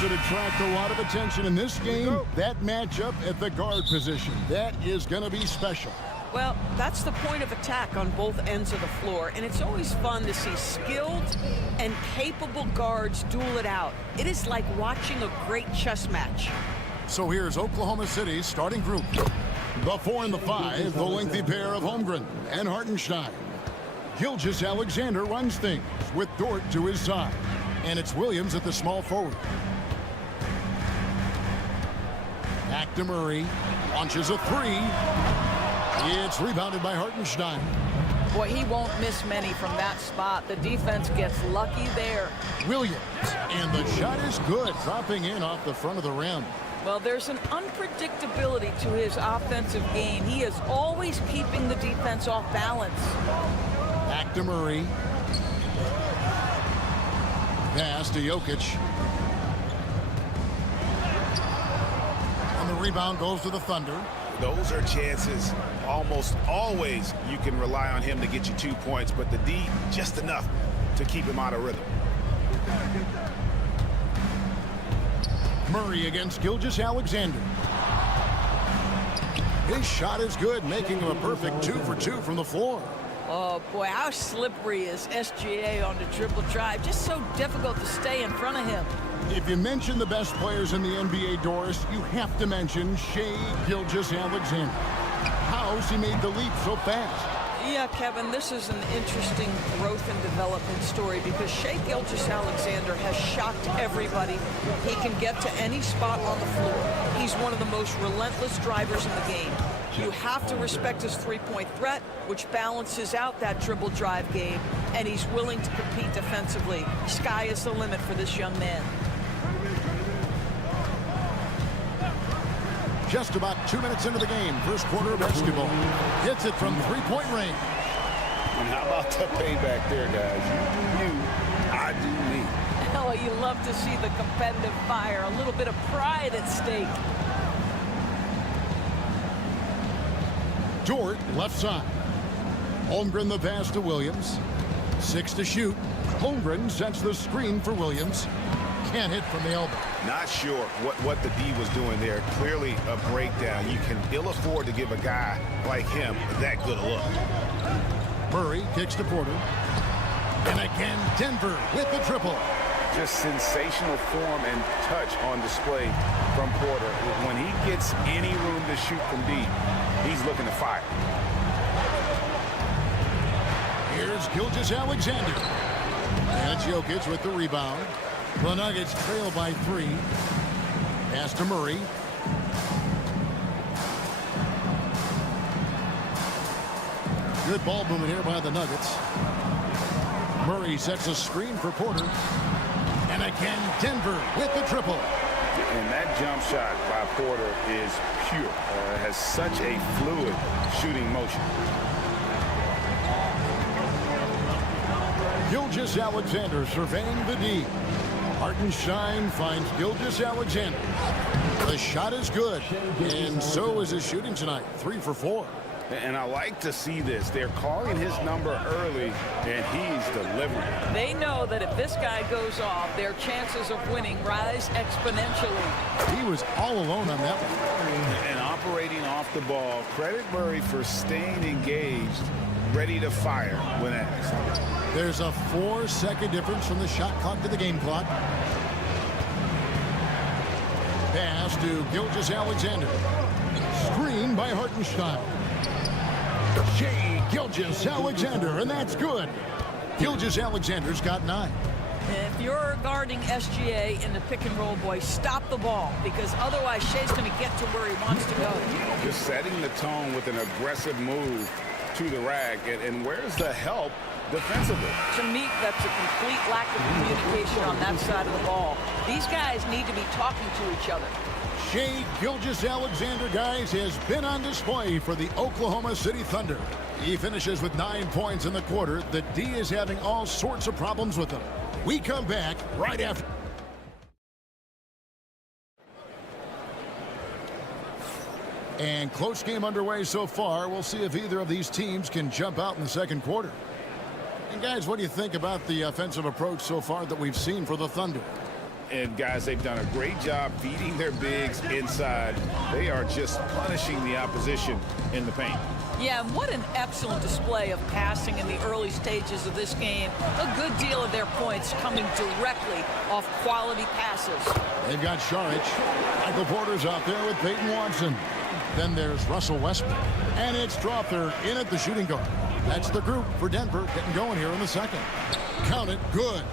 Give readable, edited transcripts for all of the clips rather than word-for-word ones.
Should attract a lot of attention in this game. That matchup at the guard position, that is going to be special. Well, that's the point of attack on both ends of the floor, and it's always fun to see skilled and capable guards duel it out. It is like watching a great chess match. So here's Oklahoma City's starting group. The 4 and the 5, the lengthy pair of Holmgren and Hartenstein. Gilgeous-Alexander runs things with Dort to his side, and it's Williams at the small forward. Back to Murray, launches a 3. It's rebounded by Hartenstein. Boy, he won't miss many from that spot. The defense gets lucky there. Williams, and the shot is good, dropping in off the front of the rim. Well, there's an unpredictability to his offensive game. He is always keeping the defense off balance. Back to Murray. Pass to Jokic. And the rebound goes to the Thunder. Those are chances almost always you can rely on him to get you 2 points, but the D just enough to keep him out of rhythm. Murray against Gilgeous-Alexander. His shot is good, making him a perfect 2 for 2 from the floor. Oh, boy, how slippery is SGA on the dribble drive. Just so difficult to stay in front of him. If you mention the best players in the NBA, Doris, you have to mention Shai Gilgeous-Alexander. How's he made the leap so fast? Yeah, Kevin, this is an interesting growth and development story because Shai Gilgeous-Alexander has shocked everybody. He can get to any spot on the floor. He's one of the most relentless drivers in the game. You have to respect his three-point threat, which balances out that dribble drive game, and he's willing to compete defensively. Sky is the limit for this young man. Just about 2 minutes into the game, first quarter of basketball. Hits it from three-point range. And how about the payback there, guys? You do you, I do me. Oh, you love to see the competitive fire, a little bit of pride at stake. Dort, left side. Holmgren the pass to Williams. 6 to shoot. Holmgren sets the screen for Williams. Can't hit from the elbow. Not sure what the D was doing there. Clearly a breakdown. You can ill afford to give a guy like him that good a look. Murray kicks to Porter. And again, Denver with the triple. Just sensational form and touch on display from Porter. When he gets any room to shoot from deep, he's looking to fire. Here's Gilgeous-Alexander. And it's Jokic with the rebound. The Nuggets trail by 3. Pass to Murray. Good ball movement here by the Nuggets. Murray sets a screen for Porter. And again, Denver with the triple. And that jump shot by Porter is pure. Has such a fluid shooting motion. Gilgeous-Alexander surveying the D. Hartenstein finds Gilgeous-Alexander. The shot is good, and so is his shooting tonight. 3 for 4. And I like to see this. They're calling his number early, and he's delivering. They know that if this guy goes off, their chances of winning rise exponentially. He was all alone on that one. And operating off the ball, credit Murray for staying engaged, ready to fire when asked. There's a 4-second difference from the shot clock to the game clock. Pass to Gilgeous-Alexander. Screen by Hartenstein. Shai Gilgeous-Alexander, and that's good. Gilgeous-Alexander's got 9. If you're guarding SGA in the pick and roll, boy, stop the ball, because otherwise Shai's going to get to where he wants to go. Just setting the tone with an aggressive move to the rack. And where's the help defensively? To me, that's a complete lack of communication on that side of the ball. These guys need to be talking to each other. Shai Gilgeous-Alexander, guys, has been on display for the Oklahoma City Thunder. He finishes with 9 points in the quarter. The D is having all sorts of problems with him. We come back right after. And close game underway so far. We'll see if either of these teams can jump out in the second quarter. And guys, what do you think about the offensive approach so far that we've seen for the Thunder? And guys, they've done a great job feeding their bigs inside. They are just punishing the opposition in the paint. Yeah, and what an excellent display of passing in the early stages of this game. A good deal of their points coming directly off quality passes. They've got Saric. Michael Porter's out there with Peyton Watson. Then there's Russell Westbrook. And it's Strawther in at the shooting guard. That's the group for Denver getting going here in the second. Count it. Good.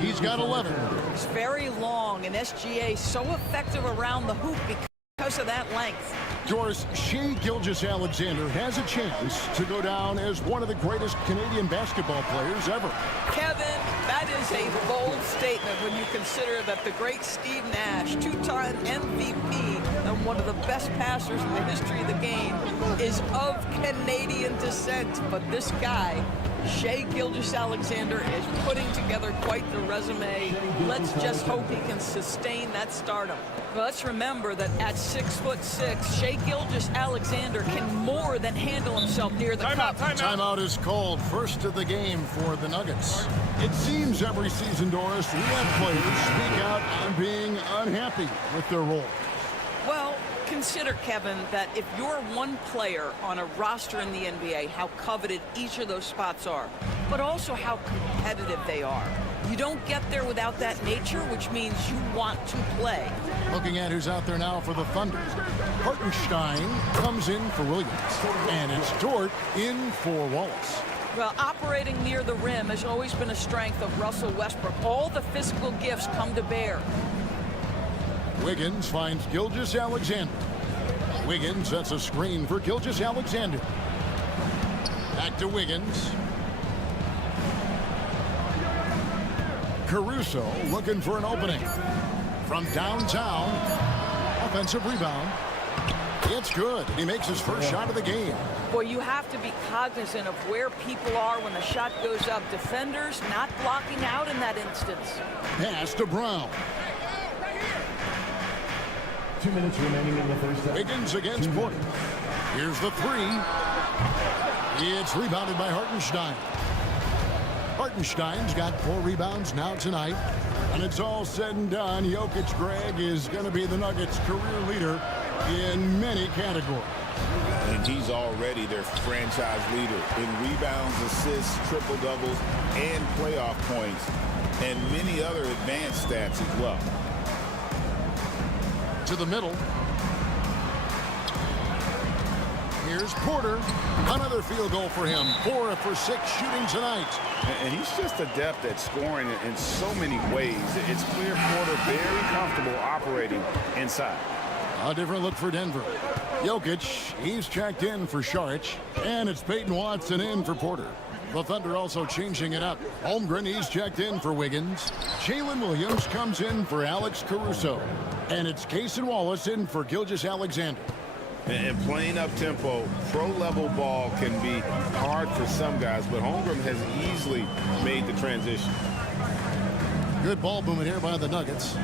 He's got 11. It's very long, and SGA so effective around the hoop because of that length. Doris, Shai Gilgeous-Alexander has a chance to go down as one of the greatest Canadian basketball players ever. Kevin, that is a bold statement when you consider that the great Steve Nash, two-time MVP and one of the best passers in the history of the game, is of Canadian descent. But this guy, Shai Gilgeous-Alexander, is putting together quite the resume. Let's just hope he can sustain that stardom. Well, let's remember that at 6'6", Shai Gilgeous-Alexander can more than handle himself near the cup. Timeout is called. First of the game for the Nuggets. It seems every season, Doris, we have players speak out on being unhappy with their role. Well, consider, Kevin, that if you're one player on a roster in the NBA, how coveted each of those spots are, but also how competitive they are. You don't get there without that nature, which means you want to play. Looking at who's out there now for the Thunder. Hartenstein comes in for Williams. And it's Dort in for Wallace. Well, operating near the rim has always been a strength of Russell Westbrook. All the physical gifts come to bear. Wiggins finds Gilgeous-Alexander. Wiggins sets a screen for Gilgeous-Alexander. Back to Wiggins. Caruso looking for an opening. From downtown. Offensive rebound. It's good. He makes his first shot of the game. Boy, you have to be cognizant of where people are when the shot goes up. Defenders not blocking out in that instance. Pass to Brown. 2 minutes remaining in the first half. Wiggins against Porter. Here's the three. It's rebounded by Hartenstein. Hartenstein's got 4 rebounds now tonight. And it's all said and done. Jokic, Greg, is going to be the Nuggets' career leader in many categories. And he's already their franchise leader in rebounds, assists, triple-doubles, and playoff points, and many other advanced stats as well. To the middle. Here's Porter. Another field goal for him. 4 for 6 shooting tonight. And he's just adept at scoring in so many ways. It's clear Porter very comfortable operating inside. A different look for Denver. Jokic, he's checked in for Saric. And it's Peyton Watson in for Porter. The Thunder also changing it up. Holmgren, he's checked in for Wiggins. Jalen Williams comes in for Alex Caruso. And it's Cason Wallace in for Gilgeous-Alexander. And playing up-tempo, pro-level ball can be hard for some guys, but Holmgren has easily made the transition. Good ball movement here by the Nuggets.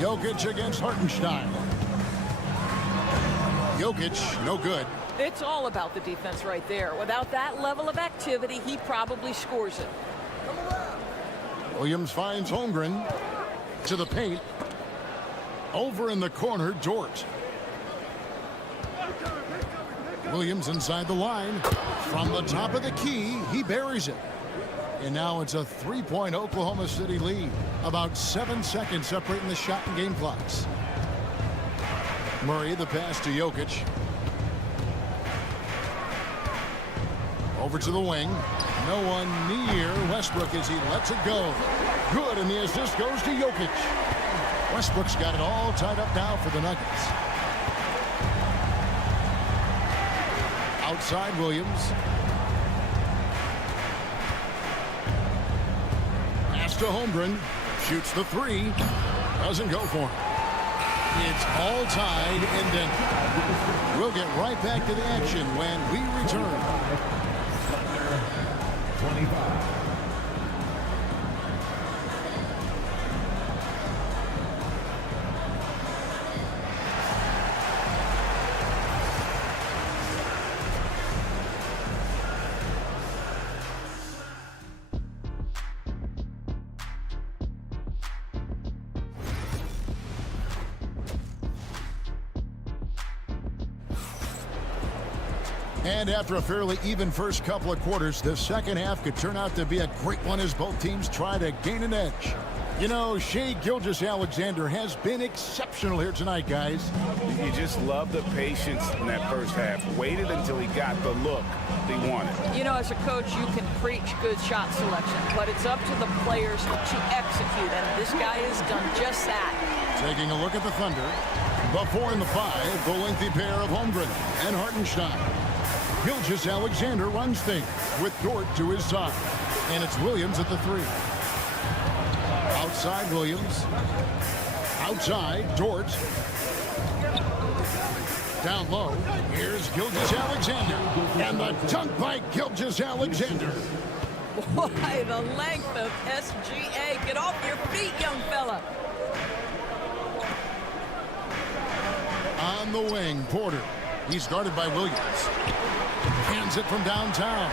Jokic against Hartenstein. Jokic, no good. It's all about the defense right there. Without that level of activity, he probably scores it. Williams finds Holmgren to the paint. Over in the corner, Dort. Williams inside the line. From the top of the key, he buries it. And now it's a 3-point Oklahoma City lead. About 7 seconds separating the shot and game clocks. Murray, the pass to Jokic. Over to the wing. No one near Westbrook as he lets it go. Good, and the assist goes to Jokic. Westbrook's got it all tied up now for the Nuggets. Outside Williams. Pass to Holmgren. Shoots the 3. Doesn't go for him. It's all tied in Denver. We'll get right back to the action when we return. 25. And after a fairly even first couple of quarters, the second half could turn out to be a great one as both teams try to gain an edge. You know, Shai Gilgeous-Alexander has been exceptional here tonight, guys. You just love the patience in that first half. Waited until he got the look he wanted. You know, as a coach, you can preach good shot selection, but it's up to the players to execute, and this guy has done just that. Taking a look at the Thunder. The 4 and the 5, the lengthy pair of Holmgren and Hartenstein. Gilgeous-Alexander runs things with Dort to his side. And it's Williams at the 3. Outside Williams. Outside Dort. Down low. Here's Gilgeous-Alexander. And the dunk by Gilgeous-Alexander. Boy, the length of SGA. Get off your feet, young fella. On the wing, Porter. He's guarded by Williams. Hands it from downtown.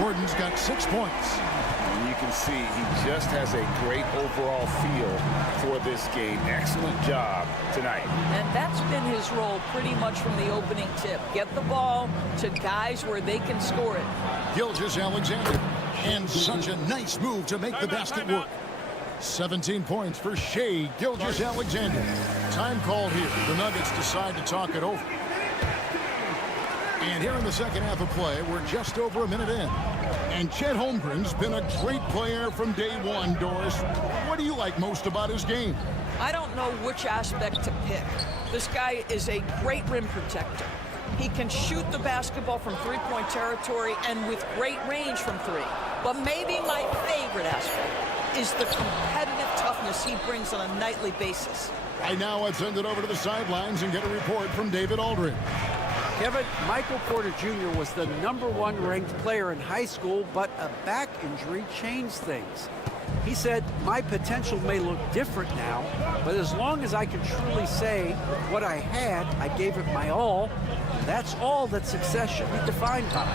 Gordon's got 6 points. And you can see he just has a great overall feel for this game. Excellent job tonight. And that's been his role pretty much from the opening tip. Get the ball to guys where they can score it. Gilgeous-Alexander. And such a nice move to make the basket work. 17 points for Shai Gilgeous-Alexander. Time called here. The Nuggets decide to talk it over. And here in the second half of play, we're just over a minute in. And Chet Holmgren's been a great player from day one, Doris. What do you like most about his game? I don't know which aspect to pick. This guy is a great rim protector. He can shoot the basketball from three-point territory and with great range from 3. But maybe my favorite aspect is the competitive toughness he brings on a nightly basis. Right now, let's send it over to the sidelines and get a report from David Aldridge. Kevin, Michael Porter Jr. was the #1 ranked player in high school, but a back injury changed things. He said, "My potential may look different now, but as long as I can truly say with what I had, I gave it my all, that's all that success should be defined by."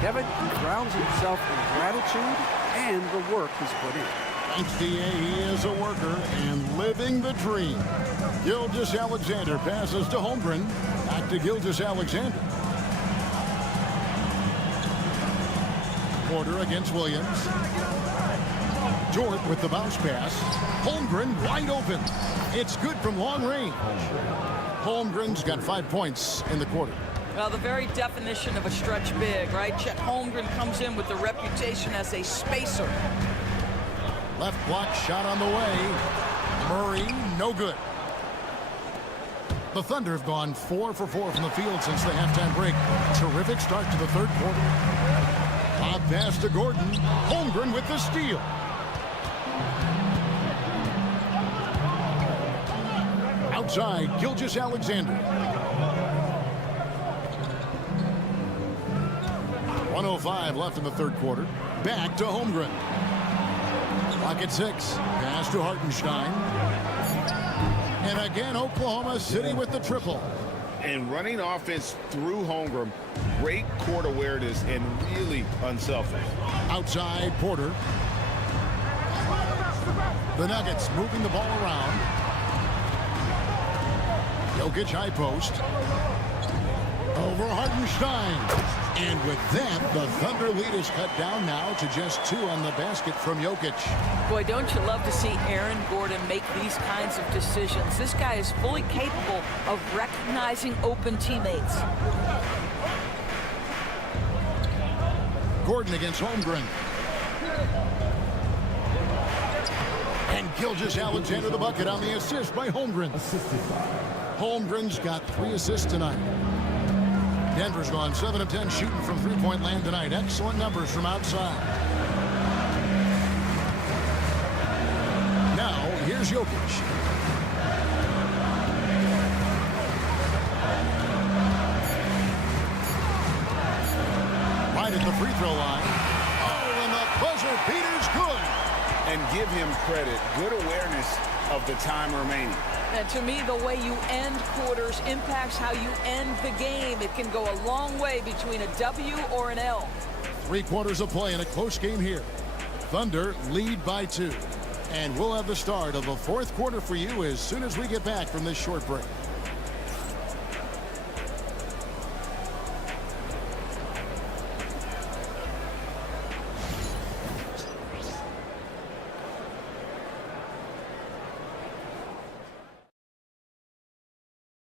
Kevin, he grounds himself in gratitude and the work he's put in. Thanks, D.A. He is a worker and living the dream. Gilgeous-Alexander passes to Holmgren. Back to Gilgeous-Alexander. Porter against Williams. Dort with the bounce pass. Holmgren wide open. It's good from long range. Holmgren's got 5 points in the quarter. Well, the very definition of a stretch big, right? Chet Holmgren comes in with the reputation as a spacer. Left block shot on the way. Murray, no good. The Thunder have gone 4 for 4 from the field since the halftime break. Terrific start to the third quarter. Lob pass to Gordon. Holmgren with the steal. Outside, Gilgeous-Alexander. 1:05 left in the third quarter. Back to Holmgren. Clock at 6. Pass to Hartenstein. And again, Oklahoma City with the triple. And running offense through Holmgren, great court awareness and really unselfish. Outside, Porter. The Nuggets moving the ball around. Jokic high post. Over Hartenstein. And with that, the Thunder lead is cut down now to just 2 on the basket from Jokic. Boy, don't you love to see Aaron Gordon make these kinds of decisions. This guy is fully capable of recognizing open teammates. Gordon against Holmgren. And Gilgeous-Alexander the bucket on the assist by Holmgren. Holmgren's got 3 assists tonight. Denver's gone 7 of 10 shooting from three-point land tonight. Excellent numbers from outside. Now, here's Jokic. at the free throw line. Oh, and the buzzer beater's good. And give him credit. Good awareness of the time remaining. And to me, the way you end quarters impacts how you end the game. It can go a long way between a W or an L. 3 quarters of play in a close game here. Thunder lead by 2. And we'll have the start of the 4th quarter for you as soon as we get back from this short break.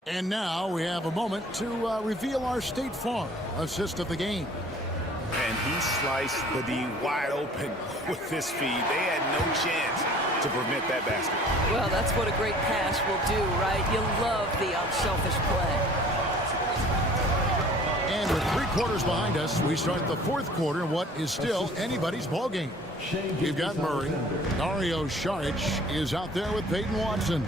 And now we have a moment to reveal our State Farm assist of the game. And he sliced the D wide open with this feed. They had no chance to prevent that basket. Well, that's what a great pass will do, right? You love the unselfish play. And with 3 quarters behind us, we start the 4th quarter in what is still anybody's ball game. We've got Murray. Dario Saric is out there with Peyton Watson.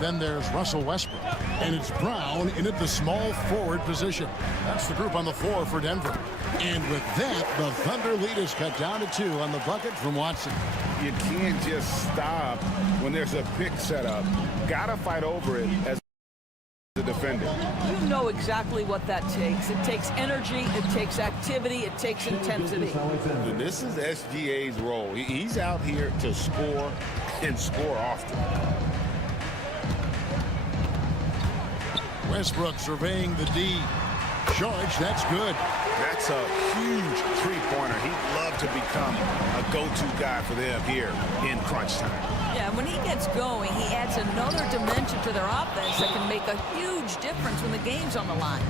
Then there's Russell Westbrook. And it's Brown in at the small forward position. That's the group on the floor for Denver. And with that, the Thunder lead is cut down to 2 on the bucket from Watson. You can't just stop when there's a pick set up. Gotta fight over it as a defender. You know exactly what that takes. It takes energy, it takes activity, it takes intensity. And this is SGA's role. He's out here to score and score often. Westbrook surveying the D. George, that's good. That's a huge three-pointer. He'd love to become a go-to guy for them here in crunch time. Yeah, when he gets going, he adds another dimension to their offense that can make a huge difference when the game's on the line.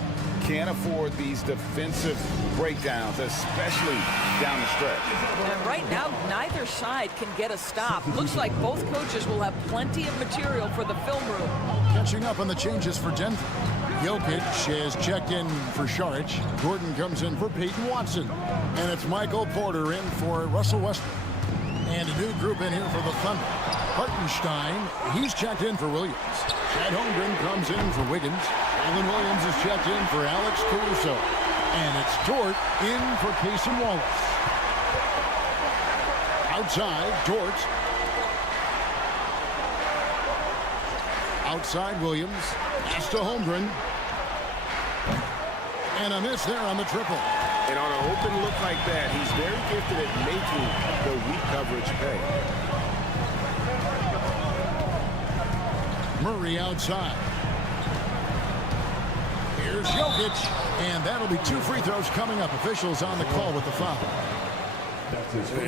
Can't afford these defensive breakdowns, especially down the stretch. And right now, neither side can get a stop. Looks like both coaches will have plenty of material for the film room. Catching up on the changes for Denver. Jokic has checked in for Saric. Gordon comes in for Peyton Watson. And it's Michael Porter in for Russell Westbrook. And a new group in here for the Thunder. Hartenstein, he's checked in for Williams. Chad Holmgren comes in for Wiggins. Alan Williams is checked in for Alex Caruso. And it's Dort in for Casey Wallace. Outside, Dort. Outside, Williams. Pass to Holmgren. And a miss there on the triple. And on an open look like that, he's very gifted at making the weak coverage pay. Murray outside. Here's Jokic. And that'll be 2 free throws coming up. Officials on the call with the foul.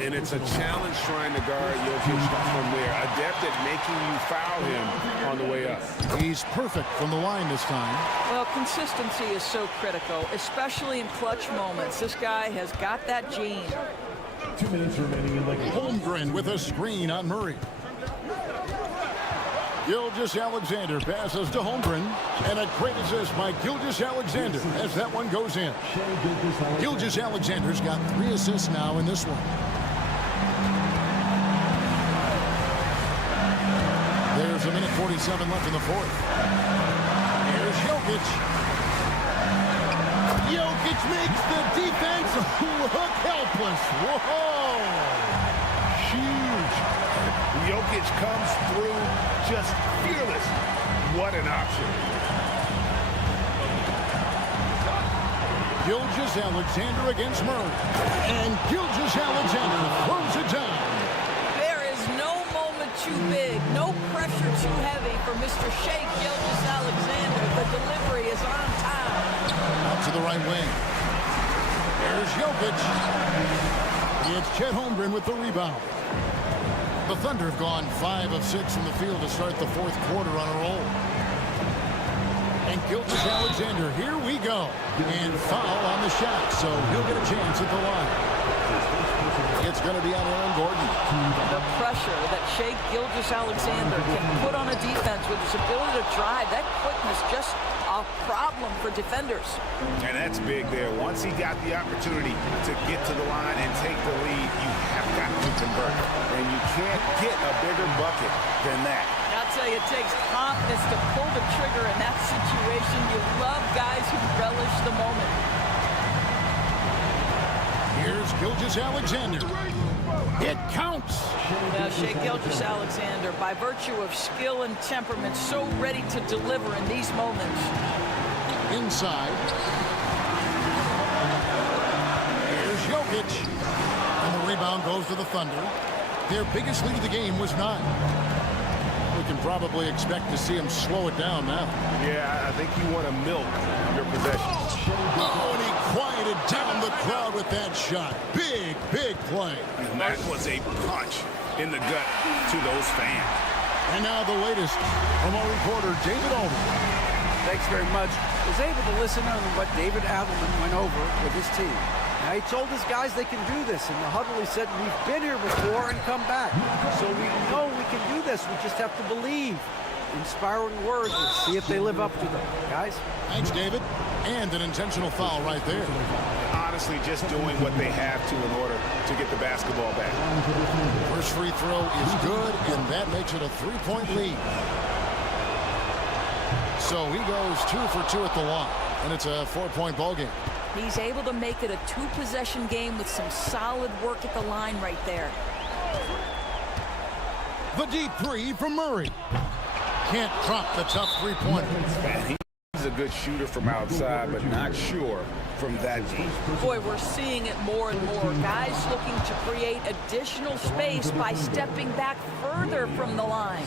And it's a challenge trying to guard Jokic from there. Adept at making you foul him on the way up. He's perfect from the line this time. Well, consistency is so critical, especially in clutch moments. This guy has got that gene. 2 minutes remaining in the game. Holmgren with a screen on Murray. Gilgeous-Alexander passes to Holmgren. And a great assist by Gilgeous-Alexander as that one goes in. Gilgeous-Alexander's got 3 assists now in this one. There's a minute 47 left in the 4th. Here's Jokic. Jokic makes the defense look helpless. Whoa! Huge. Jokic comes through just fearless. What an option. Gilgeous-Alexander against Murray. And Gilgeous-Alexander throws it down. There is no moment too big, no pressure too heavy for Mr. Shea Gilgeous-Alexander. The delivery is on time. Out to the right wing. There's Jokic. It's Chet Holmgren with the rebound. The Thunder have gone 5 of 6 from the field to start the 4th quarter on a roll. And Gilgeous-Alexander, here we go. And foul on the shot, so he'll get a chance at the line. It's going to be on Aaron Gordon. The pressure that Shea Gilgeous-Alexander can put on a defense with his ability to drive, that quickness just a problem for defenders. And that's big there. Once he got the opportunity to get to the line and take the lead, you have got to convert. And you can't get a bigger bucket than that. I'll tell you, it takes confidence to pull the trigger in that situation. You love guys who relish the moment. Here's Gilgeous-Alexander. It counts. Now, Shea Gilgeous-Alexander, by virtue of skill and temperament, so ready to deliver in these moments. Inside. Here's Jokic. And the rebound goes to the Thunder. Their biggest lead of the game was 9. We can probably expect to see him slow it down now. Yeah, I think you want to milk your possessions. Oh, and he quieted down the crowd with that shot. Big, big play. And that was a punch in the gut to those fans. And now the latest from our reporter, David Aldridge. Thanks very much. Was able to listen on what David Adelman went over with his team. Now, he told his guys they can do this. In the huddle, he said, we've been here before and come back. So we know we can do this. We just have to believe. Inspiring words. We'll see if they live up to them. Guys? Thanks, David. And an intentional foul right there. Honestly, just doing what they have to in order to get the basketball back. First free throw is good, and that makes it a 3-point lead. So he goes 2 for 2 at the line, and it's a 4-point ball game. He's able to make it a 2-possession game with some solid work at the line right there. The deep 3 from Murray. Can't drop the tough 3-pointer. He's a good shooter from outside, but not sure from that deep. Boy, we're seeing it more and more. Guys looking to create additional space by stepping back further from the line.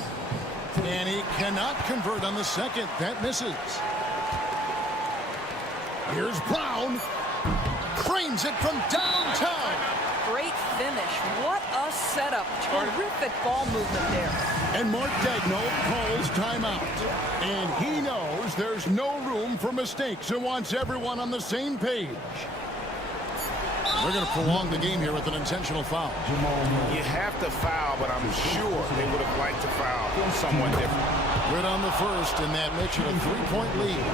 And he cannot convert on the second. That misses. Here's Brown. Frames it from downtown. Great finish. What a setup. Terrific ball movement there. And Mark Daigneault calls timeout. And he knows there's no room for mistakes and wants everyone on the same page. They're going to prolong the game here with an intentional foul. You have to foul, but I'm sure they would have liked to foul someone different. Good on the first, and that makes it a 3-point lead.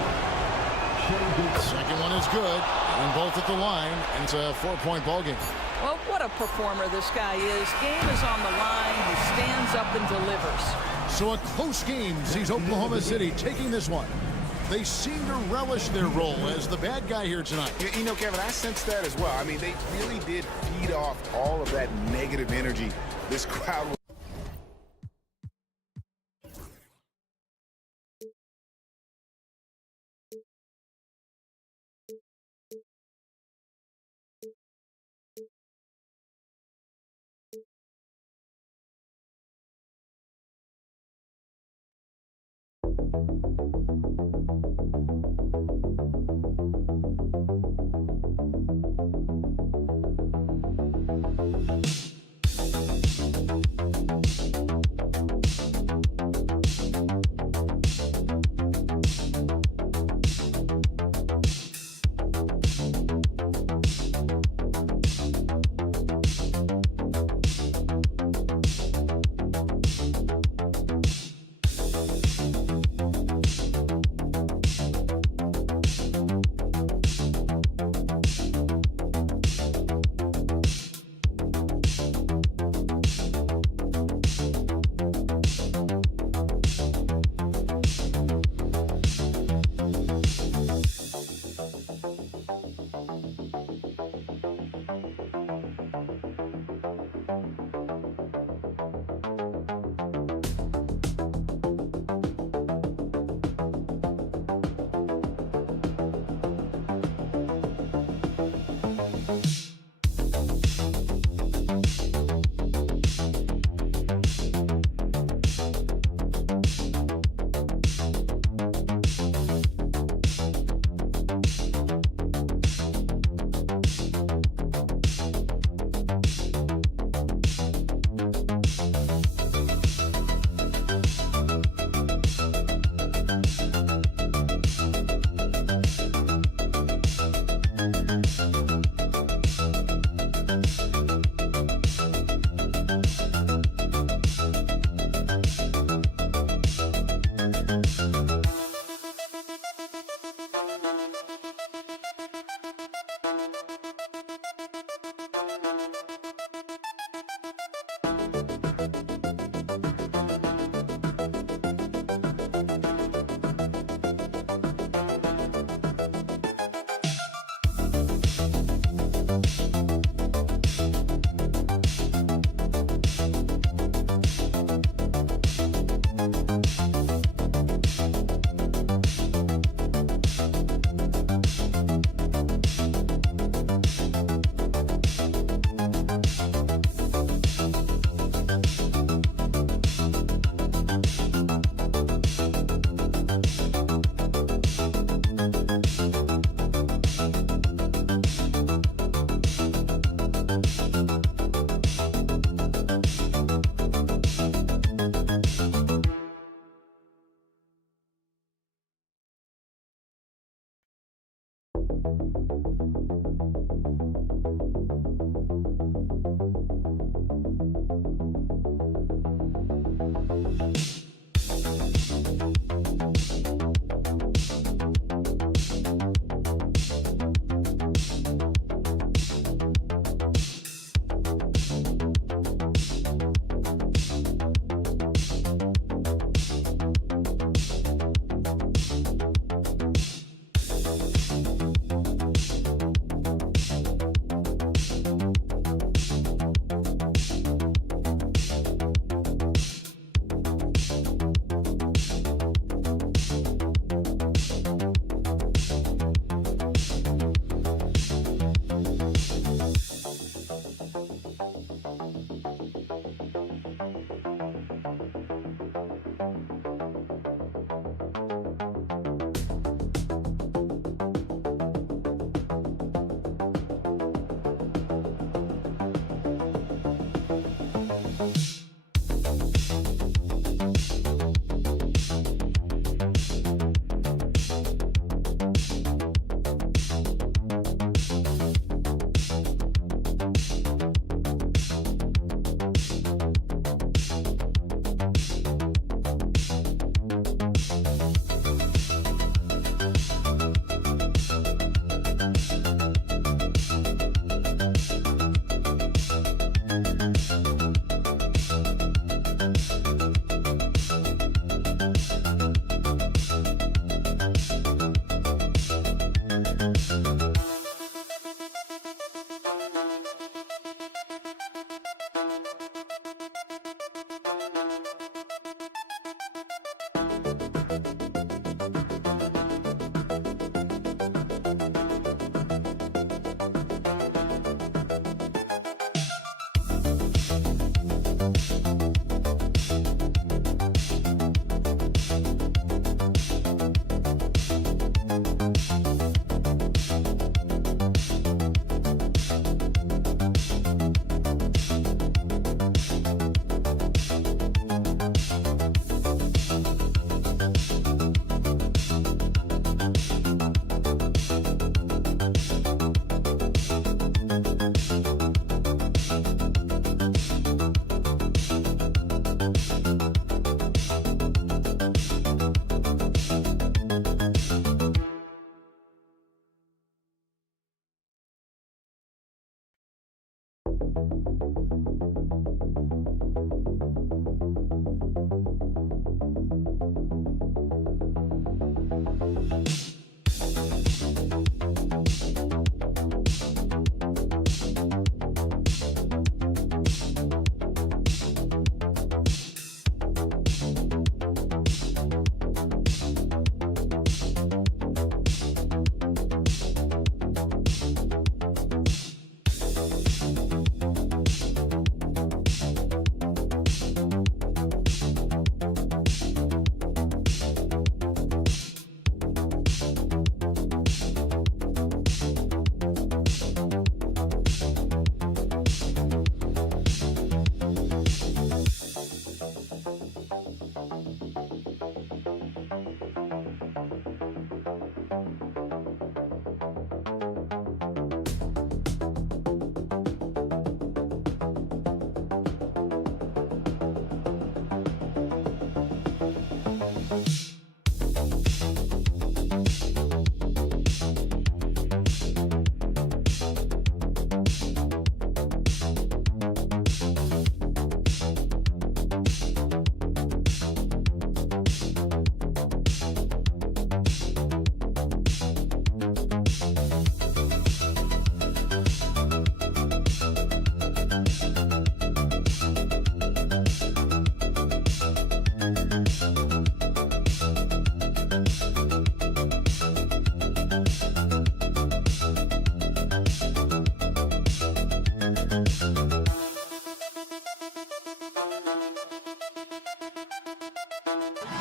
Second one is good, and both at the line, and it's a 4-point ball game. Well, what a performer this guy is. Game is on the line. He stands up and delivers. So a close game sees Oklahoma City taking this one. They seem to relish their role as the bad guy here tonight. You know, Kevin, I sense that as well. I mean, they really did feed off all of that negative energy this crowd was.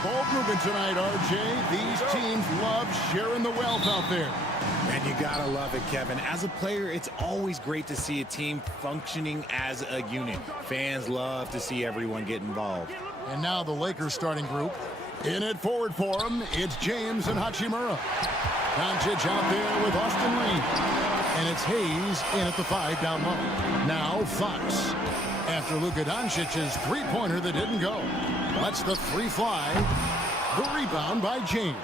Ball movement tonight, RJ. These teams love sharing the wealth out there. And you gotta love it, Kevin. As a player, it's always great to see a team functioning as a unit. Fans love to see everyone get involved. And now the Lakers starting group. In it forward for him, it's James and Hachimura. Doncic out there with Austin Reed. And it's Hayes in at the 5 down low. Now Fox. After Luka Doncic's three-pointer that didn't go. Lets the three fly. The rebound by James.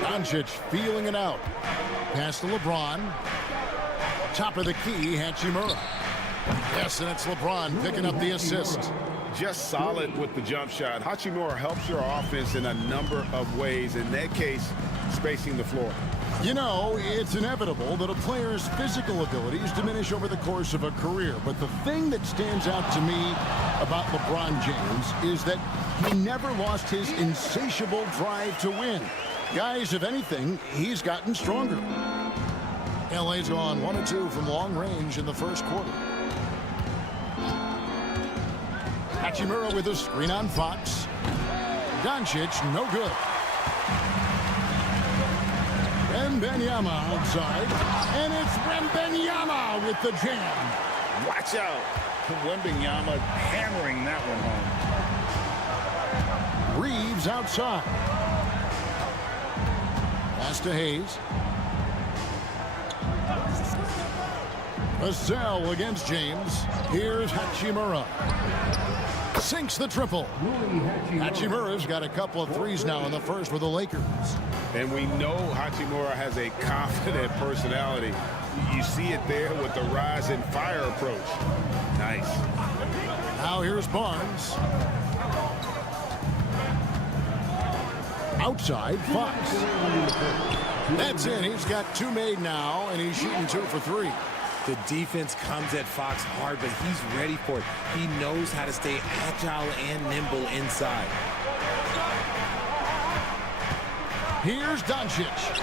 Doncic feeling it out. Pass to LeBron. Top of the key, Hachimura. Yes, and it's LeBron picking up the assist. Just solid with the jump shot. Hachimura helps your offense in a number of ways. In that case, spacing the floor. You know, it's inevitable that a player's physical abilities diminish over the course of a career. But the thing that stands out to me about LeBron James is that he never lost his insatiable drive to win. Guys, if anything, he's gotten stronger. LA's gone 1 of 2 from long range in the first quarter. Hachimura with a screen on Fox. Doncic, no good. Wembanyama outside. And it's Wembanyama with the jam. Watch out. Wembanyama hammering that one home. Reeves outside. Pass to Hayes. Vassell against James. Here's Hachimura. Sinks the triple. Hachimura's got a couple of threes now in the first for the Lakers. And we know Hachimura has a confident personality. You see it there with the rise and fire approach. Nice. Now here's Barnes. Outside, Fox. That's in. He's got 2 made now, and he's shooting 2 for 3. The defense comes at Fox hard, but he's ready for it. He knows how to stay agile and nimble inside. Here's Doncic.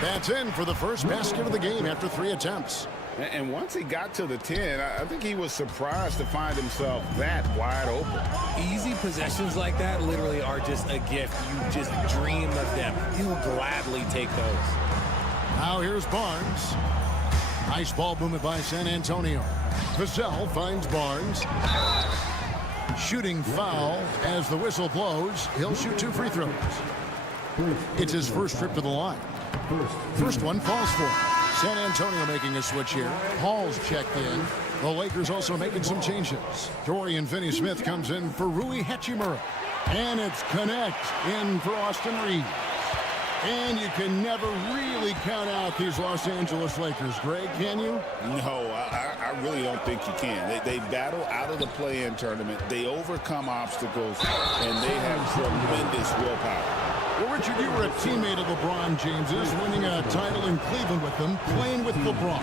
That's in for the first basket of the game after 3 attempts. And once he got to the 10, I think he was surprised to find himself that wide open. Easy possessions like that literally are just a gift. You just dream of them. He'll gladly take those. Now here's Barnes. Nice ball movement by San Antonio. Vassell finds Barnes. Shooting foul as the whistle blows. He'll shoot 2 free throws. It's his first trip to the line. First one falls for him. San Antonio making a switch here. Hall's checked in. The Lakers also making some changes. Dorian Finney-Smith comes in for Rui Hachimura. And it's Connect in for Austin Reeves. And you can never really count out these Los Angeles Lakers. Greg, can you? No, I really don't think you can. They battle out of the play-in tournament. They overcome obstacles, and they have tremendous willpower. Well, Richard, you were a teammate of LeBron James's, winning a title in Cleveland with them, playing with LeBron.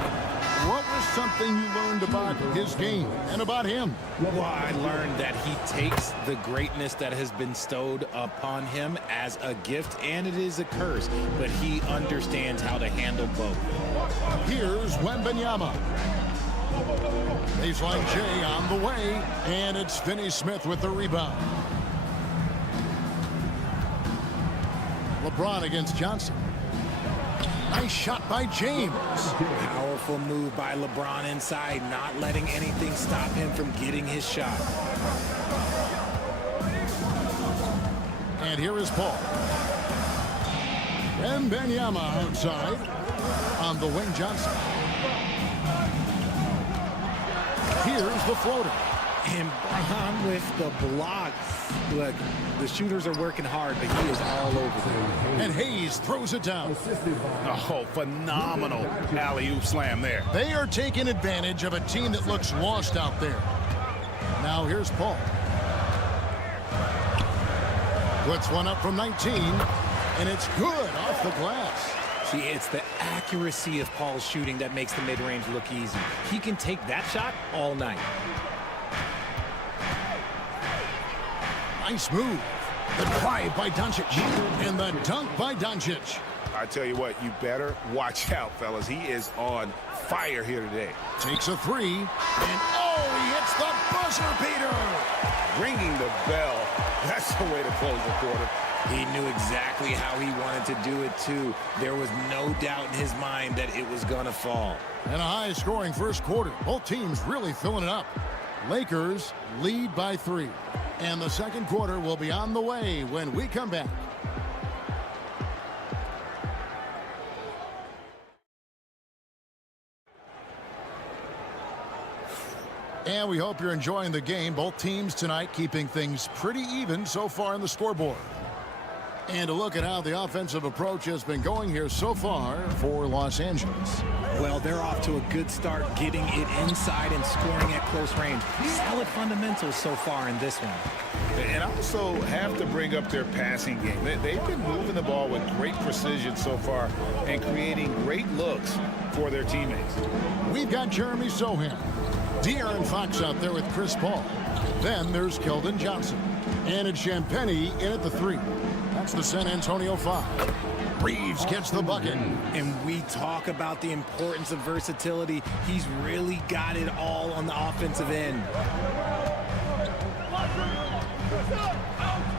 What was something you learned about his game and about him? Well, I learned that he takes the greatness that has been bestowed upon him as a gift, and it is a curse, but he understands how to handle both. Here's Wembanyama. Baseline J on the way, and it's Finney-Smith with the rebound. LeBron against Johnson. Nice shot by James. Powerful move by LeBron inside, not letting anything stop him from getting his shot. And here is Paul. Wembanyama outside. On the wing, Johnson. Here's the floater. And Bron with the block. Look, the shooters are working hard, but he is all over them. And Hayes throws it down. Oh, phenomenal alley-oop slam there. They are taking advantage of a team that looks lost out there. Now here's Paul. Puts one up from 19, and it's good off the glass. See, it's the accuracy of Paul's shooting that makes the mid-range look easy. He can take that shot all night. Nice move. The drive by Doncic. And the dunk by Doncic. I tell you what, you better watch out, fellas. He is on fire here today. Takes a 3. And oh, he hits the buzzer beater. Ringing the bell. That's the way to close the quarter. He knew exactly how he wanted to do it, too. There was no doubt in his mind that it was going to fall. And a high-scoring first quarter. Both teams really filling it up. Lakers lead by 3. And the second quarter will be on the way when we come back. And we hope you're enjoying the game. Both teams tonight keeping things pretty even so far on the scoreboard. And a look at how the offensive approach has been going here so far for Los Angeles. Well, they're off to a good start getting it inside and scoring at close range. Solid fundamentals so far in this one. And also have to bring up their passing game. They've been moving the ball with great precision so far and creating great looks for their teammates. We've got Jeremy Sohan. De'Aaron Fox out there with Chris Paul. Then there's Keldon Johnson. And it's Champagnie in at the 3. That's the San Antonio 5. Reeves gets the bucket. And we talk about the importance of versatility. He's really got it all on the offensive end.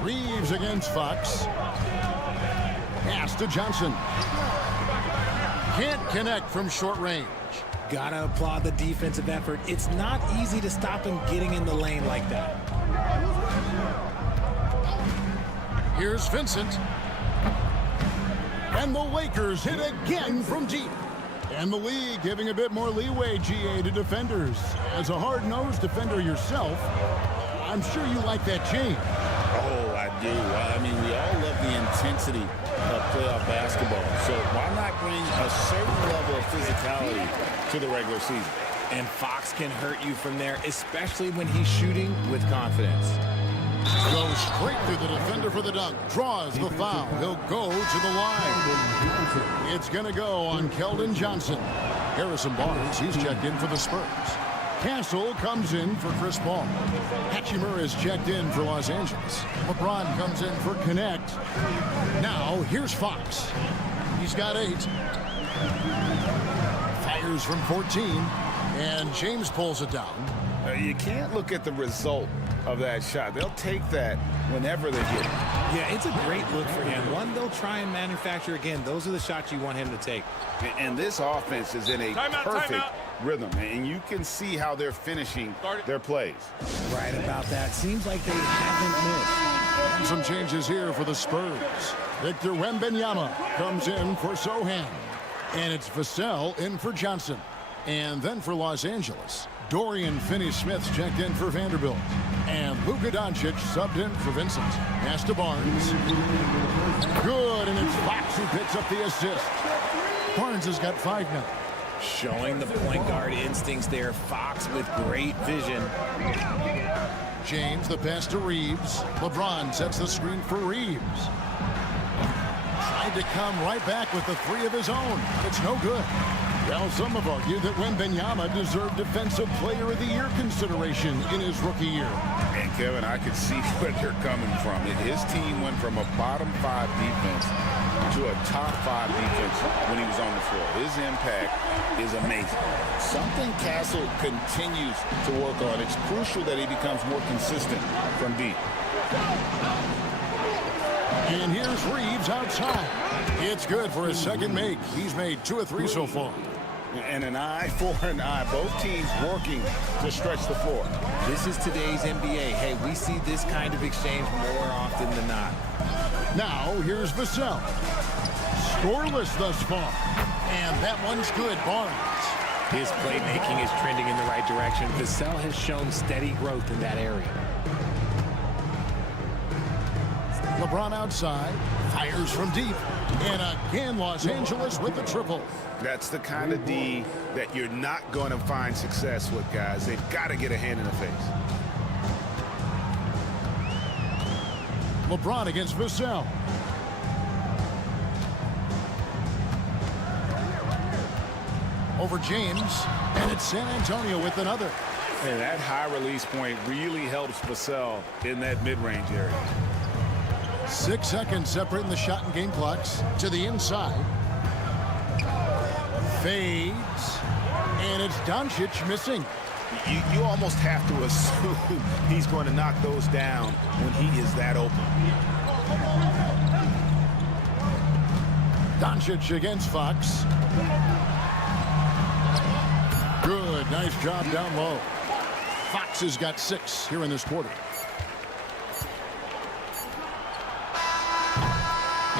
Reeves against Fox. Pass to Johnson. Can't connect from short range. Gotta applaud the defensive effort. It's not easy to stop him getting in the lane like that. Here's Vincent. And the Lakers hit again from deep. And the league giving a bit more leeway, GA, to defenders. As a hard-nosed defender yourself, I'm sure you like that change. Oh, I do. I mean, we all love the intensity of playoff basketball. So why not bring a certain level of physicality to the regular season? And Fox can hurt you from there, especially when he's shooting with confidence. Goes straight through the defender for the dunk. Draws the foul. He'll go to the line. It's going to go on Keldon Johnson. Harrison Barnes, he's checked in for the Spurs. Castle comes in for Chris Paul. Hachimura is checked in for Los Angeles. LeBron comes in for Connect. Now, here's Fox. He's got 8. Fires from 14. And James pulls it down. You can't look at the result of that shot. They'll take that whenever they get it. Yeah, it's a great look for him. One they'll try and manufacture again. Those are the shots you want him to take. And this offense is in a perfect rhythm, and you can see how they're finishing their plays. Right about that. Seems like they haven't missed. Some changes here for the Spurs. Victor Wembanyama comes in for Sohan. And it's Vassell in for Johnson. And then for Los Angeles, Dorian Finney-Smith's checked in for Vanderbilt. And Luka Doncic subbed in for Vincent. Pass to Barnes. Good, and it's Fox who picks up the assist. Barnes has got 5 now. Showing the point guard instincts there. Fox with great vision. James, the pass to Reeves. LeBron sets the screen for Reeves. Tried to come right back with the 3 of his own. It's no good. Well, some have argued that Wembanyama deserved Defensive Player of the Year consideration in his rookie year. And, Kevin, I could see where they're coming from. His team went from a bottom 5 defense to a top 5 defense when he was on the floor. His impact is amazing. Something Castle continues to work on. It's crucial that he becomes more consistent from deep. And here's Reeves outside. It's good for his second make. He's made 2 of 3 so far. And an eye for an eye. Both teams working to stretch the floor. This is today's NBA. Hey, we see this kind of exchange more often than not. Now, here's Vassell. Scoreless thus far. And that one's good, Barnes. His playmaking is trending in the right direction. Vassell has shown steady growth in that area. LeBron outside. Fires from deep. And again, Los Angeles with the triple. That's the kind of D that you're not going to find success with, guys. They've got to get a hand in the face. LeBron against Vassell. Over James. And it's San Antonio with another. And that high release point really helps Vassell in that mid-range area. 6 seconds separating the shot and game clocks. To the inside. Fades. And it's Doncic missing. You almost have to assume he's going to knock those down when he is that open. Doncic against Fox. Good. Nice job down low. Fox has got 6 here in this quarter.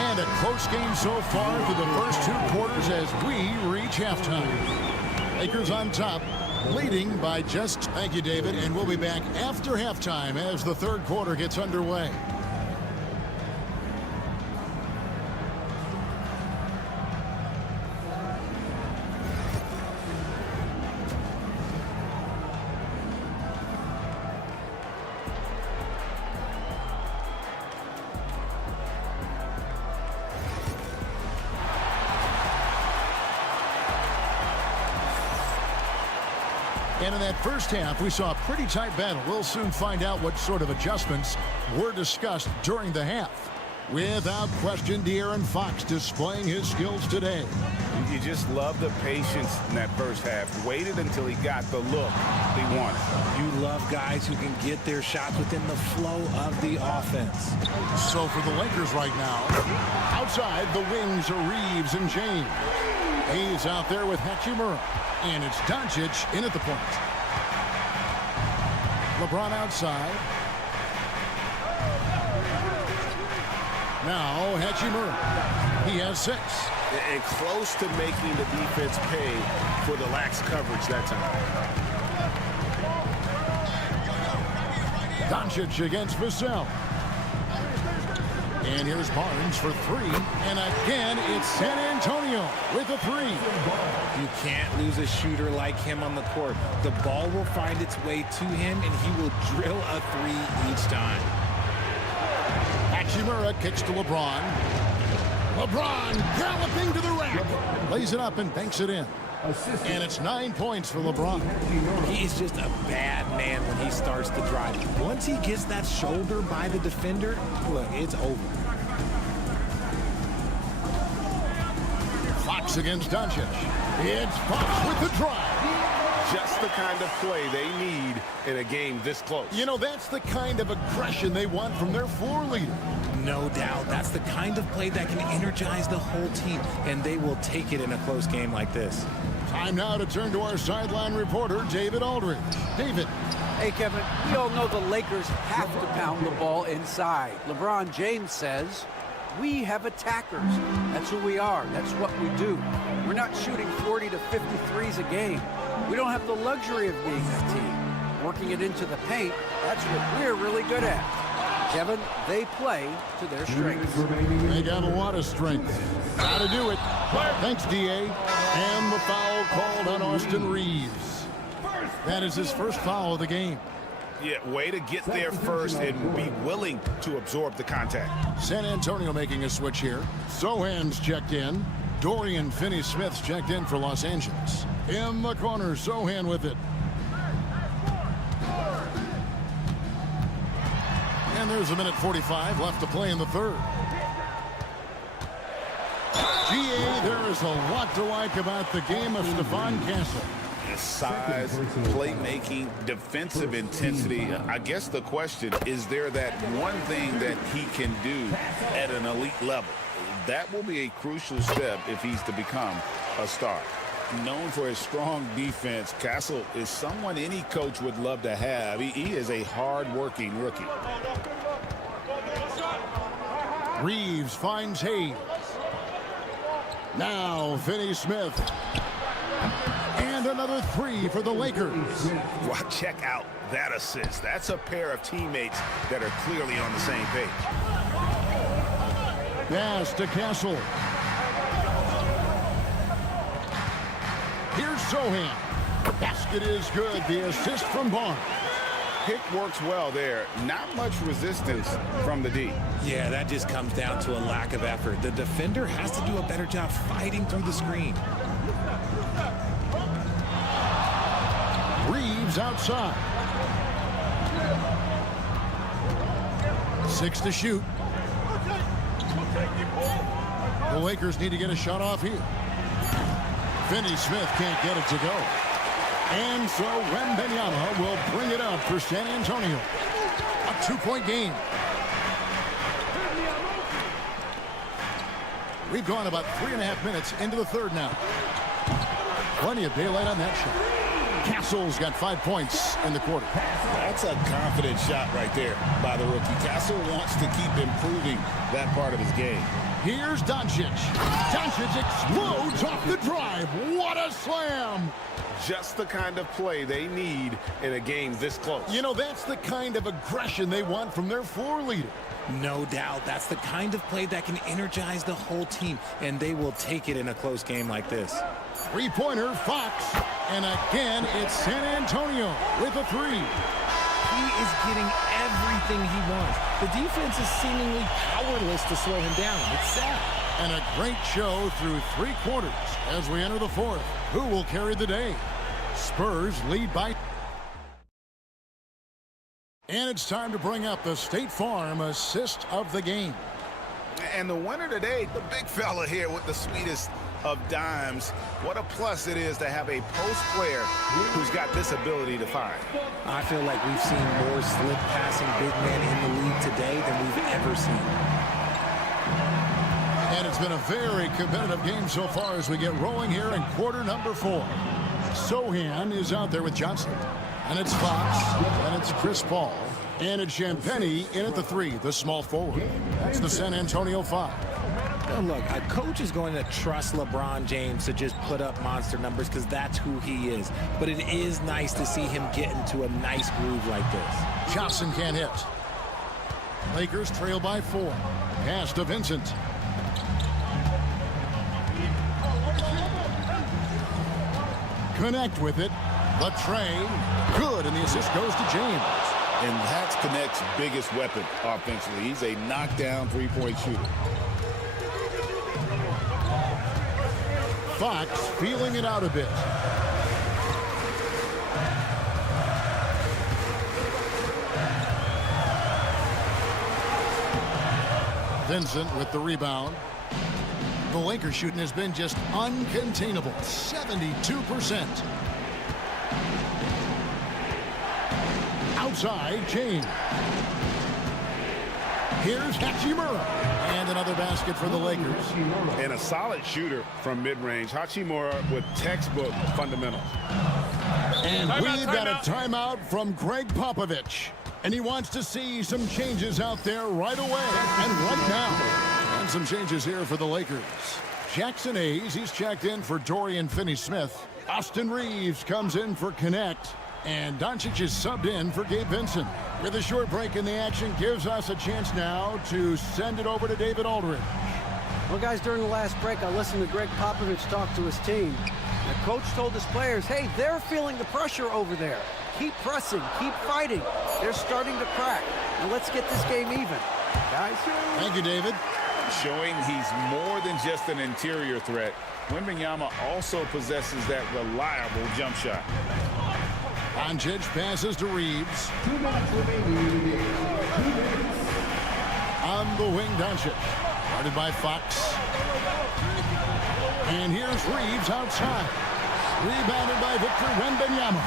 And a close game so far through the first 2 quarters as we reach halftime. Lakers on top, leading by just... Thank you, David. And we'll be back after halftime as the 3rd quarter gets underway. And in that first half, we saw a pretty tight battle. We'll soon find out what sort of adjustments were discussed during the half. Without question, De'Aaron Fox displaying his skills today. You just love the patience in that first half. Waited until he got the look he wanted. You love guys who can get their shots within the flow of the offense. So for the Lakers right now, outside the wings are Reeves and James. He's out there with Hachimura. And it's Doncic in at the point. LeBron outside. Now Hachimura. He has 6. And close to making the defense pay for the lax coverage that time. Doncic against Vassell. And here's Barnes for 3. And again, it's San Antonio with a 3. You can't lose a shooter like him on the court. The ball will find its way to him, and he will drill a 3 each time. Hachimura kicks to LeBron. LeBron galloping to the rack. Lays it up and banks it in. And it's 9 points for LeBron. He is just a bad man when he starts to drive. Once he gets that shoulder by the defender, look, it's over. Fox against Doncic. It's Fox with the drive. Just the kind of play they need in a game this close. You know, that's the kind of aggression they want from their floor leader. No doubt. That's the kind of play that can energize the whole team, and they will take it in a close game like this. Time now to turn to our sideline reporter, David Aldridge. David. Hey, Kevin, we all know the Lakers have to pound the ball inside. LeBron James says, we have attackers. That's who we are. That's what we do. We're not shooting 40 to 53s a game. We don't have the luxury of being a team. Working it into the paint, that's what we're really good at. Kevin, they play to their strengths. They got a lot of strength. Got to do it. Thanks, D.A. And the foul called on Austin Reeves. That is his first foul of the game. Yeah, way to get there first and be willing to absorb the contact. San Antonio making a switch here. Sohan's checked in. Dorian Finney-Smith's checked in for Los Angeles. In the corner, Sohan with it. And there's a minute 45 left to play in the 3rd. GA, there is a lot to like about the game of Stephon Castle. His size, playmaking, defensive intensity. I guess the question, is there that one thing that he can do at an elite level? That will be a crucial step if he's to become a star. Known for his strong defense, Castle is someone any coach would love to have. He is a hard-working rookie. Reeves finds Hayes. Now Finney-Smith. And another 3 for the Lakers. Well, check out that assist. That's a pair of teammates that are clearly on the same page. Pass to Castle. Here's Sohan. Basket is good. The assist from Barnes. Pick works well there. Not much resistance from the D. Yeah, that just comes down to a lack of effort. The defender has to do a better job fighting through the screen. Reeves outside. 6 to shoot. The Lakers need to get a shot off here. Finney-Smith can't get it to go. And so Wembanyama will bring it up for San Antonio. A 2-point game. We've gone about 3.5 minutes into the 3rd now. Plenty of daylight on that shot. Castle's got 5 points in the quarter. That's a confident shot right there by the rookie. Castle wants to keep improving that part of his game. Here's Doncic. Doncic explodes off the drive. What a slam! Just the kind of play they need in a game this close. You know, that's the kind of aggression they want from their floor leader. No doubt. That's the kind of play that can energize the whole team, and they will take it in a close game like this. Three-pointer, Fox. And again, it's San Antonio with a three. He is getting everything he wants. The defense is seemingly powerless to slow him down. It's sad. And a great show through 3 quarters as we enter the fourth. Who will carry the day? Spurs lead by... And it's time to bring up the State Farm assist of the game. And the winner today, the big fella here with the sweetest of dimes. What a plus it is to have a post player who's got this ability to find. I feel like we've seen more slip passing big men in the league today than we've ever seen. And it's been a very competitive game so far as we get rolling here in quarter number 4. Sohan is out there with Johnson. And it's Fox, and it's Chris Paul, and it's Champagnie in at the 3, the small forward. That's the San Antonio 5. Now look, a coach is going to trust LeBron James to just put up monster numbers because that's who he is. But it is nice to see him get into a nice groove like this. Johnson can't hit. Lakers trail by 4. Pass to Vincent. Connect with it. The train, good, and the assist goes to James. And that's Connect's biggest weapon offensively. He's a knockdown three-point shooter. Fox feeling it out a bit. Vincent with the rebound. The Lakers shooting has been just uncontainable, 72%. Outside, James. Here's Hachimura. And another basket for the Lakers. And a solid shooter from mid-range. Hachimura with textbook fundamentals. And we've got a timeout from Greg Popovich. And he wants to see some changes out there right away and right now. And some changes here for the Lakers. Jackson Hayes, he's checked in for Dorian Finney-Smith. Austin Reeves comes in for Connect. And Doncic is subbed in for Gabe Vincent. With a short break in the action, gives us a chance now to send it over to David Aldridge. Well, guys, during the last break, I listened to Greg Popovich talk to his team. The coach told his players, hey, they're feeling the pressure over there. Keep pressing, keep fighting. They're starting to crack. And let's get this game even. Guys? Thank you, David. Showing he's more than just an interior threat. Wembanyama also possesses that reliable jump shot. Doncic passes to Reeves. On the wing, Doncic. Guarded by Fox. And here's Reeves outside. Rebounded by Victor Wembanyama.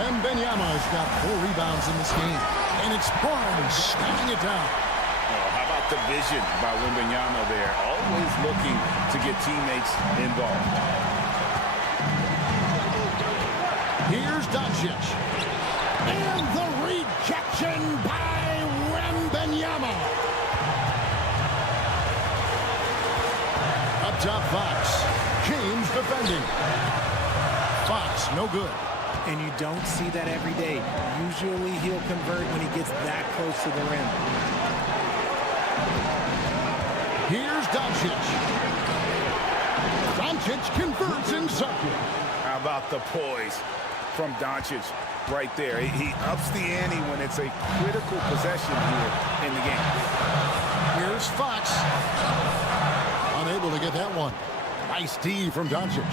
Wembanyama's got 4 rebounds in this game. And it's Barnes snapping it down. Oh, how about the vision by Wembanyama there? Always looking to get teammates involved. Here's Doncic. And the rejection by Wembanyama. Up top, Fox. James defending. Fox, no good. And you don't see that every day. Usually he'll convert when he gets that close to the rim. Here's Doncic. Doncic converts inside. How about the poise from Doncic right there? He ups the ante when it's a critical possession here in the game. Here's Fox. Unable to get that one. Nice D from Doncic.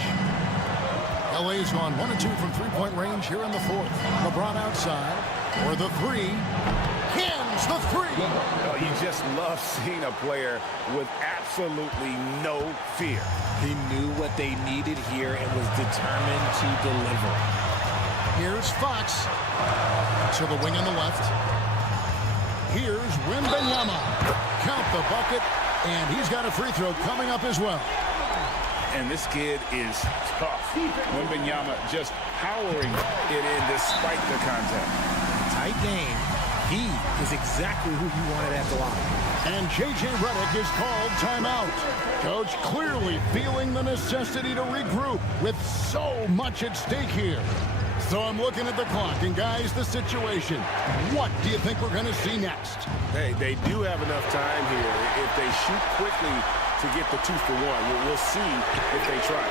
LA's gone 1 and 2 from three-point range here in the fourth. LeBron outside for the 3. Hams the 3. Oh, you just love seeing a player with absolutely no fear. He knew what they needed here and was determined to deliver. Here's Fox to the wing on the left. Here's Wembanyama. Count the bucket, and he's got a free throw coming up as well. And this kid is tough. Wembanyama just powering it in despite the contact. Tight game. He is exactly who you wanted at the line. And J.J. Redick is called timeout. Coach clearly feeling the necessity to regroup with so much at stake here. So I'm looking at the clock, and guys, the situation. What do you think we're going to see next? Hey, they do have enough time here. If they shoot quickly to get the 2-for-1, we'll see if they try.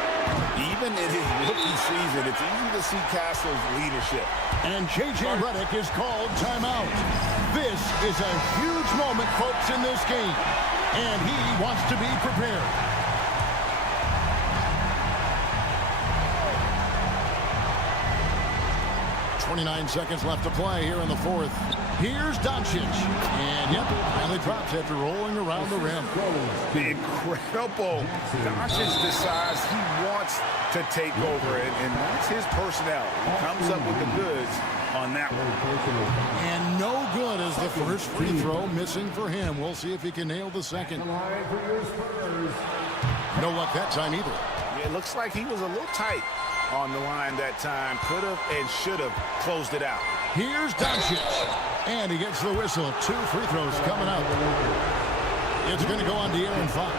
Even in his rookie season, it's easy to see Castle's leadership. And J.J. Redick is called timeout. This is a huge moment, folks, in this game. And he wants to be prepared. .29 seconds left to play here in the fourth. Here's Doncic. And, yep, finally drops after rolling around the rim. Incredible. Doncic decides he wants to take over it, and that's his personality. He comes up with the goods on that one. And no good as the first free throw missing for him. We'll see if he can nail the second. No luck that time either. It looks like he was a little tight on the line that time. Could have and should have closed it out. Here's Doncic. And he gets the whistle. 2 free throws coming up. It's going to go on to Aaron Fox.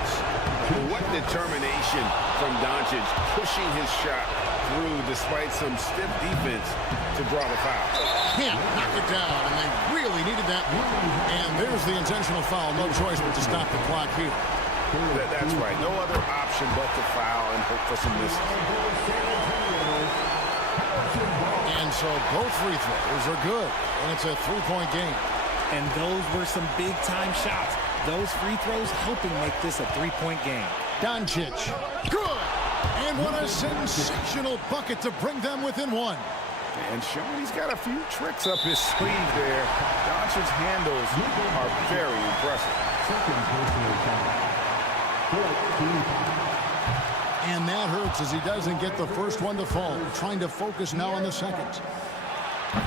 What determination from Doncic, pushing his shot through despite some stiff defense to draw the foul. Can't knock it down, and they really needed that one. And there's the intentional foul. No choice but to stop the clock here. That's right. No other option but to foul and hope for some misses. And so both free throws are good, and it's a 3-point game. And those were some big-time shots. Those free throws helping make this a 3-point game. Doncic, good! And what a sensational bucket to bring them within one. And showing he's got a few tricks up his sleeve there. Doncic's handles are very impressive. And that hurts as he doesn't get the first one to fall. Trying to focus now on the second.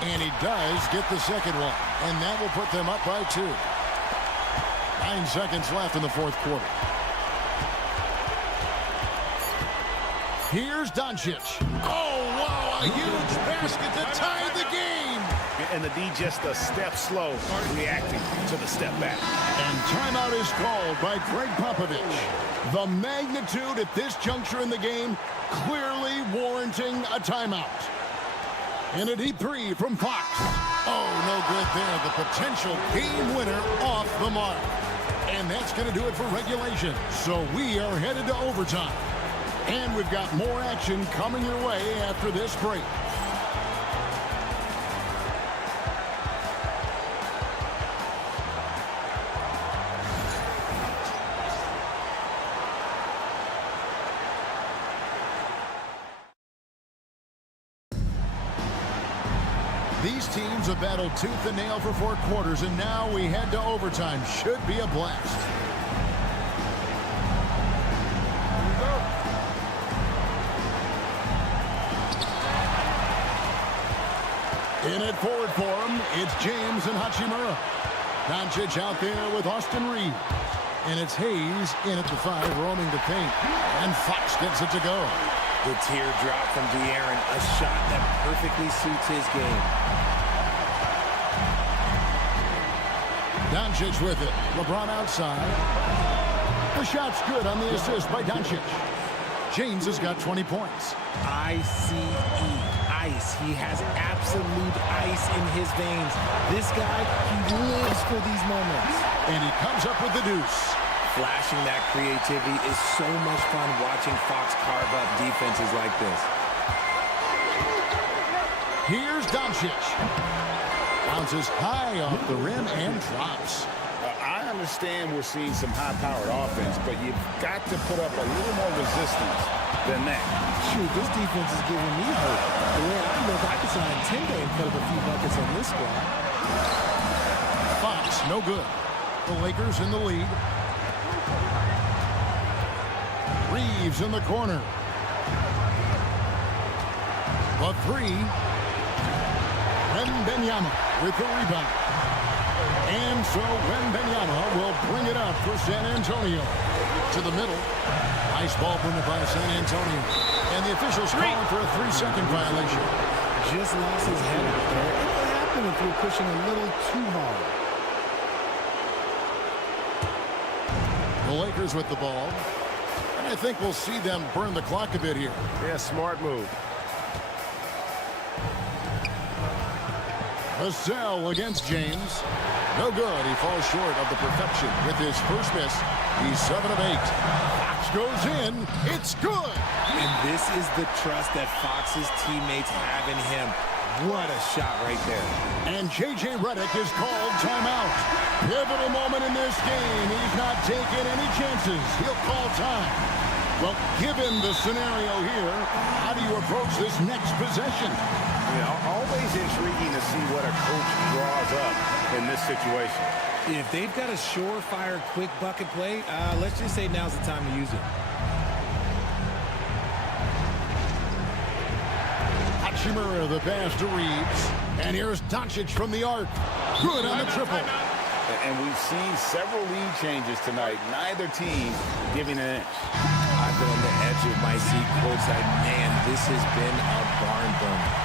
And he does get the second one. And that will put them up by 2. 9 seconds left in the fourth quarter. Here's Doncic. Oh, wow, a huge basket to tie the game. And the D just a step slow, reacting to the step back. And timeout is called by Greg Popovich. The magnitude at this juncture in the game clearly warranting a timeout. And a deep 3 from Fox. Oh, no good there. The potential game winner off the mark. And that's going to do it for regulation. So we are headed to overtime. And we've got more action coming your way after this break. These teams have battled tooth and nail for 4 quarters, and now we head to overtime. Should be a blast. In at forward for him, it's James and Hachimura. Doncic out there with Austin Reeves. And it's Hayes in at the 5, roaming the paint. And Fox gets it to go. The teardrop from De'Aaron, a shot that perfectly suits his game. Doncic with it. LeBron outside. The shot's good on the assist by Doncic. James has got 20 points. ICE, ice. He has absolute ice in his veins. This guy, he lives for these moments. And he comes up with the deuce. Flashing that creativity is so much fun watching Fox carve up defenses like this. Here's Doncic. Bounces high off the rim and drops. I understand we're seeing some high-powered offense, but you've got to put up a little more resistance than that. Shoot, this defense is giving me hope. The way I look, I could sign 10 day and put up a few buckets on this squad. Fox, no good. The Lakers in the lead. Reeves in the corner. The 3. Wembanyama with the rebound. And so Wembanyama will bring it up for San Antonio. To the middle. Nice ball movement by San Antonio. And the officials calling for a 3-second violation. Just lost his head out there. It'll happen if you're pushing a little too hard. The Lakers with the ball. And I think we'll see them burn the clock a bit here. Yeah, smart move. Vassell against James. No good. He falls short of the perfection with his first miss. He's 7 of 8. Fox goes in. It's good. And this is the trust that Fox's teammates have in him. What a shot right there. And J.J. Redick is called timeout. Pivotal moment in this game. He's not taking any chances. He'll call time. Well, given the scenario here, how do you approach this next possession? Always intriguing to see what a coach draws up in this situation. If they've got a surefire quick bucket play, let's just say now's the time to use it. Hachimura, the pass to Reeves. And here's Doncic from the arc. Good on the triple. And we've seen several lead changes tonight. Neither team giving an inch. I've been on the edge of my seat courtside. Man, this has been a barn burner.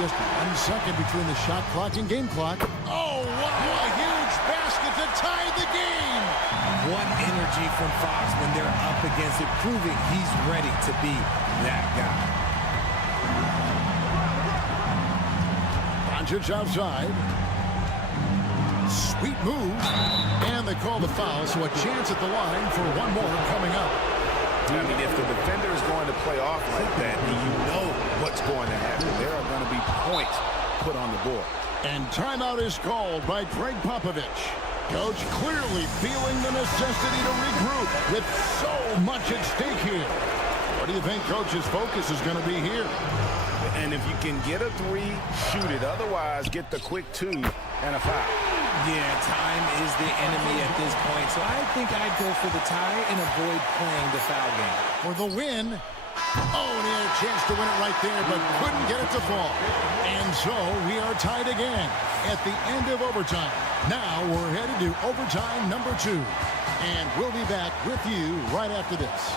Just 1 second between the shot clock and game clock. Oh, wow, a huge basket to tie the game. What energy from Fox when they're up against it, proving he's ready to be that guy. Doncic outside. Sweet move. And they call the foul, so a chance at the line for one more coming up. I mean, if the defender is going to play off like that, then you know what's going to happen. There are going to be points put on the board. And timeout is called by Greg Popovich. Coach clearly feeling the necessity to regroup with so much at stake here. What do you think Coach's focus is going to be here? And if you can get a 3, shoot it. Otherwise, get the quick 2 and a foul. Yeah, time is the enemy at this point, so I think I'd go for the tie and avoid playing the foul game. For the win. Oh, and he had a chance to win it right there, but couldn't get it to fall. And so we are tied again at the end of overtime. Now we're headed to overtime number 2. And we'll be back with you right after this.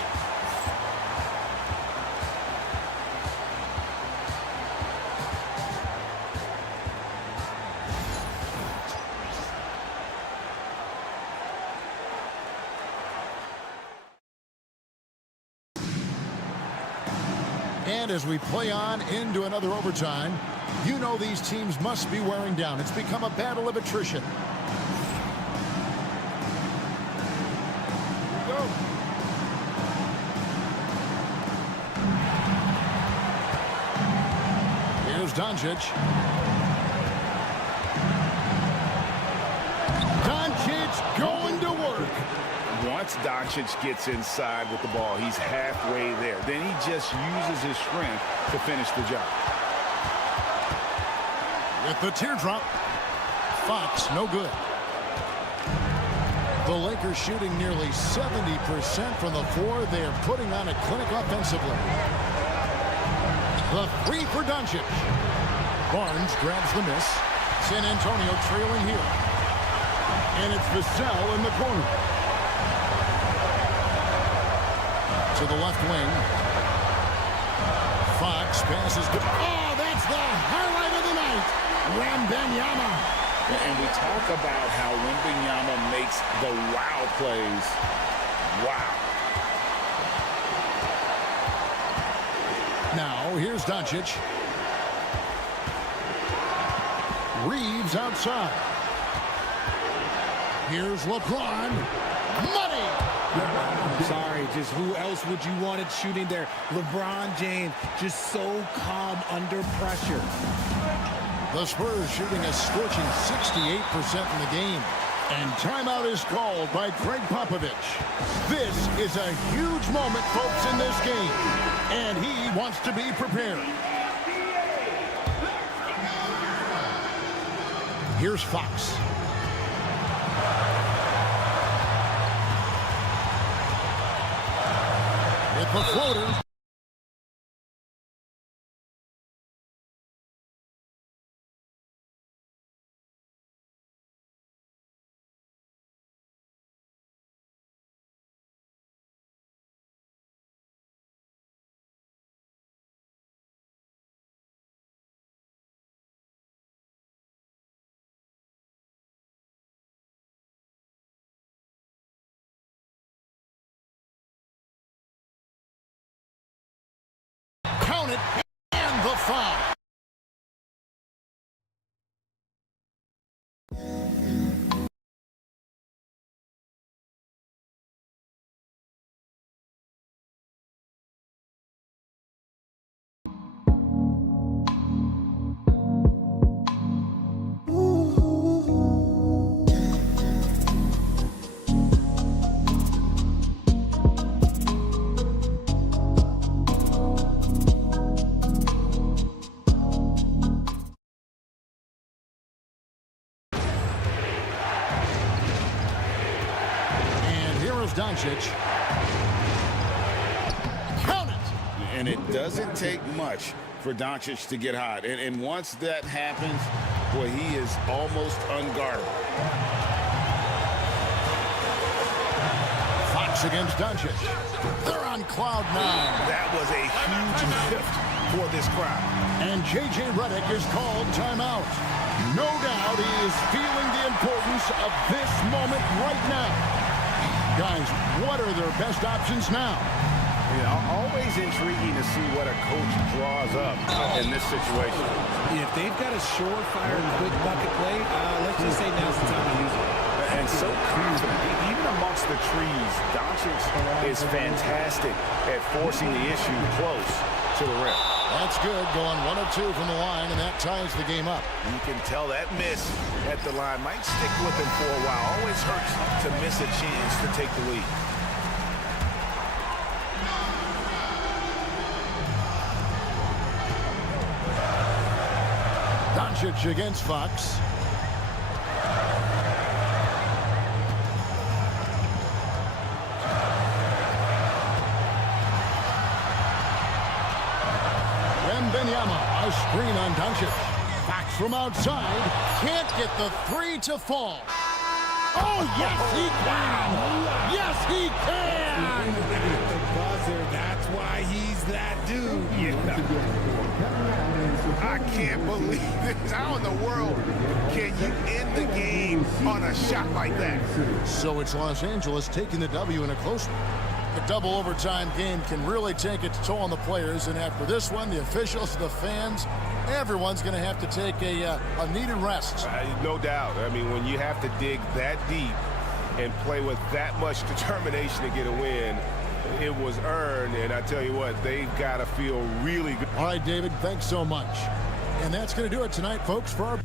And as we play on into another overtime, you know these teams must be wearing down. It's become a battle of attrition. Go. Here's Doncic. Doncic going to work. Once Doncic gets inside with the ball, he's halfway there. Then he just uses his strength to finish the job. With the teardrop, Fox, no good. The Lakers shooting nearly 70% from the floor. They are putting on a clinic offensively. The 3 for Doncic. Barnes grabs the miss. San Antonio trailing here. And it's Vassell in the corner. To the left wing. Fox passes. Oh, that's the highlight of the night. Wembanyama. And we talk about how Wembanyama makes the wow plays. Wow. Now, here's Doncic. Reeves outside. Here's LeBron. Money! Sorry, just who else would you want it shooting there? LeBron James, just so calm under pressure. The Spurs shooting a scorching 68% in the game. And timeout is called by Greg Popovich. This is a huge moment, folks, in this game. And he wants to be prepared. Here's Fox. With the floater. foul. Doncic. Count it! And it doesn't take much for Doncic to get hot. And once that happens, boy, he is almost unguardable. Fox against Doncic. They're on cloud nine. That was a huge lift for this crowd. And J.J. Redick is called timeout. No doubt he is feeling the importance of this moment right now. Guys, what are their best options now? Always intriguing to see what a coach draws up in this situation. If they've got a surefire, quick bucket play, let's just say now's the time to use it. And so confident, even amongst the trees, Doncic is fantastic at forcing the issue close to the rim. That's good, going 1 of 2 from the line, and that ties the game up. You can tell that miss at the line might stick with him for a while. Always hurts to miss a chance to take the lead. Doncic against Fox. A screen on Doncic. Fox from outside. Can't get the three to fall. Oh, yes, he can! Yes, he can! The buzzer, that's why he's that dude. Yeah. I can't believe this. How in the world can you end the game on a shot like that? So it's Los Angeles taking the W in a close one. The double overtime game can really take its toll on the players, and after this one, the officials, the fans, everyone's going to have to take a needed rest. No doubt. I mean, when you have to dig that deep and play with that much determination to get a win, it was earned, and I tell you what, they've got to feel really good. All right, David, thanks so much. And that's going to do it tonight, folks, for our...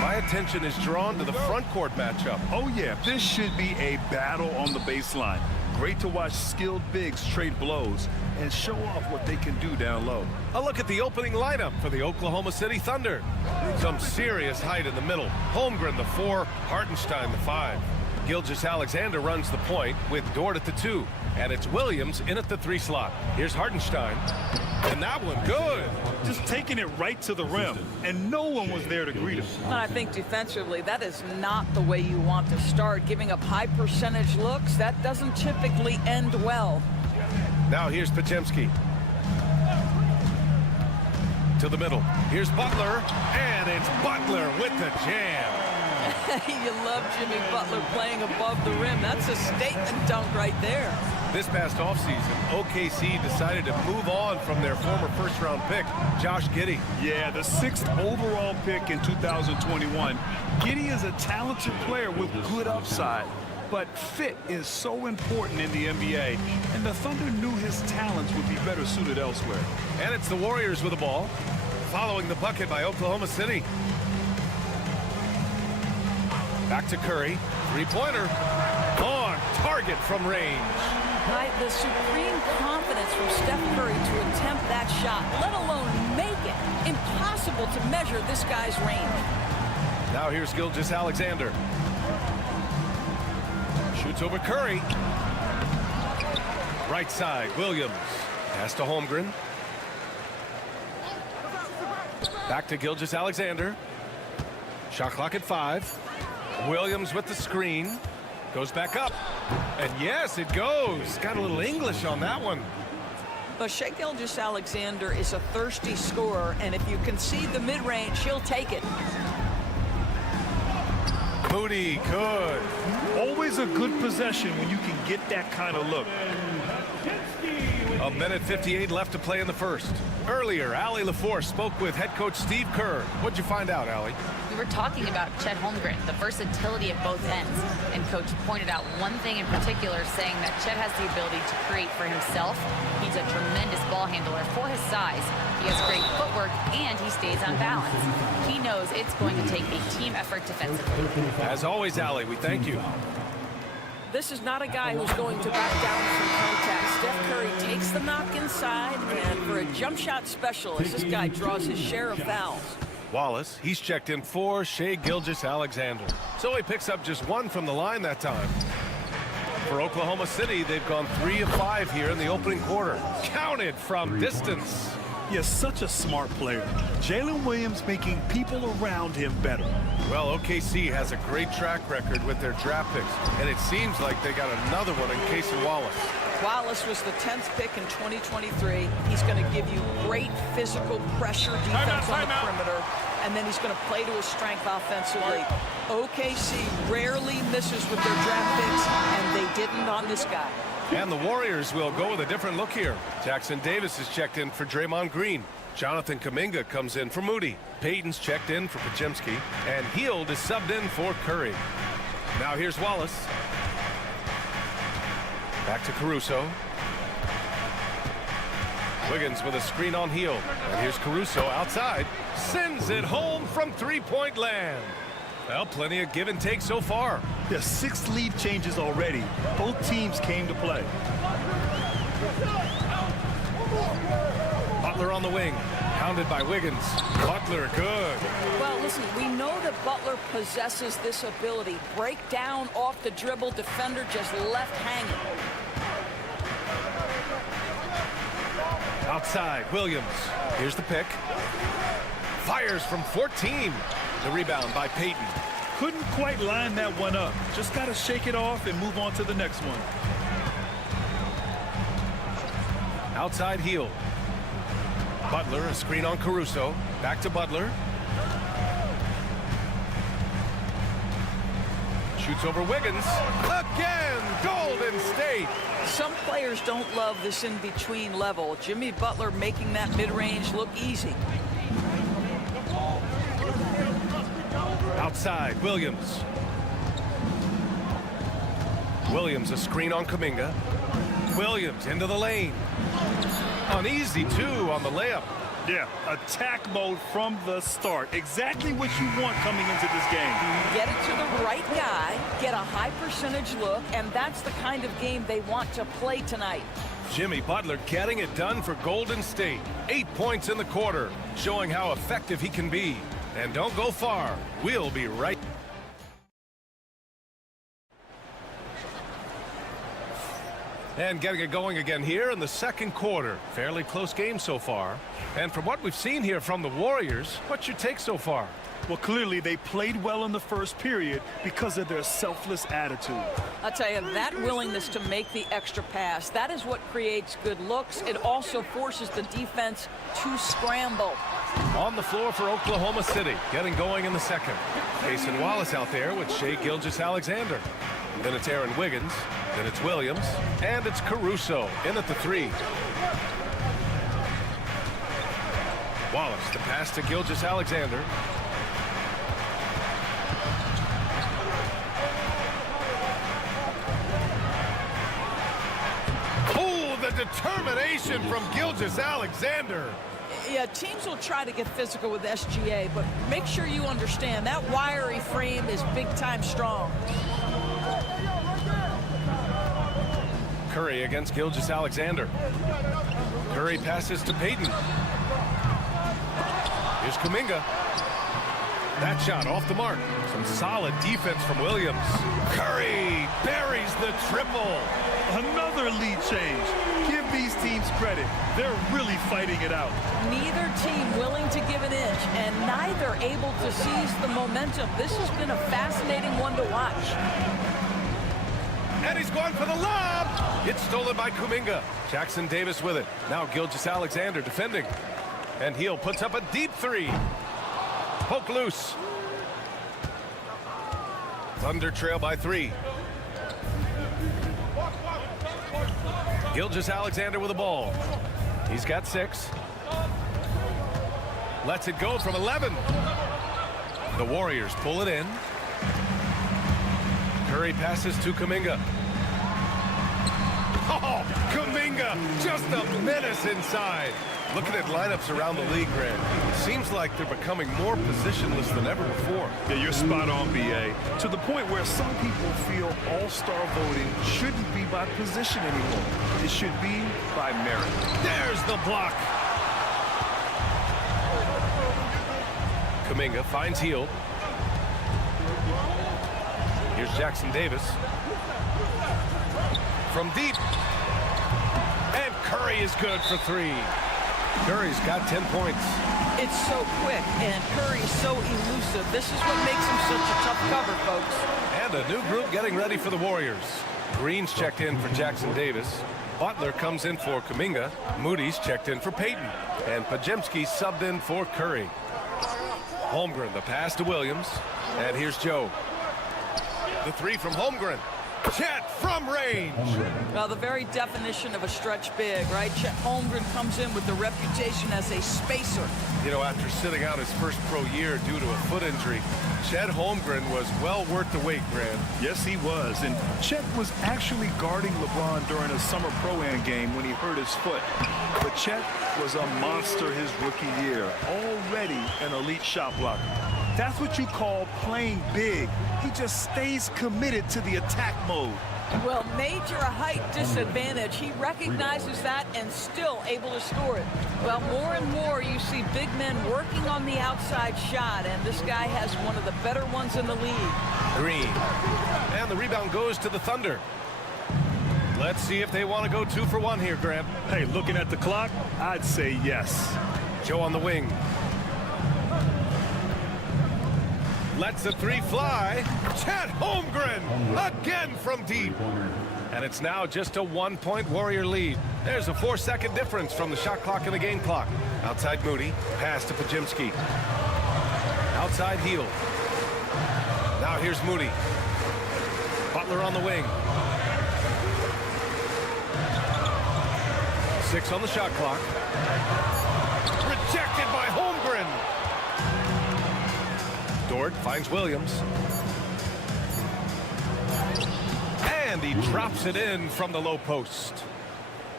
My attention is drawn to the front court matchup. Oh yeah, this should be a battle on the baseline. Great to watch skilled bigs trade blows and show off what they can do down low. A look at the opening lineup for the Oklahoma City Thunder. Some serious height in the middle. Holmgren the 4, Hartenstein the 5. Gilgeous-Alexander runs the point with Dort at the 2. And it's Williams in at the 3 slot. Here's Hartenstein. And that one, good. Just taking it right to the rim, and no one was there to greet him. I think defensively, that is not the way you want to start. Giving up high percentage looks, that doesn't typically end well. Now here's Podziemski. To the middle. Here's Butler, and it's Butler with the jam. You love Jimmy Butler playing above the rim. That's a statement dunk right there. This past offseason, OKC decided to move on from their former first-round pick, Josh Giddey. Yeah, the 6th overall pick in 2021. Giddey is a talented player with good upside, but fit is so important in the NBA, and the Thunder knew his talents would be better suited elsewhere. And it's the Warriors with the ball, following the bucket by Oklahoma City. Back to Curry, 3-pointer, on target from range. Right, the supreme confidence from Steph Curry to attempt that shot, let alone make it. Impossible to measure this guy's range. Now here's Gilgeous-Alexander. Shoots over Curry. Right side, Williams. Pass to Holmgren. Back to Gilgeous-Alexander. Shot clock at 5. Williams with the screen. Goes back up. And yes, it goes. Got a little English on that one. But Shai Gilgeous-Alexander is a thirsty scorer, and if you concede the mid-range, he'll take it. Moody, good. Always a good possession when you can get that kind of look. 1:58 left to play in the first. Earlier, Allie LaForce spoke with head coach Steve Kerr. What'd you find out, Allie? We were talking about Chet Holmgren, the versatility of both ends. And Coach pointed out one thing in particular, saying that Chet has the ability to create for himself. He's a tremendous ball handler for his size. He has great footwork, and he stays on balance. He knows it's going to take a team effort defensively. As always, Allie, we thank you. This is not a guy who's going to back down from contact. Steph Curry takes the knock inside, and for a jump shot specialist, this guy draws his share of fouls. Wallace, he's checked in for Shai Gilgeous-Alexander. So he picks up just 1 from the line that time. For Oklahoma City, they've gone 3 of 5 here in the opening quarter. Counted from distance. He is such a smart player. Jalen Williams making people around him better. Well, OKC has a great track record with their draft picks, and it seems like they got another one in Casey Wallace. Wallace was the 10th pick in 2023. He's going to give you great physical pressure defense on the perimeter, and then he's going to play to his strength offensively. OKC rarely misses with their draft picks, and they didn't on this guy. And the Warriors will go with a different look here. Jackson Davis is checked in for Draymond Green. Jonathan Kuminga comes in for Moody. Payton's checked in for Podziemski. And Hield is subbed in for Curry. Now here's Wallace. Back to Caruso. Wiggins with a screen on Hield. And here's Caruso outside. Sends it home from 3-point land. Well, plenty of give and take so far. There's 6 lead changes already. Both teams came to play. Butler on the wing, pounded by Wiggins. Butler, good. Well, listen, we know that Butler possesses this ability. Break down off the dribble, defender just left hanging. Outside, Williams. Here's the pick. Fires from 14. The rebound by Payton. Couldn't quite line that one up. Just got to shake it off and move on to the next one. Outside Hield. Butler, a screen on Caruso. Back to Butler. Shoots over Wiggins. Again, Golden State. Some players don't love this in-between level. Jimmy Butler making that mid-range look easy. Outside, Williams. Williams, a screen on Kuminga. Williams into the lane. An easy 2 on the layup. Yeah, attack mode from the start. Exactly what you want coming into this game. Get it to the right guy, get a high percentage look, and that's the kind of game they want to play tonight. Jimmy Butler getting it done for Golden State. 8 points in the quarter, showing how effective he can be. And don't go far. We'll be right And getting it going again here in the second quarter. Fairly close game so far. And from what we've seen here from the Warriors, what's your take so far? Well, clearly they played well in the first period because of their selfless attitude. I'll tell you, that willingness to make the extra pass, that is what creates good looks. It also forces the defense to scramble. On the floor for Oklahoma City, getting going in the second. Jason Wallace out there with Shai Gilgeous-Alexander. Then it's Aaron Wiggins. Then it's Williams. And it's Caruso in at the 3. Wallace, the pass to Gilgeous-Alexander. Oh, the determination from Gilgeous-Alexander. Yeah, teams will try to get physical with SGA, but make sure you understand that wiry frame is big-time strong. Curry against Gilgeous-Alexander. Curry passes to Payton. Here's Kuminga. That shot off the mark. Some solid defense from Williams. Curry buries the triple. Another lead change. Give these teams credit. They're really fighting it out. Neither team willing to give an inch, and neither able to seize the momentum. This has been a fascinating one to watch. And he's going for the lob. It's stolen by Kuminga. Jackson Davis with it. Now Gilgeous-Alexander defending. And Hill puts up a deep 3. Poke loose. Thunder trail by 3. Gilgeous-Alexander with the ball. He's got 6. Lets it go from 11. The Warriors pull it in. Curry passes to Kuminga. Oh, Kuminga, just a menace inside. Looking at lineups around the league, Grant, it seems like they're becoming more positionless than ever before. Yeah, you're spot on, BA. To the point where some people feel all-star voting shouldn't be by position anymore. It should be by merit. There's the block. Kuminga finds Hield. Here's Jackson Davis. From deep. And Curry is good for 3. Curry's got 10 points. It's so quick, and Curry's so elusive. This is what makes him such a tough cover, folks. And a new group getting ready for the Warriors. Green's checked in for Jackson Davis. Butler comes in for Kuminga. Moody's checked in for Payton. And Pajemski subbed in for Curry. Holmgren, the pass to Williams. And here's Joe. The 3 from Holmgren. Chet from range. Well, the very definition of a stretch big, right? Chet Holmgren comes in with the reputation as a spacer. You know, after sitting out his first pro year due to a foot injury, Chet Holmgren was well worth the wait, Grant. Yes, he was. And Chet was actually guarding LeBron during a summer pro-am game when he hurt his foot. But Chet was a monster his rookie year, already an elite shot blocker. That's what you call playing big. He just stays committed to the attack mode. Well, major height disadvantage. He recognizes that and still able to score it. Well, more and more you see big men working on the outside shot, and this guy has one of the better ones in the league. Green. And the rebound goes to the Thunder. Let's see if they want to go 2 for 1 here, Grant. Hey, looking at the clock, I'd say yes. Joe on the wing. Lets the 3 fly. Chet Holmgren again from deep. And it's now just a 1-point Warrior lead. There's a 4-second difference from the shot clock and the game clock. Outside Moody. Pass to Pajemski. Outside Hield. Now here's Moody. Butler on the wing. 6 on the shot clock. Rejected by Holmgren. Dort finds Williams. And he drops it in from the low post.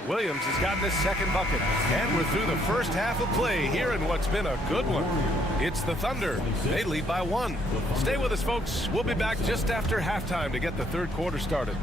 Williams has gotten his second bucket. And we're through the first half of play here in what's been a good one. It's the Thunder. They lead by 1. Stay with us, folks. We'll be back just after halftime to get the third quarter started.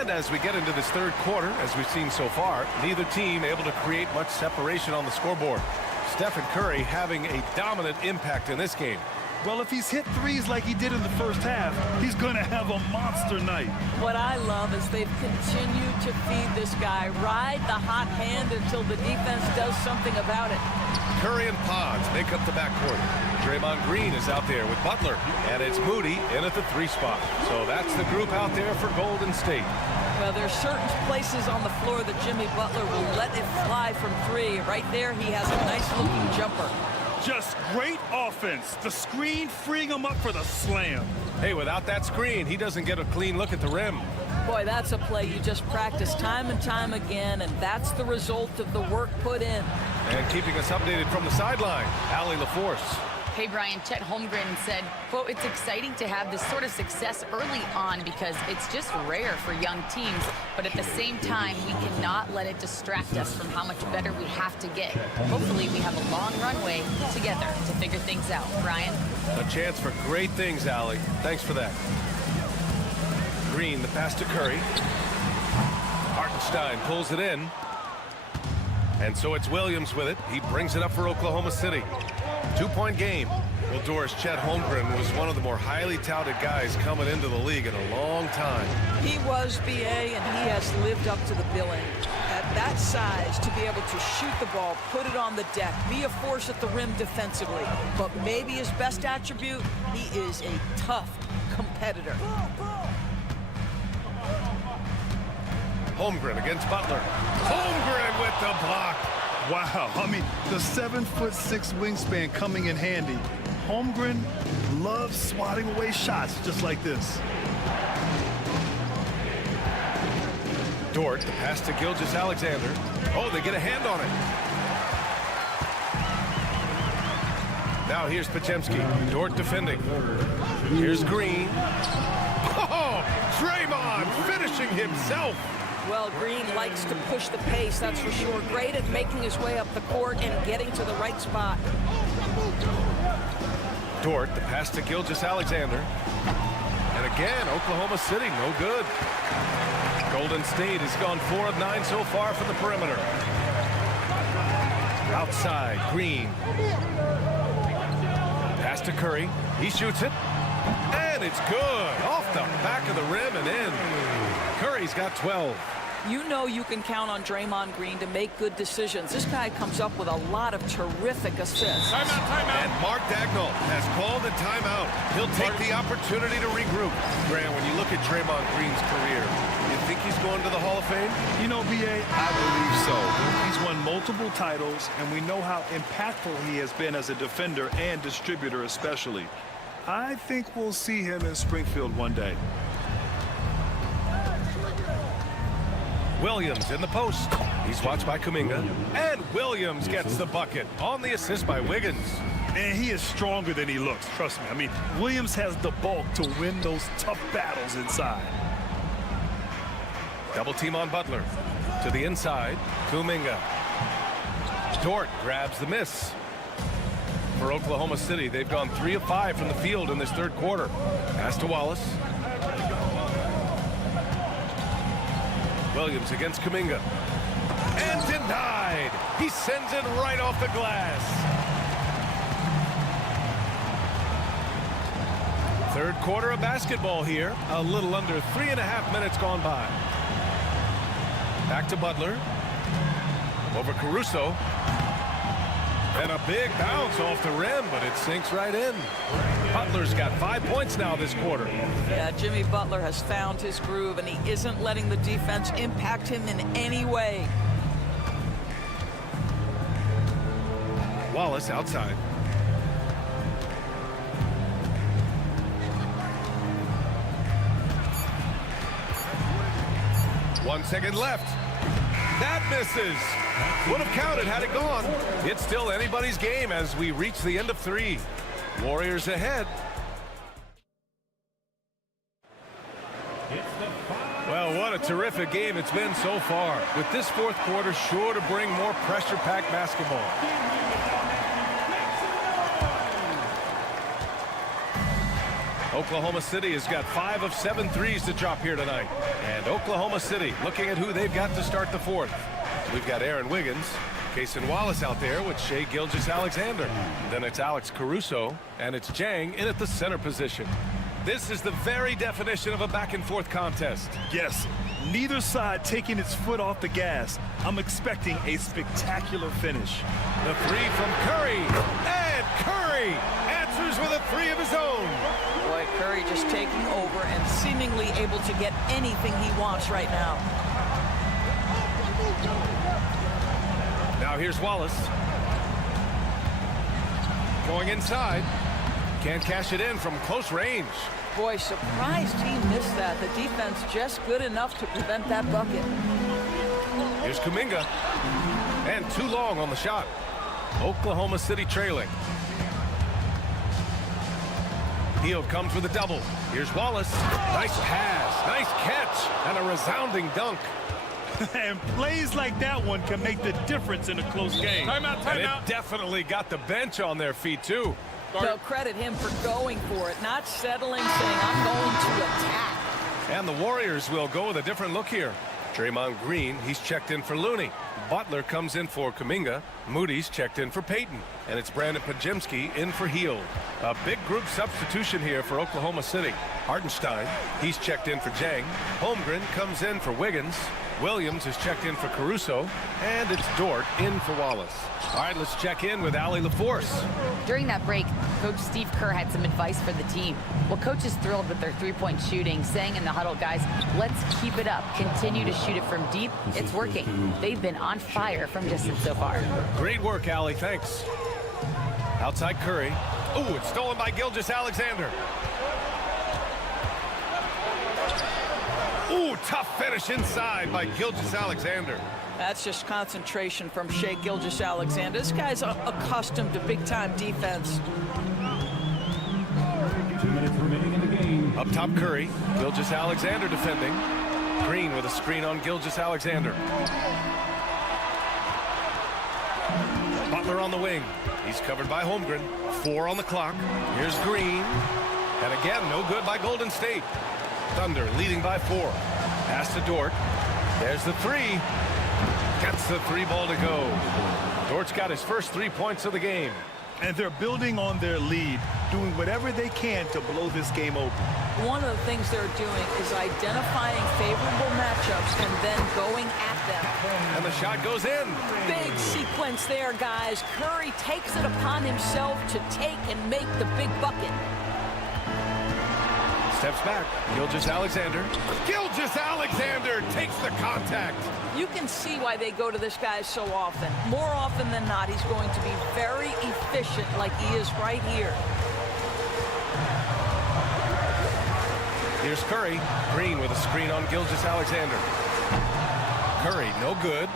And as we get into this third quarter, as we've seen so far, neither team able to create much separation on the scoreboard. Stephen Curry having a dominant impact in this game. Well, if he's hit threes like he did in the first half, he's going to have a monster night. What I love is they've continued to feed this guy. Ride the hot hand until the defense does something about it. Curry and Pods make up the backcourt. Draymond Green is out there with Butler, and it's Moody in at the 3 spot. So that's the group out there for Golden State. Well, there's certain places on the floor that Jimmy Butler will let it fly from 3. Right there, he has a nice-looking jumper. Just great offense. The screen freeing him up for the slam. Hey, without that screen, he doesn't get a clean look at the rim. Boy, that's a play you just practice time and time again, and that's the result of the work put in. And keeping us updated from the sideline, Allie LaForce. Hey, Brian, Chet Holmgren said, quote, "It's exciting to have this sort of success early on because it's just rare for young teams. But at the same time, we cannot let it distract us from how much better we have to get. Hopefully, we have a long runway together to figure things out." Brian? A chance for great things, Allie. Thanks for that. Green, the pass to Curry. Hartenstein pulls it in. And so it's Williams with it. He brings it up for Oklahoma City. 2-point game. Well, Doris, Chet Holmgren was one of the more highly touted guys coming into the league in a long time. He was, BA, and he has lived up to the billing. At that size, to be able to shoot the ball, put it on the deck, be a force at the rim defensively. But maybe his best attribute, he is a tough competitor. Holmgren against Butler. Holmgren with the block. Wow, I mean, the 7'6" wingspan coming in handy. Holmgren loves swatting away shots just like this. Dort, the pass to Gilgeous-Alexander. Oh, they get a hand on it. Now here's Podziemski. Dort defending. Here's Green. Oh, Draymond finishing himself. Well, Green likes to push the pace, that's for sure. Great at making his way up the court and getting to the right spot. Dort, the pass to Gilgeous-Alexander. And again, Oklahoma City, no good. Golden State has gone 4 of 9 so far from the perimeter. Outside, Green. Pass to Curry. He shoots it. And it's good. Off the back of the rim and in. Curry's got 12. You know you can count on Draymond Green to make good decisions. This guy comes up with a lot of terrific assists. Timeout, timeout. And Mark Dagnall has called a timeout. He'll take the opportunity to regroup. Grant, when you look at Draymond Green's career, you think he's going to the Hall of Fame? You know, BA, I believe so. He's won multiple titles, and we know how impactful he has been as a defender and distributor especially. I think we'll see him in Springfield one day. Williams in the post. He's watched by Kuminga. And Williams gets the bucket on the assist by Wiggins. Man, he is stronger than he looks, trust me. I mean, Williams has the bulk to win those tough battles inside. Double team on Butler. To the inside, Kuminga. Dort grabs the miss. For Oklahoma City, they've gone 3 of 5 from the field in this third quarter. Pass to Wallace. Williams against Kuminga. And denied. He sends it right off the glass. Third quarter of basketball here. A little under 3.5 minutes gone by. Back to Butler. Over Caruso. And a big bounce off the rim, but it sinks right in. Butler's got 5 points now this quarter. Yeah, Jimmy Butler has found his groove, and he isn't letting the defense impact him in any way. Wallace outside. One second left. That misses. Would have counted had it gone. It's still anybody's game as we reach the end of 3. Warriors ahead. Well, what a terrific game it's been so far. With this fourth quarter sure to bring more pressure-packed basketball. Oklahoma City has got 5 of 7 threes to drop here tonight. And Oklahoma City looking at who they've got to start the fourth. We've got Aaron Wiggins, Cason Wallace out there with Shai Gilgeous-Alexander. Then it's Alex Caruso, and it's Jang in at the center position. This is the very definition of a back-and-forth contest. Yes, neither side taking its foot off the gas. I'm expecting a spectacular finish. The three from Curry, and Curry answers with a three of his own. Boy, Curry just taking over and seemingly able to get anything he wants right now. Now here's Wallace. Going inside. Can't cash it in from close range. Boy, surprised he missed that. The defense just good enough to prevent that bucket. Here's Kuminga. And too long on the shot. Oklahoma City trailing. Hield comes with a double. Here's Wallace. Nice pass, nice catch, and a resounding dunk. And plays like that one can make the difference in a close game. Timeout, timeout. And it definitely got the bench on their feet, too. They'll credit him for going for it, not settling, saying, I'm going to attack. And the Warriors will go with a different look here. Draymond Green, he's checked in for Looney. Butler comes in for Kuminga. Moody's checked in for Payton. And it's Brandon Pajemski in for Hield. A big group substitution here for Oklahoma City. Hartenstein, he's checked in for Jang. Holmgren comes in for Wiggins. Williams is checked in for Caruso. And it's Dort in for Wallace. All right, let's check in with Allie LaForce. During that break, Coach Steve Kerr had some advice for the team. Well, Coach is thrilled with their three-point shooting, saying in the huddle, guys, let's keep it up. Continue to shoot it from deep. It's working. They've been on fire from distance so far. Great work, Allie. Thanks. Outside Curry. Ooh, it's stolen by Gilgeous-Alexander. Ooh, tough finish inside by Gilgeous-Alexander. That's just concentration from Shai Gilgeous-Alexander. This guy's accustomed to big-time defense. 2 minutes remaining in the game. Up top, Curry. Gilgeous-Alexander defending. Green with a screen on Gilgeous-Alexander. Butler on the wing. He's covered by Holmgren. 4 on the clock. Here's Green. And again, no good by Golden State. Thunder leading by 4. Pass to Dort. There's the three. Gets the 3-ball to go. Dort's got his first 3 points of the game. And they're building on their lead, doing whatever they can to blow this game open. One of the things they're doing is identifying favorable matchups and then going at them. And the shot goes in. Big sequence there, guys. Curry takes it upon himself to take and make the big bucket. Steps back. Gilgeous-Alexander. Gilgeous-Alexander takes the contact. You can see why they go to this guy so often. More often than not, he's going to be very efficient like he is right here. Here's Curry. Green with a screen on Gilgeous-Alexander. Curry, no good.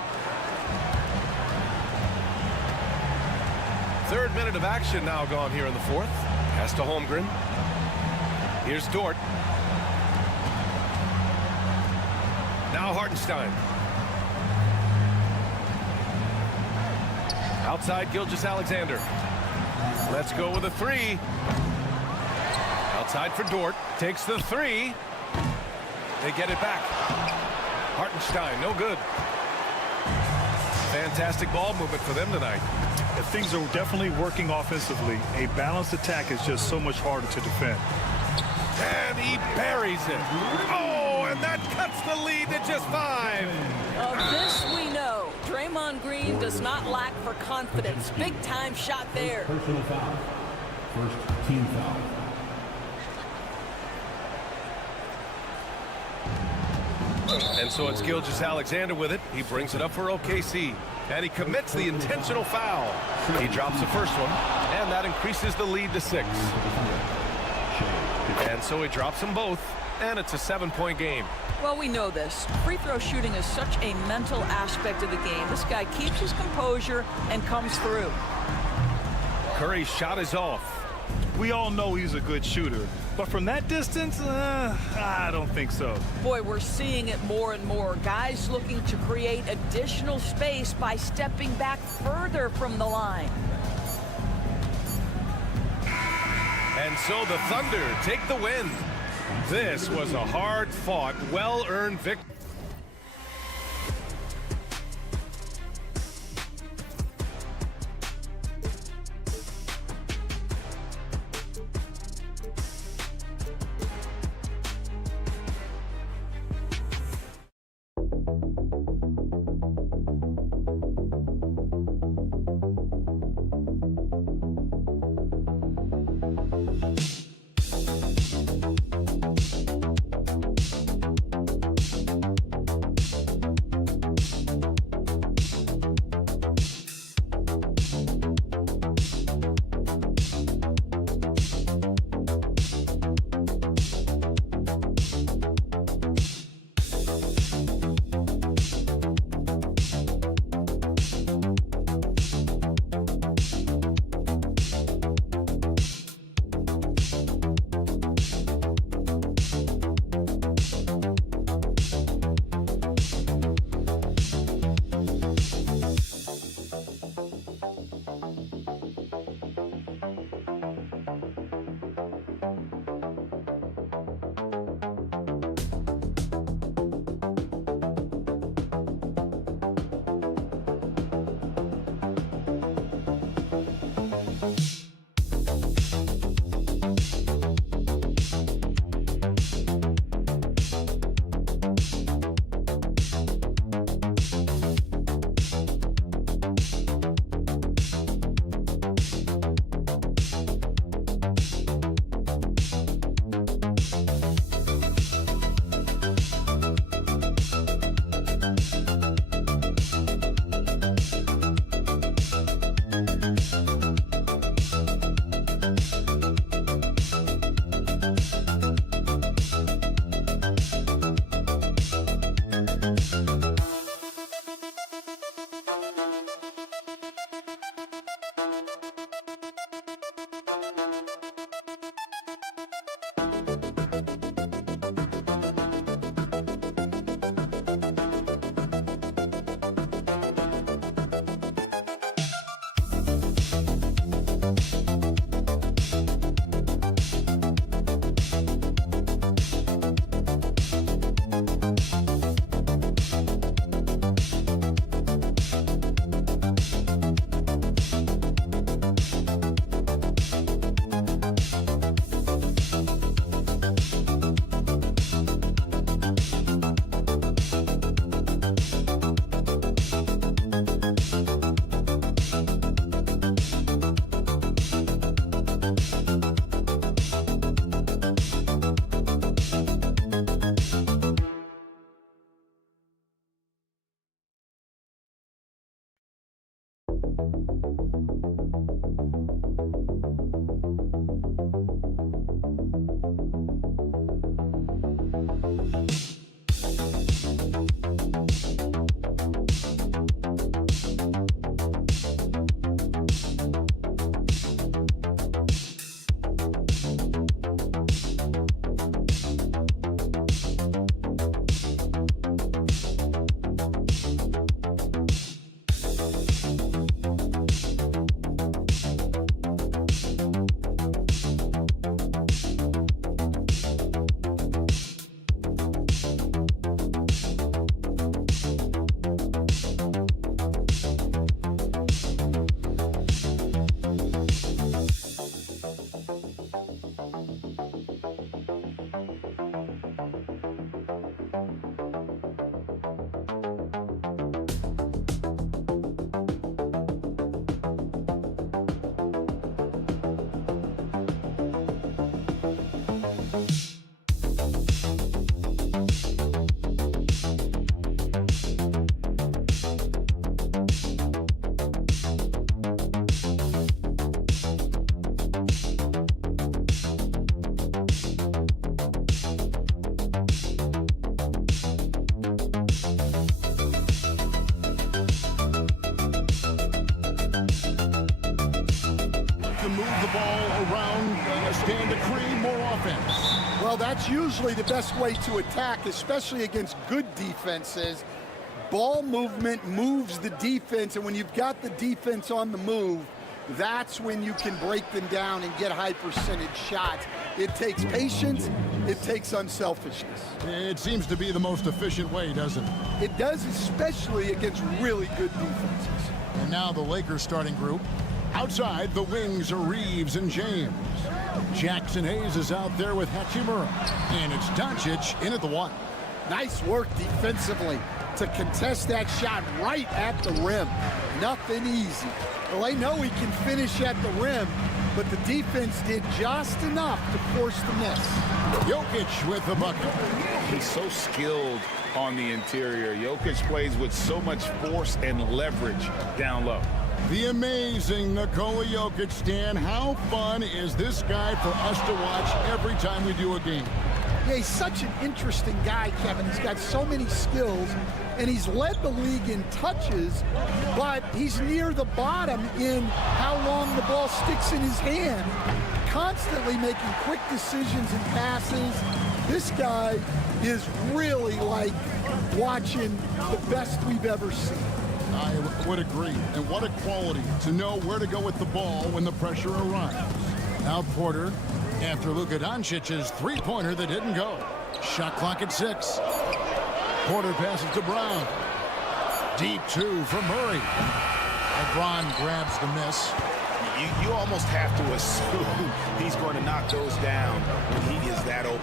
3rd minute of action now gone here in the 4th. Pass to Holmgren. Here's Dort. Now Hartenstein. Outside Gilgeous-Alexander. Let's go with a 3. Outside for Dort. Takes the 3. They get it back. Hartenstein, no good. Fantastic ball movement for them tonight. Things are definitely working offensively. A balanced attack is just so much harder to defend. And he buries it. Oh, and that cuts the lead to just 5. Of this we know. Draymond Green does not lack for confidence. Big time shot there. Personal foul. First team foul. And so it's Gilgeous-Alexander with it. He brings it up for OKC. And he commits the intentional foul. He drops the first one, and that increases the lead to 6. And so he drops them both, and it's a 7-point game. Well, we know this. Free throw shooting is such a mental aspect of the game. This guy keeps his composure and comes through. Curry's shot is off. We all know he's a good shooter, but from that distance, I don't think so. Boy, we're seeing it more and more. Guys looking to create additional space by stepping back further from the line. And so the Thunder take the win. This was a hard-fought, well-earned victory. stand to create more offense. Well, that's usually the best way to attack, especially against good defenses. Ball movement moves the defense, and when you've got the defense on the move, that's when you can break them down and get high percentage shots. It takes patience. It takes unselfishness. It seems to be the most efficient way, doesn't it? It does, especially against really good defenses. And now the Lakers starting group. Outside, the wings are Reeves and James. Jackson Hayes is out there with Hachimura. And it's Doncic in at the 1. Nice work defensively to contest that shot right at the rim. Nothing easy. Well, they know he can finish at the rim, but the defense did just enough to force the miss. Jokic with the bucket. He's so skilled on the interior. Jokic plays with so much force and leverage down low. The amazing Nikola Jokic, Stan. How fun is this guy for us to watch every time we do a game? Yeah, he's such an interesting guy, Kevin. He's got so many skills, and he's led the league in touches, but he's near the bottom in how long the ball sticks in his hand, constantly making quick decisions and passes. This guy is really like watching the best we've ever seen. I would agree. And what a quality to know where to go with the ball when the pressure arrives. Now Porter, after Luka Doncic's three-pointer that didn't go. Shot clock at 6. Porter passes to Brown. Deep 2 from Murray. LeBron grabs the miss. You almost have to assume he's going to knock those down when he is that open.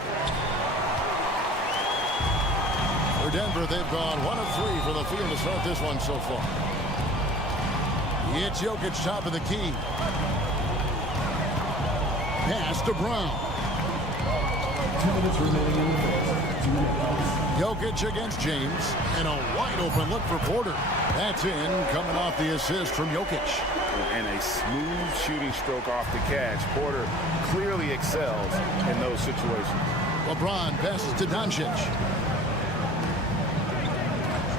For Denver, they've gone 1 of 3 for the field to start this one so far. It's Jokic top of the key. Pass to Brown. 2 minutes remaining in the first. 2 minutes. Jokic against James, and a wide open look for Porter. That's in, coming off the assist from Jokic. And a smooth shooting stroke off the catch. Porter clearly excels in those situations. LeBron passes to Doncic.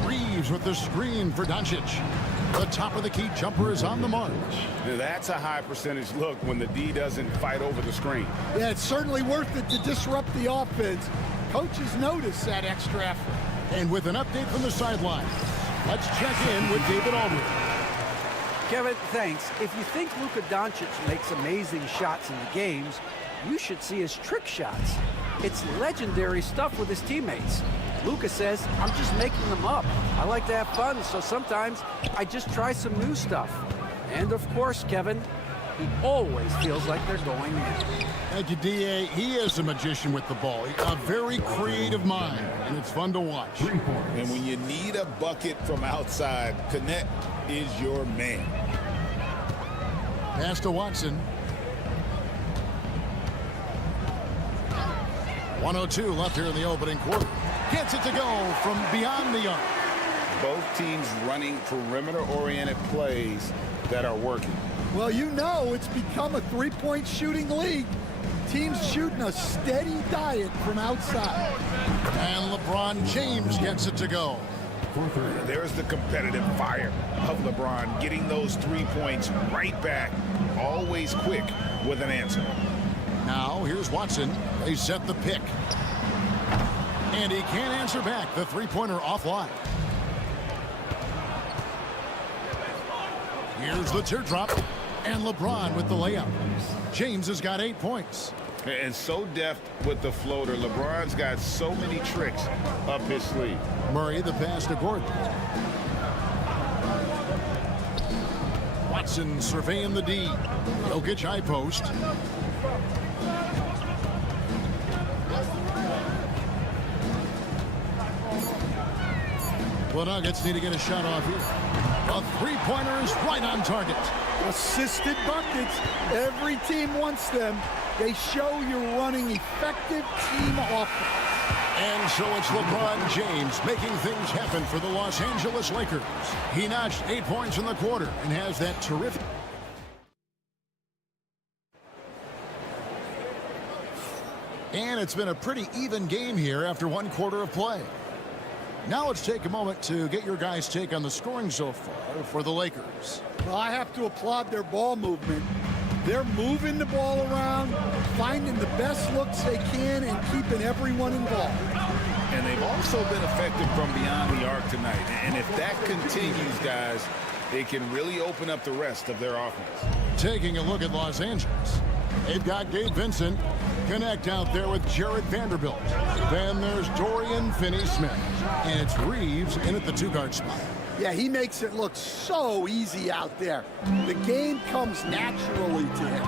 Reeves with the screen for Doncic. The top of the key jumper is on the mark. That's a high percentage look when the D doesn't fight over the screen. Yeah, it's certainly worth it to disrupt the offense. Coaches notice that extra effort. And with an update from the sideline, let's check in with David Aldridge. Kevin, thanks. If you think Luka Doncic makes amazing shots in the games, you should see his trick shots. It's legendary stuff with his teammates. Luka says, I'm just making them up. I like to have fun, so sometimes I just try some new stuff. And of course, Kevin, he always feels like they're going in. Thank you, D.A. He is a magician with the ball. A very creative mind, and it's fun to watch. And when you need a bucket from outside, Connect is your man. Pass to Watson. 1:02 left here in the opening quarter. Gets it to go from beyond the arc. Both teams running perimeter-oriented plays that are working. Well, you know it's become a three-point shooting league. Teams shooting a steady diet from outside. And LeBron James gets it to go. There's the competitive fire of LeBron, getting those 3 points right back, always quick with an answer. Now, here's Watson. They set the pick. And he can't answer back. The three-pointer offline. Here's the teardrop. And LeBron with the layup. James has got 8 points. And so deft with the floater. LeBron's got so many tricks up his sleeve. Murray the pass to Gordon. Watson surveying the D. Jokic high post. The Nuggets need to get a shot off here. A three-pointer is right on target. Assisted buckets. Every team wants them. They show you're running effective team offense. And so it's LeBron James making things happen for the Los Angeles Lakers. He notched 8 points in the quarter and has that terrific. And it's been a pretty even game here after 1 quarter of play. Now let's take a moment to get your guys' take on the scoring so far for the Lakers. Well, I have to applaud their ball movement. They're moving the ball around, finding the best looks they can, and keeping everyone involved. And they've also been effective from beyond the arc tonight. And if that continues, guys, it can really open up the rest of their offense. Taking a look at Los Angeles. They've got Gabe Vincent connect out there with Jared Vanderbilt. Then there's Dorian Finney-Smith. And it's Reeves in at the 2-guard spot. Yeah, he makes it look so easy out there. The game comes naturally to him.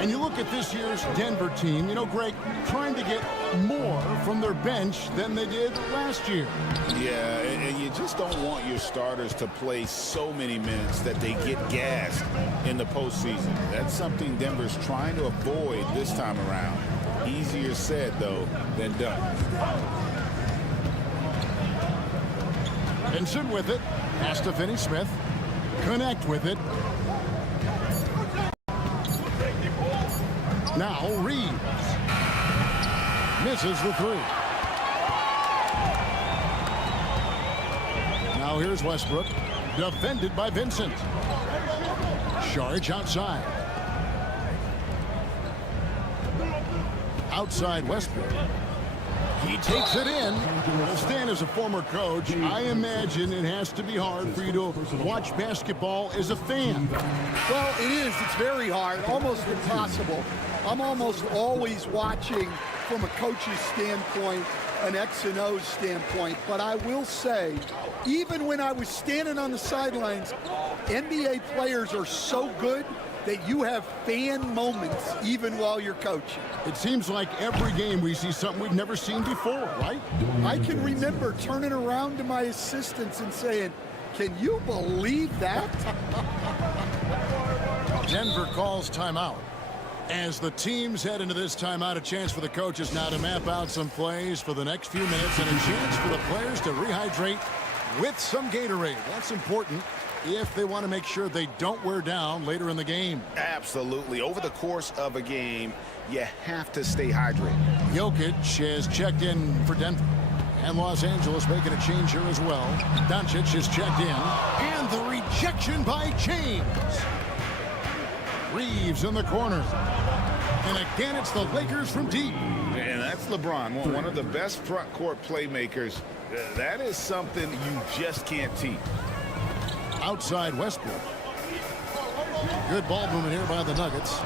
And you look at this year's Denver team, you know, Greg, trying to get more from their bench than they did last year. Yeah, and you just don't want your starters to play so many minutes that they get gassed in the postseason. That's something Denver's trying to avoid this time around. Easier said, though, than done. Vincent with it. Pass to Finney-Smith. Connect with it. Now Reeves. Misses the 3. Now here's Westbrook. Defended by Vincent. Saric outside. Outside Westbrook. He takes it in. Well, Stan, as a former coach, I imagine it has to be hard for you to watch basketball as a fan. Well, it is. It's very hard, almost impossible. I'm almost always watching from a coach's standpoint, an X and O standpoint. But I will say, even when I was standing on the sidelines, NBA players are so good that you have fan moments even while you're coaching. It seems like every game we see something we've never seen before, right? I can remember turning around to my assistants and saying, can you believe that? Denver calls timeout. As the teams head into this timeout, a chance for the coaches now to map out some plays for the next few minutes and a chance for the players to rehydrate with some Gatorade. That's important if they want to make sure they don't wear down later in the game. Absolutely. Over the course of a game, you have to stay hydrated. Jokic has checked in for Denver. And Los Angeles making a change here as well. Doncic has checked in. And the rejection by James. Reeves in the corner. And again, it's the Lakers from deep. And that's LeBron, one of the best front court playmakers. That is something you just can't teach. Outside Westbrook. Good ball movement here by the Nuggets.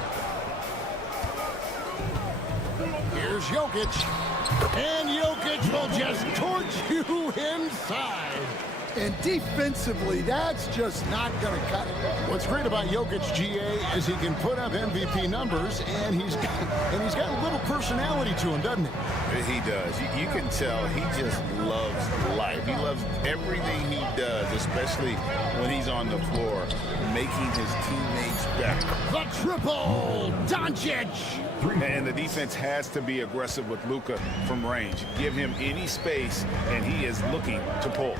Here's Jokic. And Jokic will just torch you inside. And defensively, that's just not going to cut it. What's great about Jokic, GA, is he can put up MVP numbers, and he's got a little personality to him, doesn't he? He does. You can tell he just loves life. He loves everything he does, especially when he's on the floor, making his teammates better. The triple, Doncic. And the defense has to be aggressive with Luka from range. Give him any space, and he is looking to pull.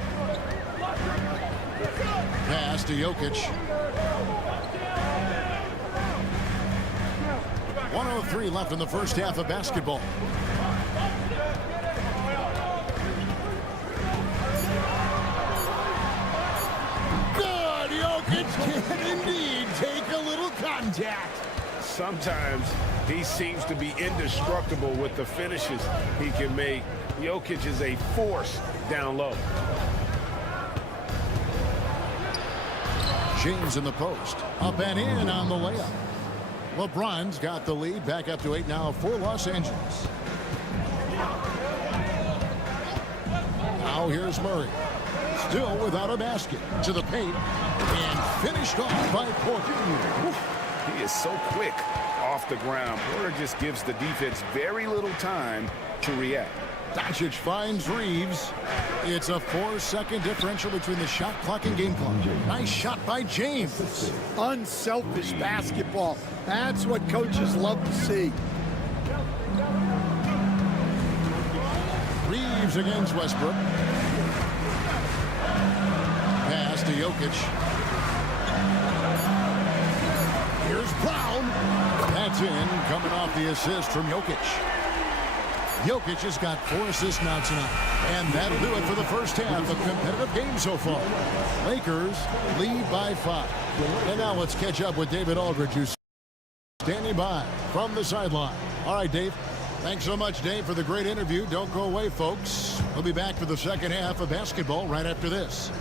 Pass to Jokic. 1:03 left in the first half of basketball. Good! Jokic can indeed take a little contact. Sometimes he seems to be indestructible with the finishes he can make. Jokic is a force down low. James in the post. Up and in on the layup. LeBron's got the lead. Back up to 8 now for Los Angeles. Now here's Murray. Still without a basket. To the paint. And finished off by Porter. He is so quick off the ground. Porter just gives the defense very little time to react. Doncic finds Reeves. It's a 4-second differential between the shot clock and game clock. Nice shot by James. Unselfish basketball. That's what coaches love to see. Reeves against Westbrook. Pass to Jokic. Here's Brown. That's in, coming off the assist from Jokic. Jokic has got 4 assists now tonight. And that'll do it for the first half. A competitive game so far. Lakers lead by 5. And now let's catch up with David Aldridge, who's standing by from the sideline. All right, Dave. Thanks so much, Dave, for the great interview. Don't go away, folks. We'll be back for the second half of basketball right after this.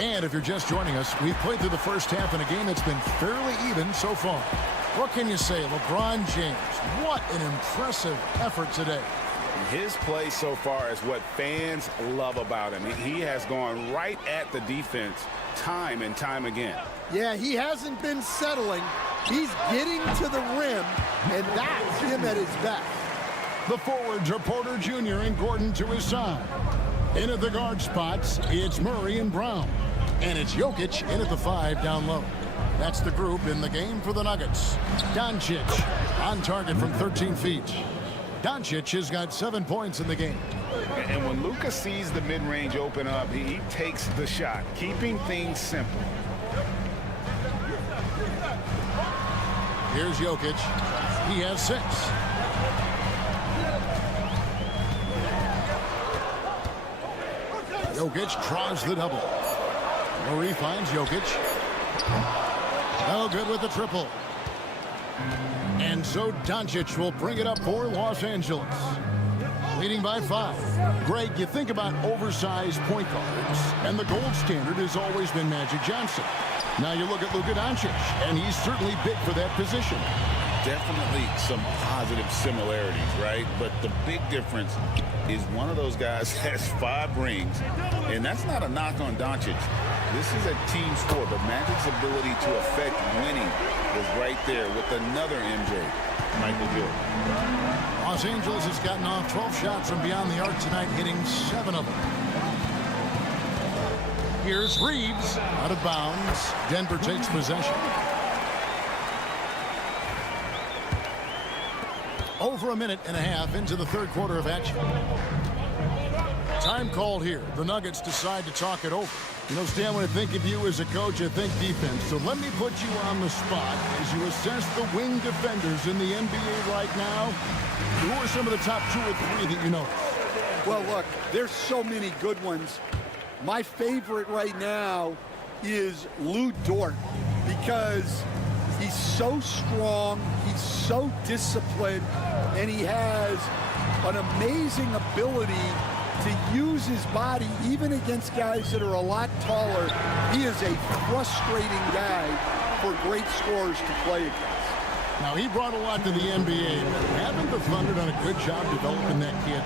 And if you're just joining us, we've played through the first half in a game that's been fairly even so far. What can you say? LeBron James, what an impressive effort today. His play so far is what fans love about him. He has gone right at the defense time and time again. Yeah, he hasn't been settling. He's getting to the rim, and that's him at his best. The forwards are Porter Jr. and Gordon to his side. In at the guard spots, it's Murray and Brown. And it's Jokic in at the 5 down low. That's the group in the game for the Nuggets. Doncic on target from 13 feet. Doncic has got 7 points in the game. And when Luka sees the mid-range open up, he takes the shot, keeping things simple. Here's Jokic. He has 6. Jokic draws the double. Murray finds Jokic. No good with the triple. And so Doncic will bring it up for Los Angeles. Leading by 5. Greg, you think about oversized point guards, and the gold standard has always been Magic Johnson. Now you look at Luka Doncic, and he's certainly big for that position. Definitely some positive similarities, right? But the big difference is one of those guys has 5 rings, and that's not a knock on Doncic. This is a team sport, but Magic's ability to affect winning was right there with another MJ, Michael Jordan. Los Angeles has gotten off 12 shots from beyond the arc tonight, hitting 7 of them. Here's Reeves out of bounds. Denver takes possession. Over a minute and a half into the third quarter of action. Time called here. The Nuggets decide to talk it over. You know, Stan, when I think of you as a coach, I think defense. So let me put you on the spot as you assess the wing defenders in the NBA right now. Who are some of the top 2 or 3 that you know? Well, look, there's so many good ones. My favorite right now is Lou Dort because he's so strong, he's so disciplined, and he has an amazing ability to use his body even against guys that are a lot taller. He is a frustrating guy for great scorers to play against. Now, he brought a lot to the NBA. Haven't the Thunder done a good job developing that kid?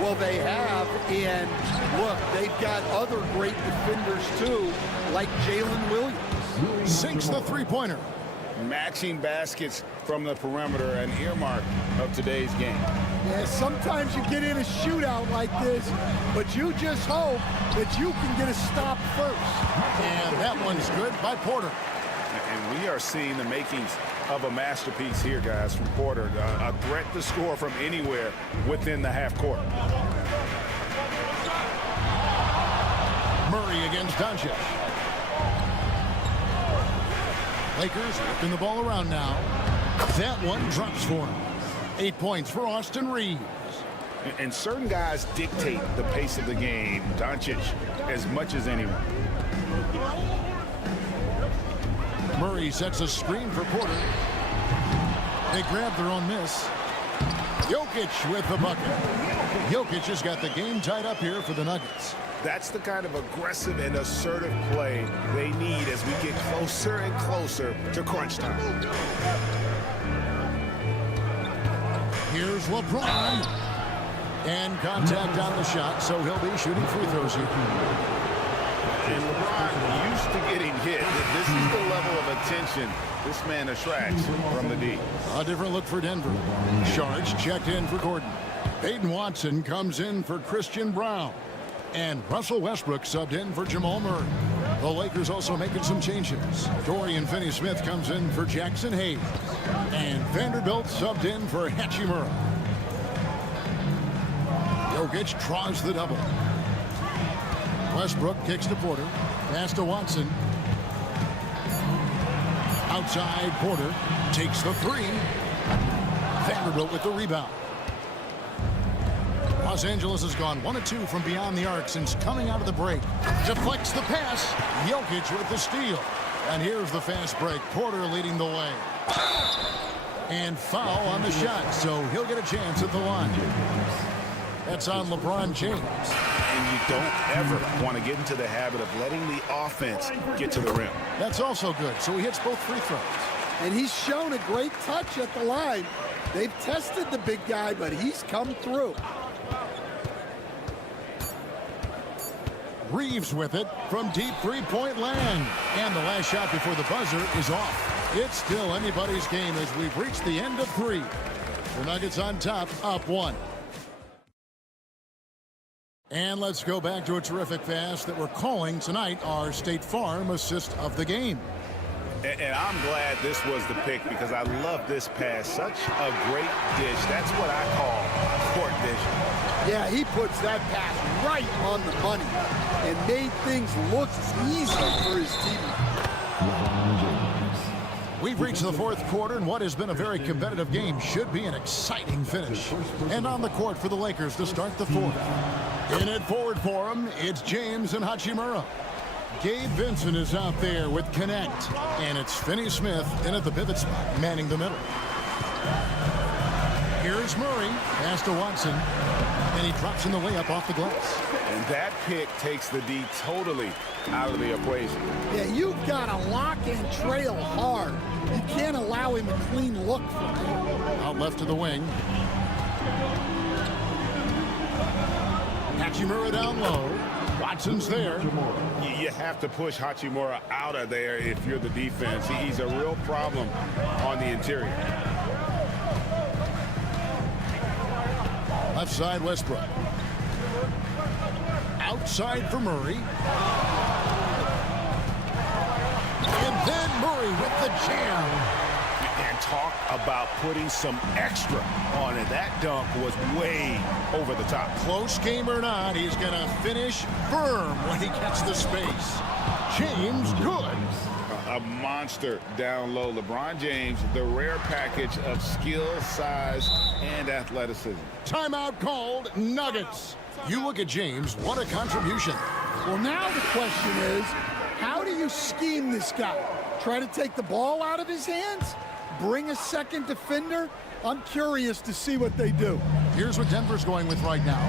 Well, they have, and look, they've got other great defenders too, like Jalen Williams. Sinks the three-pointer. Matching baskets from the perimeter, an earmark of today's game. Yeah, sometimes you get in a shootout like this, but you just hope that you can get a stop first. And that one's good by Porter. And we are seeing the makings of a masterpiece here, guys, from Porter. A threat to score from anywhere within the half court. Murray against Doncic. Lakers whipping the ball around now. That one drops for him. 8 points for Austin Reeves. And certain guys dictate the pace of the game. Doncic as much as anyone. Murray sets a screen for Porter. They grab their own miss. Jokic with the bucket. Jokic has got the game tied up here for the Nuggets. That's the kind of aggressive and assertive play they need as we get closer and closer to crunch time. Here's LeBron. And contact on the shot, so he'll be shooting free throws here. And LeBron used to getting hit. This is the level of attention this man attracts from the D. A different look for Denver. Shards checked in for Gordon. Peyton Watson comes in for Christian Brown. And Russell Westbrook subbed in for Jamal Murray. The Lakers also making some changes. Dorian Finney-Smith comes in for Jackson Hayes. And Vanderbilt subbed in for Hachimura. Jokic draws the double. Westbrook kicks to Porter. Pass to Watson. Outside, Porter takes the 3. Vanderbilt with the rebound. Los Angeles has gone 1 of 2 from beyond the arc since coming out of the break. Deflects the pass. Jokic with the steal. And here's the fast break. Porter leading the way. And foul on the shot, so he'll get a chance at the line. That's on LeBron James. And you don't ever want to get into the habit of letting the offense get to the rim. That's also good. So he hits both free throws. And he's shown a great touch at the line. They've tested the big guy, but he's come through. Reeves with it from deep three-point land. And the last shot before the buzzer is off. It's still anybody's game as we've reached the end of 3. The Nuggets on top, up 1. And let's go back to a terrific pass that we're calling tonight our State Farm assist of the game. And I'm glad this was the pick because I love this pass. Such a great dish. That's what I call court vision. Yeah, he puts that pass right on the money and made things look easy for his team. We've reached the 4th quarter, and what has been a very competitive game should be an exciting finish. And on the court for the Lakers to start the 4th. In it forward for him, it's James and Hachimura. Gabe Vincent is out there with Connect. And it's Finney Smith in at the pivot spot, manning the middle. Here's Murray, pass to Watson. And he drops in the layup off the glass. And that pick takes the D totally out of the equation. Yeah, you've got to lock and trail hard. You can't allow him a clean look from him. Out left to the wing. Hachimura down low. Watson's there. You have to push Hachimura out of there if you're the defense. He's a real problem on the interior. Left side, Westbrook. Outside for Murray. And then Murray with the jam. And talk about putting some extra on it. That dunk was way over the top. Close game or not, he's going to finish firm when he gets the space. James, good. A monster down low. LeBron James, the rare package of skill, size, and athleticism. Timeout called, Nuggets. You look at James, what a contribution. Well, now the question is, how do you scheme this guy? Try to take the ball out of his hands? Bring a second defender? I'm curious to see what they do. Here's what Denver's going with right now.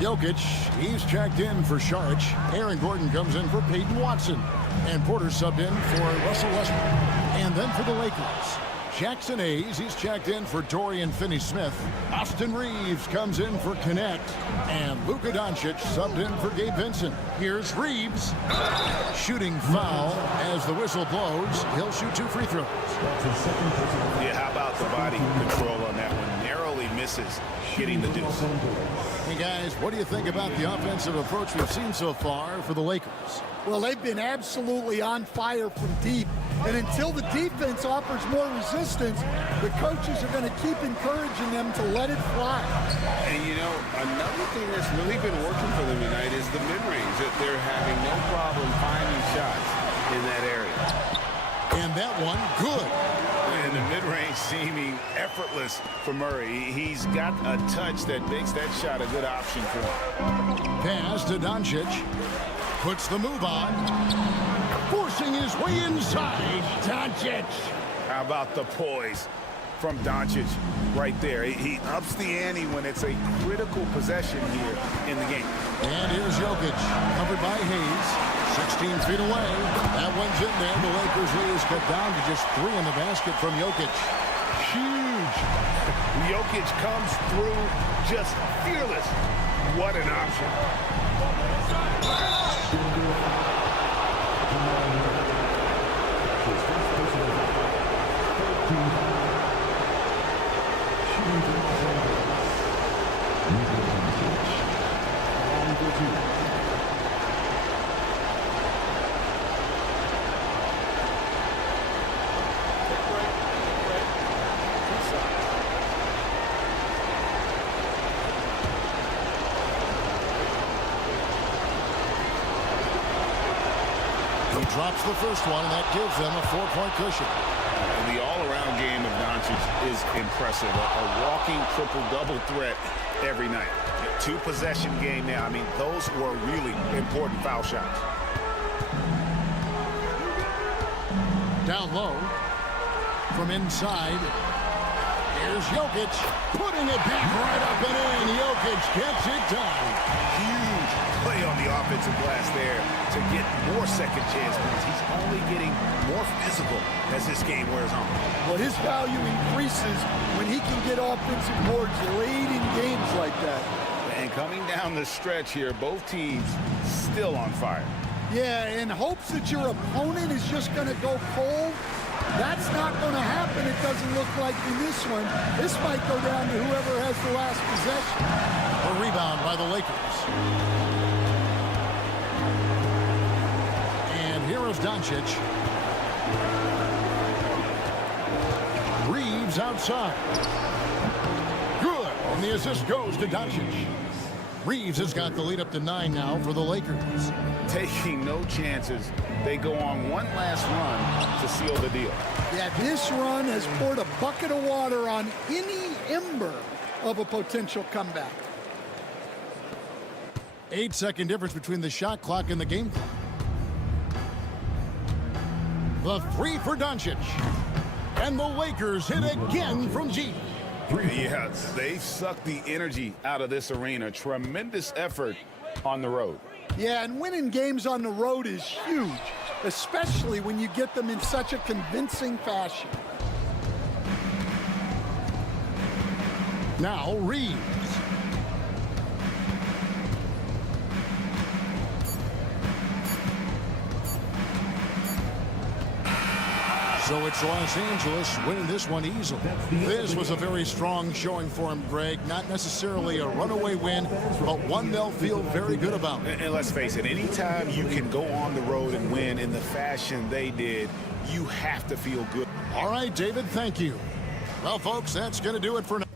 Jokic, he's checked in for Saric. Aaron Gordon comes in for Peyton Watson. And Porter subbed in for Russell Westbrook. And then for the Lakers, Jackson Hayes, he's checked in for Dorian Finney-Smith. Austin Reeves comes in for Connect. And Luka Doncic subbed in for Gabe Vincent. Here's Reeves. Shooting foul as the whistle blows. He'll shoot 2 free throws. Yeah, how about the body control on that one? Narrowly misses getting the deuce. Hey, guys, what do you think about the offensive approach we've seen so far for the Lakers? Well, they've been absolutely on fire from deep. And until the defense offers more resistance, the coaches are going to keep encouraging them to let it fly. And, you know, another thing that's really been working for them tonight is the mid-range. That they're having no problem finding shots in that area. And that one, good. And the mid-range seeming effortless for Murray. He's got a touch that makes that shot a good option for him. Pass to Doncic. Puts the move on. Forcing his way inside. Doncic. How about the poise from Doncic right there? He ups the ante when it's a critical possession here in the game. And here's Jokic, covered by Hayes. 16 feet away. That one's in there. The Lakers lead is cut down to just 3 in the basket from Jokic. Huge. Jokic comes through just fearless. What an option. Drops the first one, and that gives them a 4-point cushion. And the all-around game of Doncic is impressive. A walking triple-double threat every night. 2-possession game now. I mean, those were really important foul shots. Down low from inside. Here's Jokic putting it back right up and in. Jokic gets it done. Huge play on the offensive glass there to get more second chance points. He's only getting more physical as this game wears on. Well, his value increases when he can get offensive boards late in games like that. And coming down the stretch here, both teams still on fire. Yeah, in hopes that your opponent is just going to go cold. That's not going to happen, it doesn't look like in this one. This might go down to whoever has the last possession. A rebound by the Lakers. And here is Doncic. Reeves outside. Good. And the assist goes to Doncic. Reeves has got the lead up to 9 now for the Lakers. Taking no chances. They go on one last run to seal the deal. Yeah, this run has poured a bucket of water on any ember of a potential comeback. 8-second difference between the shot clock and the game clock. The three for Doncic. And the Lakers hit again from deep. Yeah, they sucked the energy out of this arena. Tremendous effort on the road. Yeah, and winning games on the road is huge, especially when you get them in such a convincing fashion. Now Reeves. So it's Los Angeles winning this one easily. This was a very strong showing for him, Greg. Not necessarily a runaway win, but one they'll feel very good about. And let's face it, anytime you can go on the road and win in the fashion they did, you have to feel good. All right, David, thank you. Well, folks, that's going to do it for now.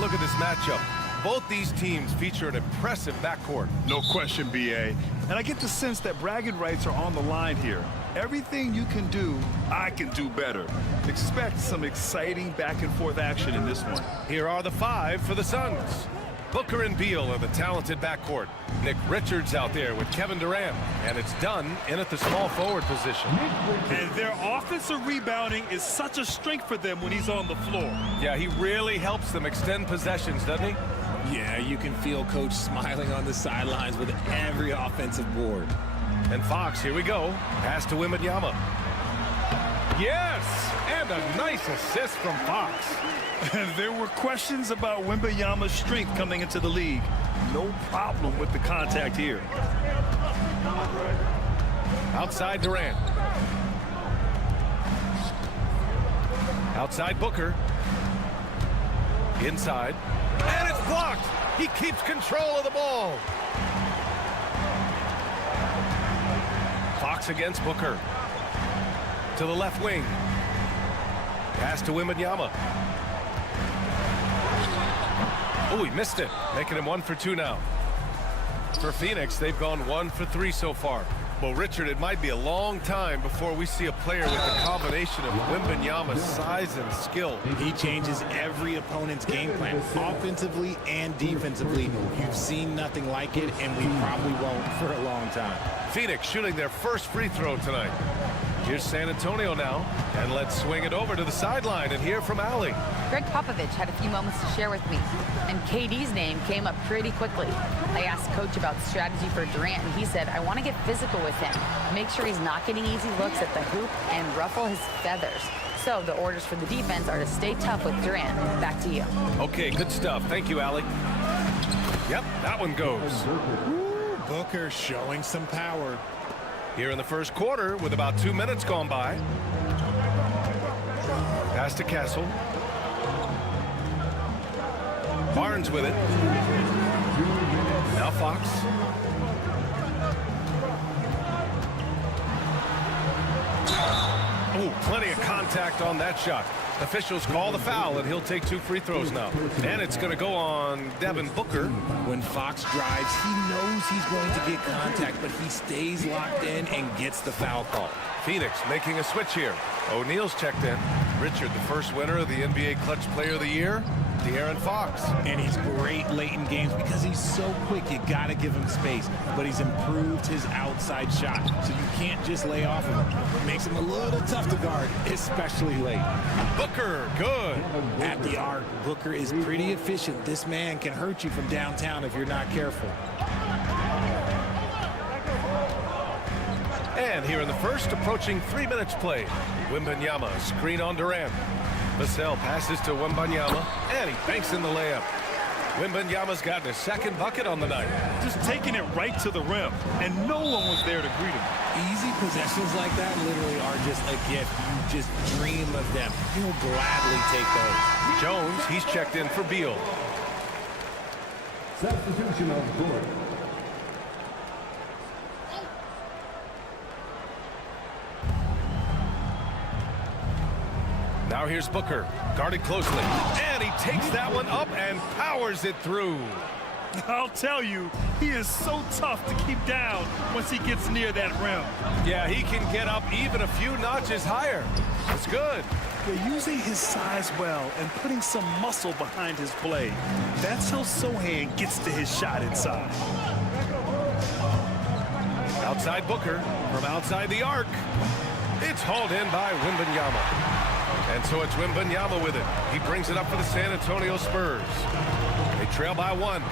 Look at this matchup. Both these teams feature an impressive backcourt. No question, BA. And I get the sense that bragging rights are on the line here. Everything you can do, I can do better. Expect some exciting back-and-forth action in this one. Here are the 5 for the Suns. Booker and Beal are the talented backcourt. Nick Richards out there with Kevin Durant. And it's done in at the small forward position. And their offensive rebounding is such a strength for them when he's on the floor. Yeah, he really helps them extend possessions, doesn't he? Yeah, you can feel Coach smiling on the sidelines with every offensive board. And Fox, here we go. Pass to Wembanyama. Yes! And a nice assist from Fox. There were questions about Wembanyama's strength coming into the league. No problem with the contact here. Outside Durant. Outside Booker. Inside. And it's blocked. He keeps control of the ball. Fox against Booker. To the left wing. Pass to Wembanyama. Oh, he missed it. Making him 1 for 2 now. For Phoenix, they've gone 1 for 3 so far. Well, Richard, it might be a long time before we see a player with a combination of Wembanyama's size and skill. He changes every opponent's game plan, offensively and defensively. You've seen nothing like it, and we probably won't for a long time. Phoenix shooting their first free throw tonight. Here's San Antonio now, and let's swing it over to the sideline and hear from Allie. Greg Popovich had a few moments to share with me, and KD's name came up pretty quickly. I asked Coach about strategy for Durant, and he said, I want to get physical with him, make sure he's not getting easy looks at the hoop, and ruffle his feathers. So the orders for the defense are to stay tough with Durant. Back to you. Okay, good stuff. Thank you, Allie. Yep, that one goes. Ooh, Booker showing some power. Here in the first quarter with about 2 minutes gone by. Pass to Castle. Barnes with it. Now Fox. Oh, plenty of contact on that shot. Officials call the foul, and he'll take 2 free throws now. And it's going to go on Devin Booker. When Fox drives, he knows he's going to get contact, but he stays locked in and gets the foul call. Phoenix making a switch here. O'Neal's checked in. Richard, the first winner of the NBA Clutch Player of the Year, De'Aaron Fox. And he's great late in games because he's so quick. You got to give him space. But he's improved his outside shot, so you can't just lay off of him. It makes him a little tough to guard, especially late. Booker, good. At the arc, Booker is pretty efficient. This man can hurt you from downtown if you're not careful. And here in the first, approaching 3 minutes played. Wembanyama, screen on Durant. Vassell passes to Wembanyama, and he banks in the layup. Wembanyama's gotten his second bucket on the night. Just taking it right to the rim, and no one was there to greet him. Easy possessions like that literally are just a gift. You just dream of them. He'll gladly take those. Jones, he's checked in for Beal. Substitution on the court. Now here's Booker, guarded closely, and he takes that one up and powers it through. I'll tell you, he is so tough to keep down once he gets near that rim. Yeah, he can get up even a few notches higher. It's good. They're using his size well and putting some muscle behind his play. That's how Sohan gets to his shot inside. Outside Booker, from outside the arc. It's hauled in by Wembanyama. And so it's Wembanyama with it. He brings it up for the San Antonio Spurs. They trail by 1.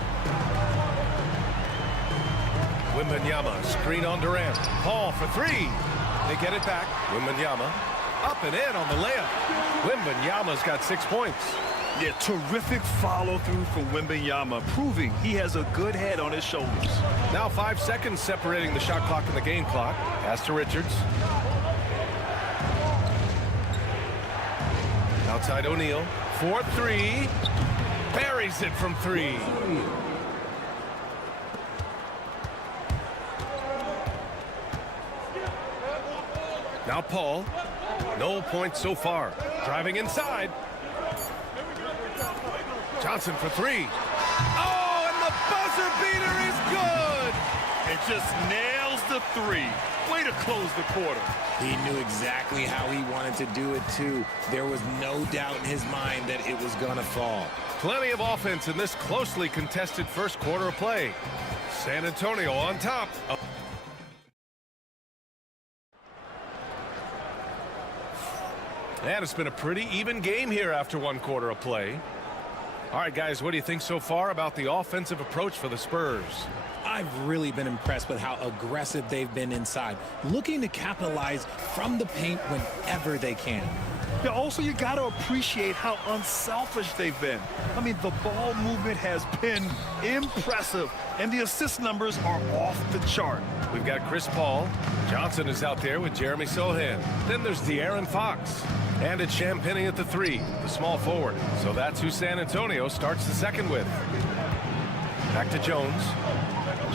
Wembanyama, screen on Durant. Paul for 3. They get it back. Wembanyama up and in on the layup. Wembanyama's got 6 points. Yeah, terrific follow-through from Wembanyama, proving he has a good head on his shoulders. Now 5 seconds separating the shot clock and the game clock. Pass to Richards. Outside O'Neal, 4-3, buries it from 3. Now Paul, no points so far, driving inside. Johnson for 3. Oh, and the buzzer beater is good! And just nails the 3. Way to close the quarter. He knew exactly how he wanted to do it, too. There was no doubt in his mind that it was going to fall. Plenty of offense in this closely contested first quarter of play. San Antonio on top. And it's been a pretty even game here after 1 quarter of play. All right, guys, what do you think so far about the offensive approach for the Spurs? I've really been impressed with how aggressive they've been inside, looking to capitalize from the paint whenever they can. Yeah, also, you got to appreciate how unselfish they've been. I mean, the ball movement has been impressive, and the assist numbers are off the chart. We've got Chris Paul. Johnson is out there with Jeremy Sohan. Then there's De'Aaron Fox. And it's Champagnie at the 3, the small forward. So that's who San Antonio starts the second with. Back to Jones.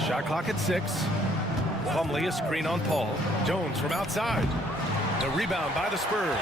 Shot clock at 6. Plumlee, a screen on Paul. Jones from outside. The rebound by the Spurs.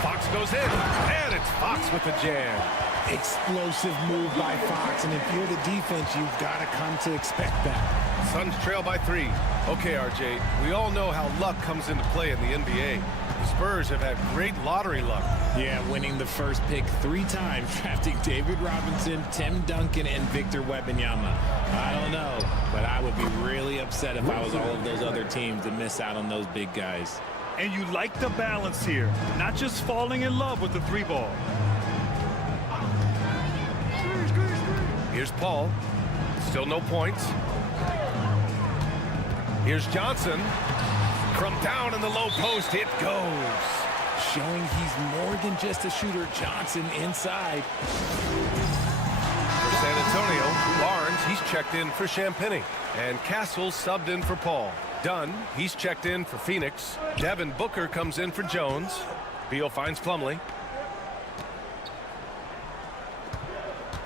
Fox goes in, and it's Fox with the jam. Explosive move by Fox, and if you're the defense, you've got to come to expect that. Suns trail by 3. Okay, RJ, we all know how luck comes into play in the NBA. The Spurs have had great lottery luck. Yeah, winning the first pick 3 times, drafting David Robinson, Tim Duncan, and Victor Wembanyama. I don't know, but I would be really upset if I was all of those other teams to miss out on those big guys. And you like the balance here, not just falling in love with the 3 ball. Here's Paul. Still no points. Here's Johnson. From down in the low post, it goes. Showing he's more than just a shooter. Johnson inside. For San Antonio, Barnes, he's checked in for Champagnie. And Castle subbed in for Paul. Dunn, he's checked in for Phoenix. Devin Booker comes in for Jones. Beal finds Plumlee.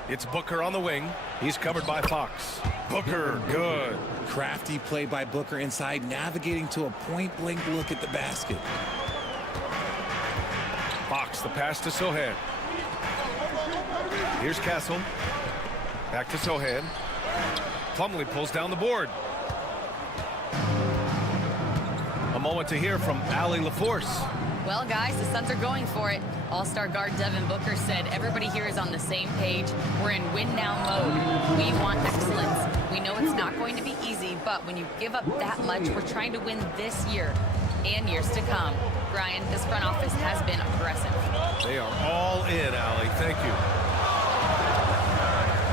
It's Booker on the wing. He's covered by Fox. Booker, good. Crafty play by Booker inside, navigating to a point-blank look at the basket. Fox, the pass to Sohan. Here's Castle. Back to Sohan. Plumlee pulls down the board. A moment to hear from Allie LaForce. Well, guys, the Suns are going for it. All-star guard Devin Booker said everybody here is on the same page. We're in win-now mode. We want excellence. We know it's not going to be easy, but when you give up that much, we're trying to win this year and years to come. Brian, this front office has been aggressive. They are all in, Allie. Thank you.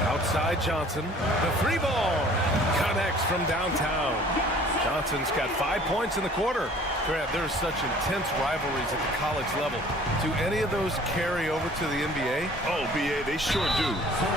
Outside Johnson. The 3 ball. Cut connects from downtown. Johnson's got 5 points in the quarter. Grant, there's such intense rivalries at the college level. Do any of those carry over to the NBA? Oh, BA, they sure do.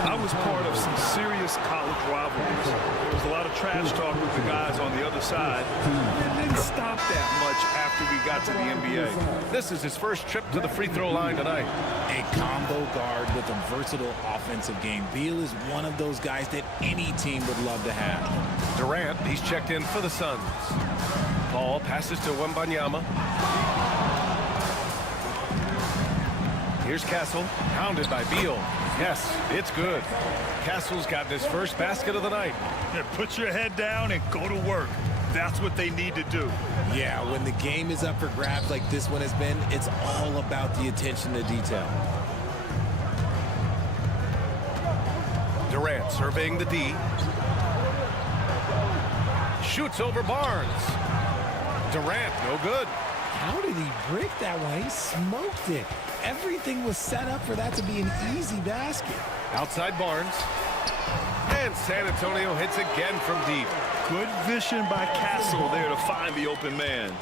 I was part of some serious college rivalries. There was a lot of trash talk with the guys on the other side. It didn't stop that much after we got to the NBA. This is his first trip to the free throw line tonight. A combo guard with a versatile offensive game. Beal is one of those guys that any team would love to have. Durant, he's checked in for the Suns. Paul passes to Wembanyama. Here's Castle, pounded by Beal. Yes, it's good. Castle's gotten his first basket of the night. Yeah, put your head down and go to work. That's what they need to do. Yeah, when the game is up for grabs like this one has been, it's all about the attention to detail. Durant surveying the D. Shoots over Barnes. Durant, no good. How did he break that one? He smoked it. Everything was set up for that to be an easy basket. Outside Barnes. And San Antonio hits again from deep. Good vision by Castle there to find the open man.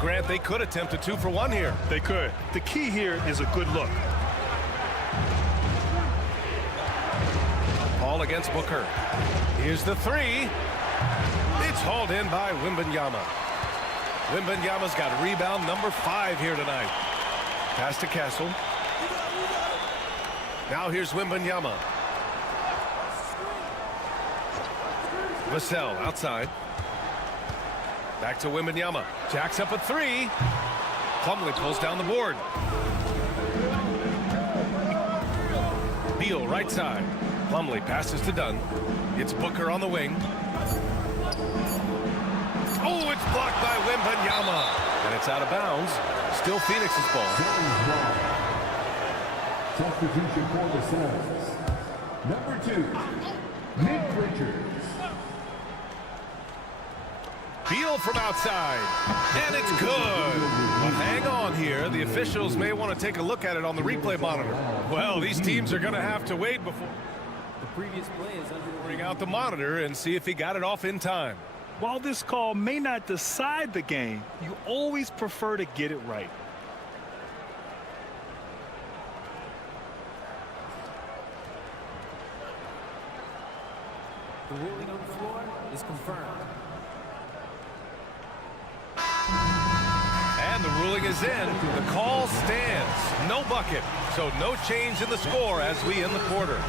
Grant, they could attempt a 2 for 1 here. They could. The key here is a good look. Paul against Booker. Here's the 3. It's hauled in by Wembanyama. Wembanyama's got rebound number 5 here tonight. Pass to Castle. Now here's Wembanyama. Vassell outside. Back to Wembanyama. Jacks up a 3. Plumlee pulls down the board. Beal right side. Plumlee passes to Dunn. It's Booker on the wing. Oh, it's blocked by Wembanyama. And it's out of bounds. Still Phoenix's ball. Substitution for the Suns. Number 2, Nick Richards. Beal from outside. And it's good. But hang on here. The officials may want to take a look at it on the replay monitor. Well, these teams are going to have to wait before The previous play is under. bring out the monitor and see if he got it off in time. While this call may not decide the game, you always prefer to get it right. The ruling on the floor is confirmed. And the ruling is in. The call stands. No bucket. So no change in the score as we end the quarter.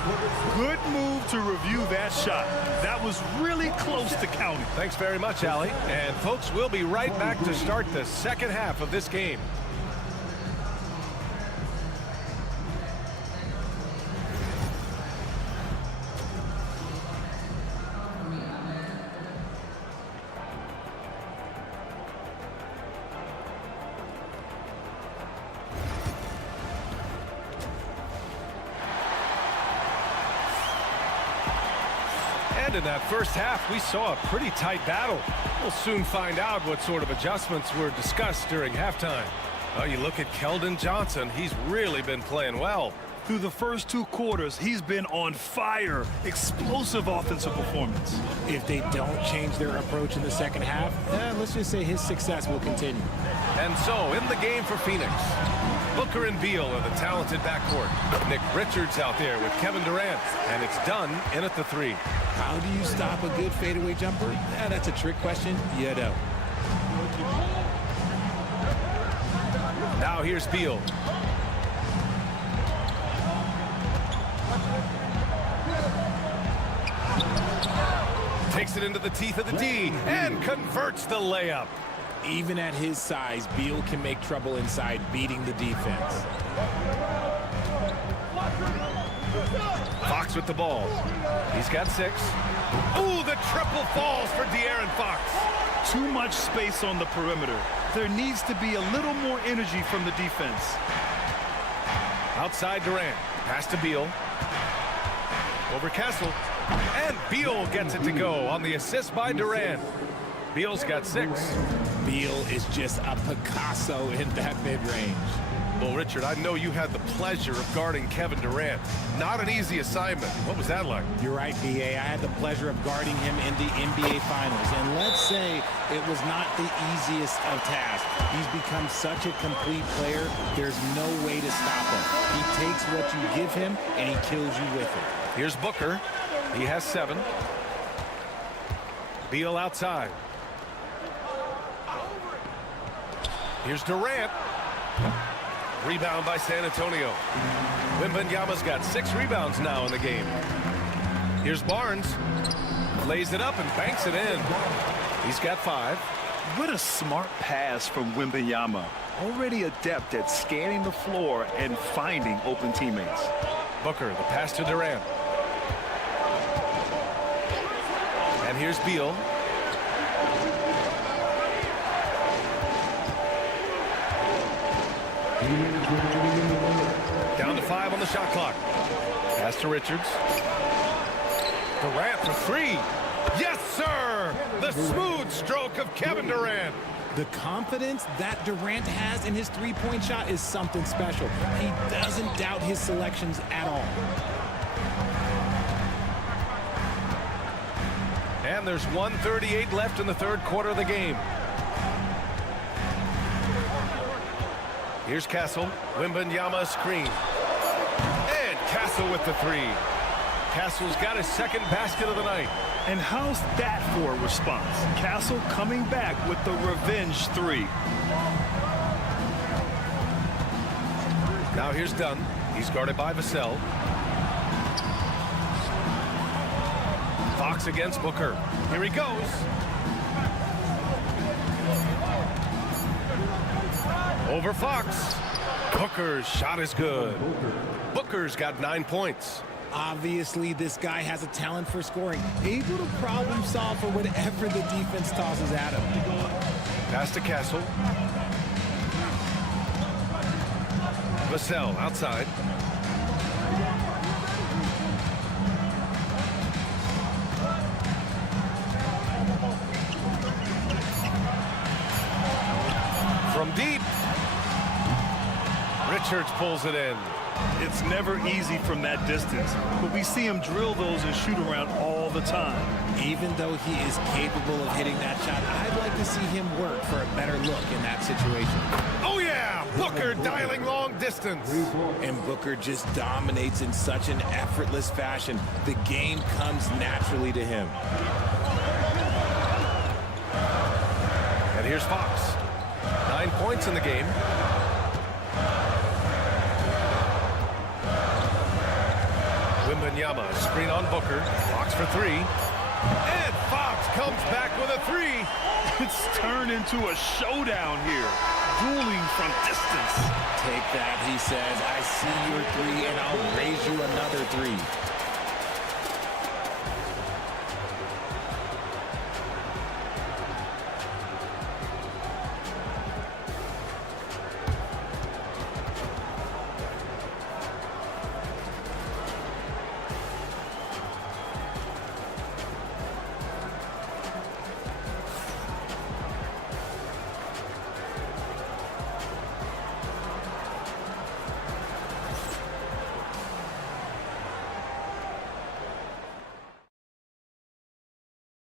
Good move to review that shot. That was really close to counting. Thanks very much, Allie. And folks, we'll be right back to start the second half of this game. And in that first half, we saw a pretty tight battle. We'll soon find out what sort of adjustments were discussed during halftime. Well, you look at Keldon Johnson, he's really been playing well. Through the first 2 quarters, he's been on fire. Explosive offensive performance. If they don't change their approach in the second half, let's just say his success will continue. And so, in the game for Phoenix, Booker and Beal are the talented backcourt. Nick Richards out there with Kevin Durant. And it's done in at the 3. How do you stop a good fadeaway jumper? That's a trick question. You know. Now here's Beal. Takes it into the teeth of the D and converts the layup. Even at his size, Beal can make trouble inside, beating the defense. Fox with the ball. He's got 6. Ooh, the triple falls for De'Aaron Fox. Too much space on the perimeter. There needs to be a little more energy from the defense. Outside Durant. Pass to Beal. Over Castle. And Beal gets it to go on the assist by Durant. Beal's got 6. Beal is just a Picasso in that mid-range. Well, Richard, I know you had the pleasure of guarding Kevin Durant. Not an easy assignment. What was that like? You're right, B.A. I had the pleasure of guarding him in the NBA Finals. And let's say it was not the easiest of tasks. He's become such a complete player, there's no way to stop him. He takes what you give him, and he kills you with it. Here's Booker. He has 7. Beal outside. Here's Durant. Rebound by San Antonio. Wembanyama's got 6 rebounds now in the game. Here's Barnes. Lays it up and banks it in. He's got 5. What a smart pass from Wembanyama. Already adept at scanning the floor and finding open teammates. Booker, the pass to Durant. And here's Beal. Down to 5 on the shot clock. Pass to Richards. Durant for 3. Yes, sir! The smooth stroke of Kevin Durant. The confidence that Durant has in his three-point shot is something special. He doesn't doubt his selections at all. And there's 1:38 left in the third quarter of the game. Here's Castle. Wembanyama screen. And Castle with the 3. Castle's got his second basket of the night. And how's that for a response? Castle coming back with the revenge 3. Now here's Dunn. He's guarded by Vassell. Fox against Booker. Here he goes. Over Fox. Booker's shot is good. Booker's got 9 points. Obviously, this guy has a talent for scoring, able to problem solve for whatever the defense tosses at him. Pass to Castle. Vassell outside. From deep. Richards pulls it in. It's never easy from that distance, but we see him drill those and shoot around all the time. Even though he is capable of hitting that shot, I'd like to see him work for a better look in that situation. Oh yeah, Booker dialing long distance. And Booker just dominates in such an effortless fashion. The game comes naturally to him. And here's Fox. 9 points in the game. Wembanyama, screen on Booker. Fox for 3. And Fox comes back with a 3. It's turned into a showdown here. Dueling from distance. Take that, he says. I see your 3, and I'll raise you another 3.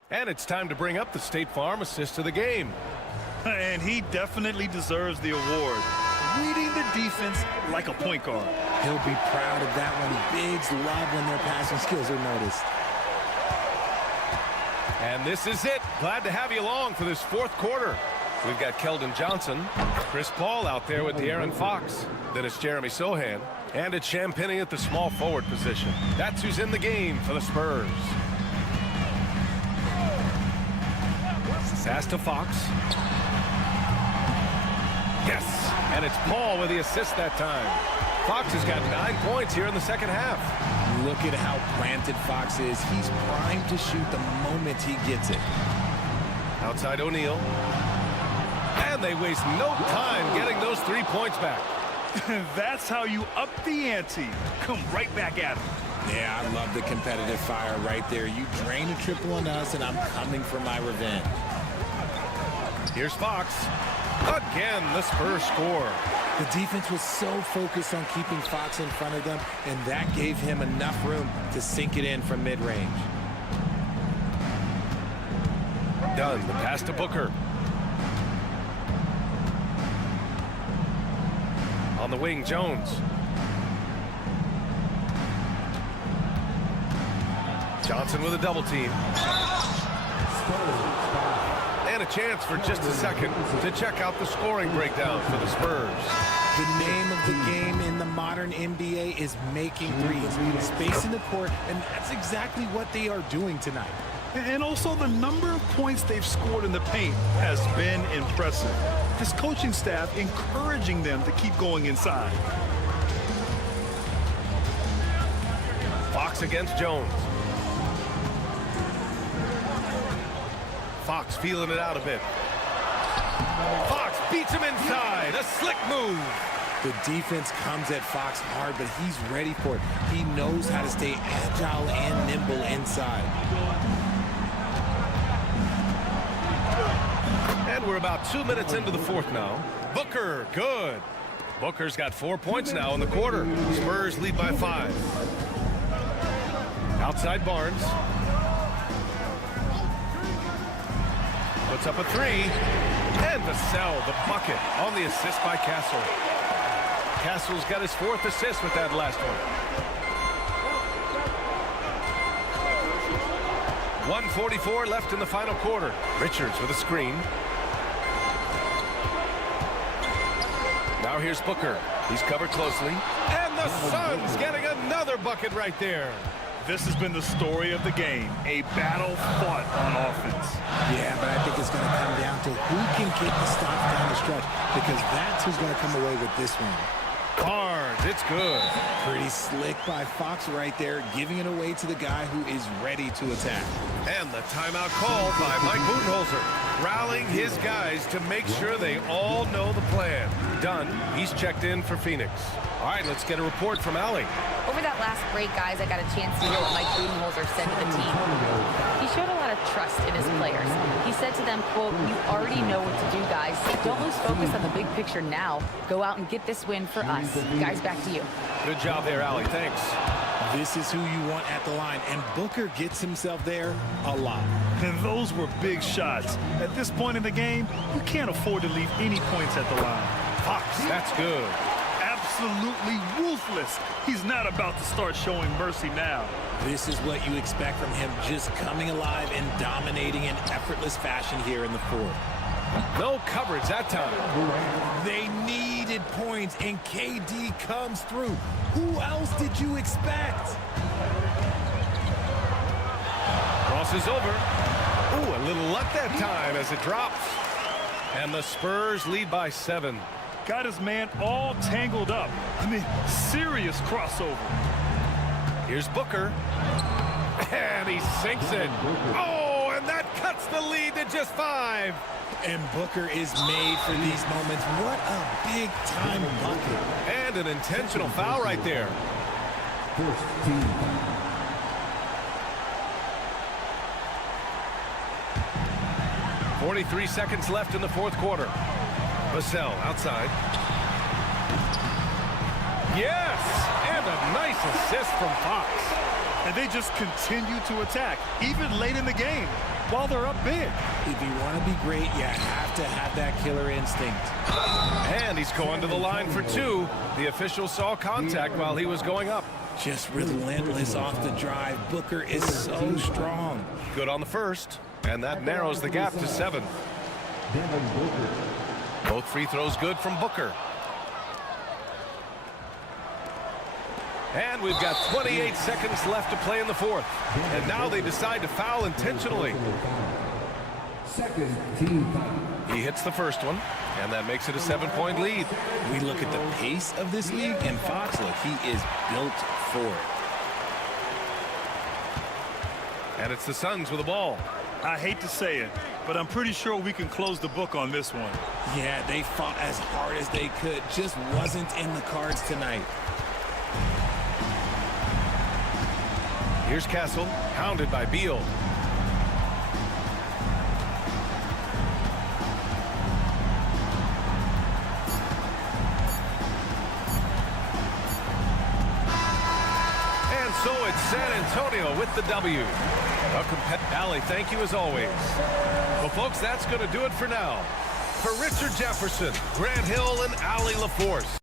And it's time to bring up the State Farm assist of the game. And he definitely deserves the award. Reading the defense like a point guard. He'll be proud of that one. Bigs love when their passing skills are noticed. And this is it. Glad to have you along for this fourth quarter. We've got Keldon Johnson, Chris Paul out there with De'Aaron Fox. Then it's Jeremy Sohan. And it's Champagnie at the small forward position. That's who's in the game for the Spurs. Pass to Fox. Yes, and it's Paul with the assist that time. Fox has got 9 points here in the second half. Look at how planted Fox is. He's primed to shoot the moment he gets it. Outside O'Neal. And they waste no time getting those 3 points back. That's how you up the ante. Come right back at him. Yeah, I love the competitive fire right there. You drain a triple on us, and I'm coming for my revenge. Here's Fox. Again, the Spurs score. The defense was so focused on keeping Fox in front of them, and that gave him enough room to sink it in from mid-range. Dunn, the pass to Booker. On the wing, Jones. Johnson with a double team. And a chance for just a second to check out the scoring breakdown for the Spurs. The name of the game in the modern NBA is making threes, spacing the court, and that's exactly what they are doing tonight. And also the number of points they've scored in the paint has been impressive. His coaching staff encouraging them to keep going inside. Fox against Jones. Fox feeling it out a bit. Fox beats him inside. A slick move. The defense comes at Fox hard, but he's ready for it. He knows how to stay agile and nimble inside. And we're about 2 minutes into the fourth now. Booker, good. Booker's got 4 points now in the quarter. Spurs lead by 5. Outside Barnes. Puts up a three. And Vassell, the bucket, on the assist by Castle. Castle's got his 4th assist with that last one. 1:44 left in the final quarter. Richards with a screen. Now here's Booker. He's covered closely. And the Suns getting another bucket right there. This has been the story of the game, a battle fought on offense. Yeah, but I think it's going to come down to who can get the stops down the stretch, because that's who's going to come away with this one. Barnes, it's good. Pretty slick by Fox right there, giving it away to the guy who is ready to attack. And the timeout called by Mike Budenholzer, rallying his guys to make sure they all know the plan. Dunn, he's checked in for Phoenix. All right, let's get a report from Allie. Over that last break, guys, I got a chance to hear what Mike Budenholzer said to the team. He showed a lot of trust in his players. He said to them, quote, "You already know what to do, guys. Don't lose focus on the big picture now. Go out and get this win for us." Guys, back to you. Good job there, Allie. Thanks. This is who you want at the line, and Booker gets himself there a lot. And those were big shots. At this point in the game, you can't afford to leave any points at the line. Fox, that's good. Absolutely ruthless. He's not about to start showing mercy now. This is what you expect from him, just coming alive and dominating in effortless fashion here in the fourth. No coverage that time. They needed points, and KD comes through. Who else did you expect? Crosses over. Ooh, a little luck that time as it drops. And the Spurs lead by 7. Got his man all tangled up. I mean, serious crossover. Here's Booker. And he sinks it. Oh, and that cuts the lead to just 5. And Booker is made for these moments. What a big-time bucket. And an intentional foul right there. First team. 43 seconds left in the fourth quarter. Vassell outside. Yes! And a nice assist from Fox. And they just continue to attack, even late in the game, while they're up big. If you want to be great, you have to have that killer instinct. And he's going to the line for 2. The official saw contact while he was going up. Just relentless off the drive. Booker is so strong. Good on the first, and that narrows the gap to 7. Both free throws good from Booker. And we've got 28 seconds left to play in the fourth. And now they decide to foul intentionally. Second team. He hits the first one, and that makes it a 7-point lead. We look at the pace of this league, and Fox, look, he is built for it. And it's the Suns with the ball. I hate to say it, but I'm pretty sure we can close the book on this one. Yeah, they fought as hard as they could. Just wasn't in the cards tonight. Here's Castle, hounded by Beal. San Antonio with the W. Allie, thank you as always. Well, folks, that's going to do it for now. For Richard Jefferson, Grant Hill, and Allie LaForce.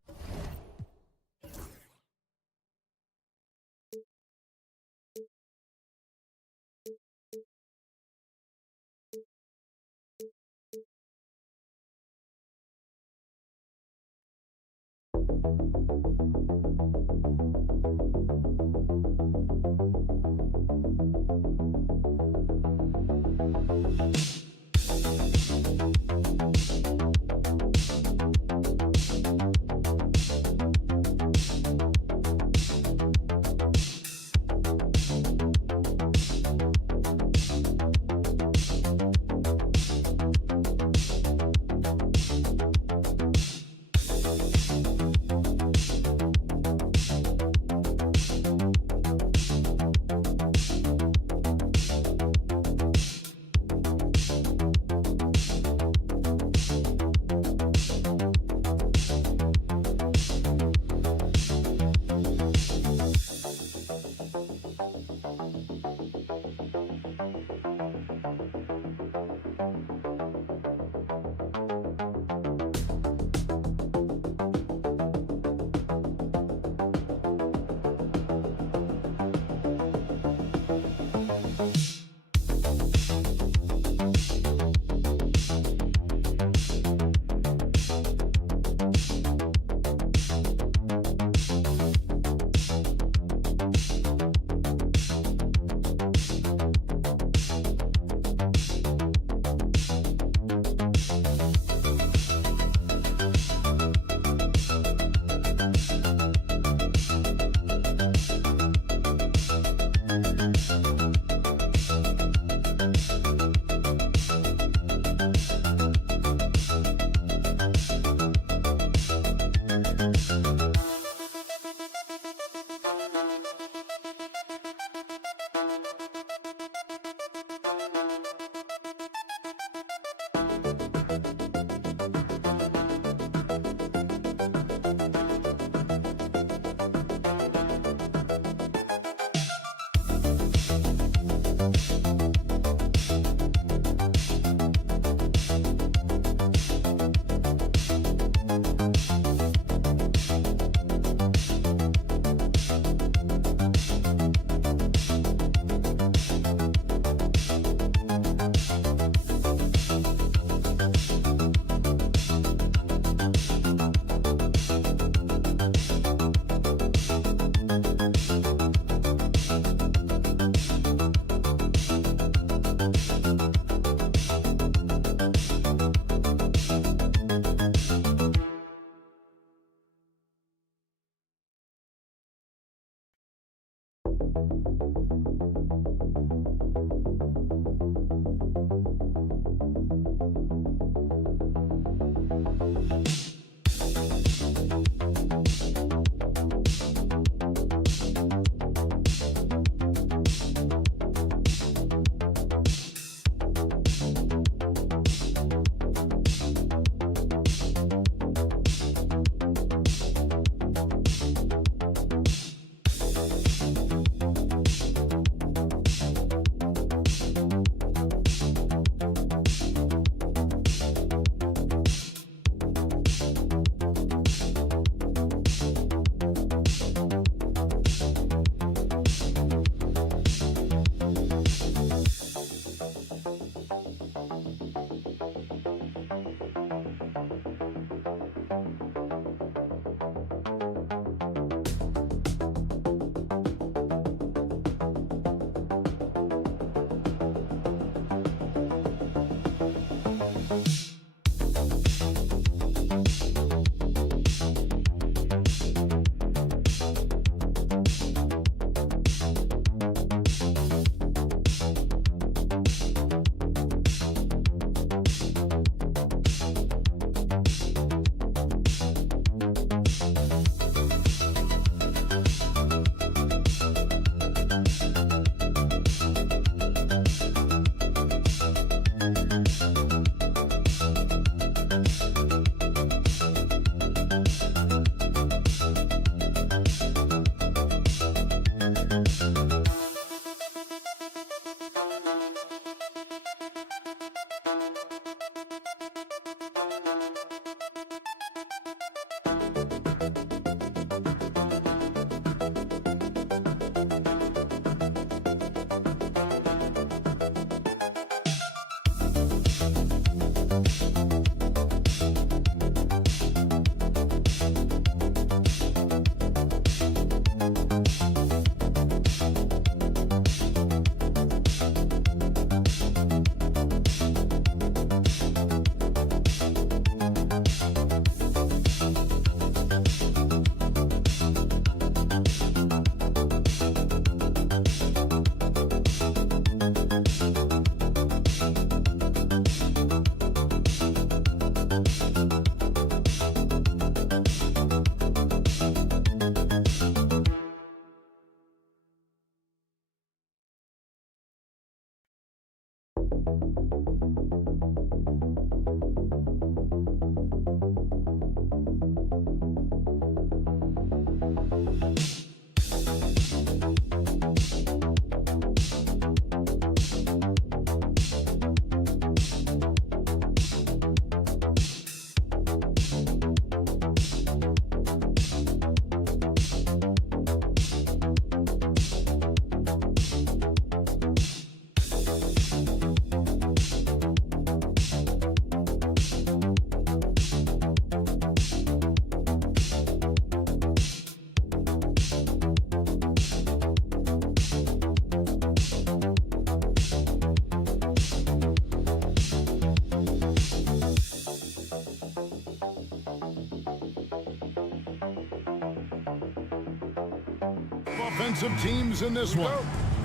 Offensive teams in this one.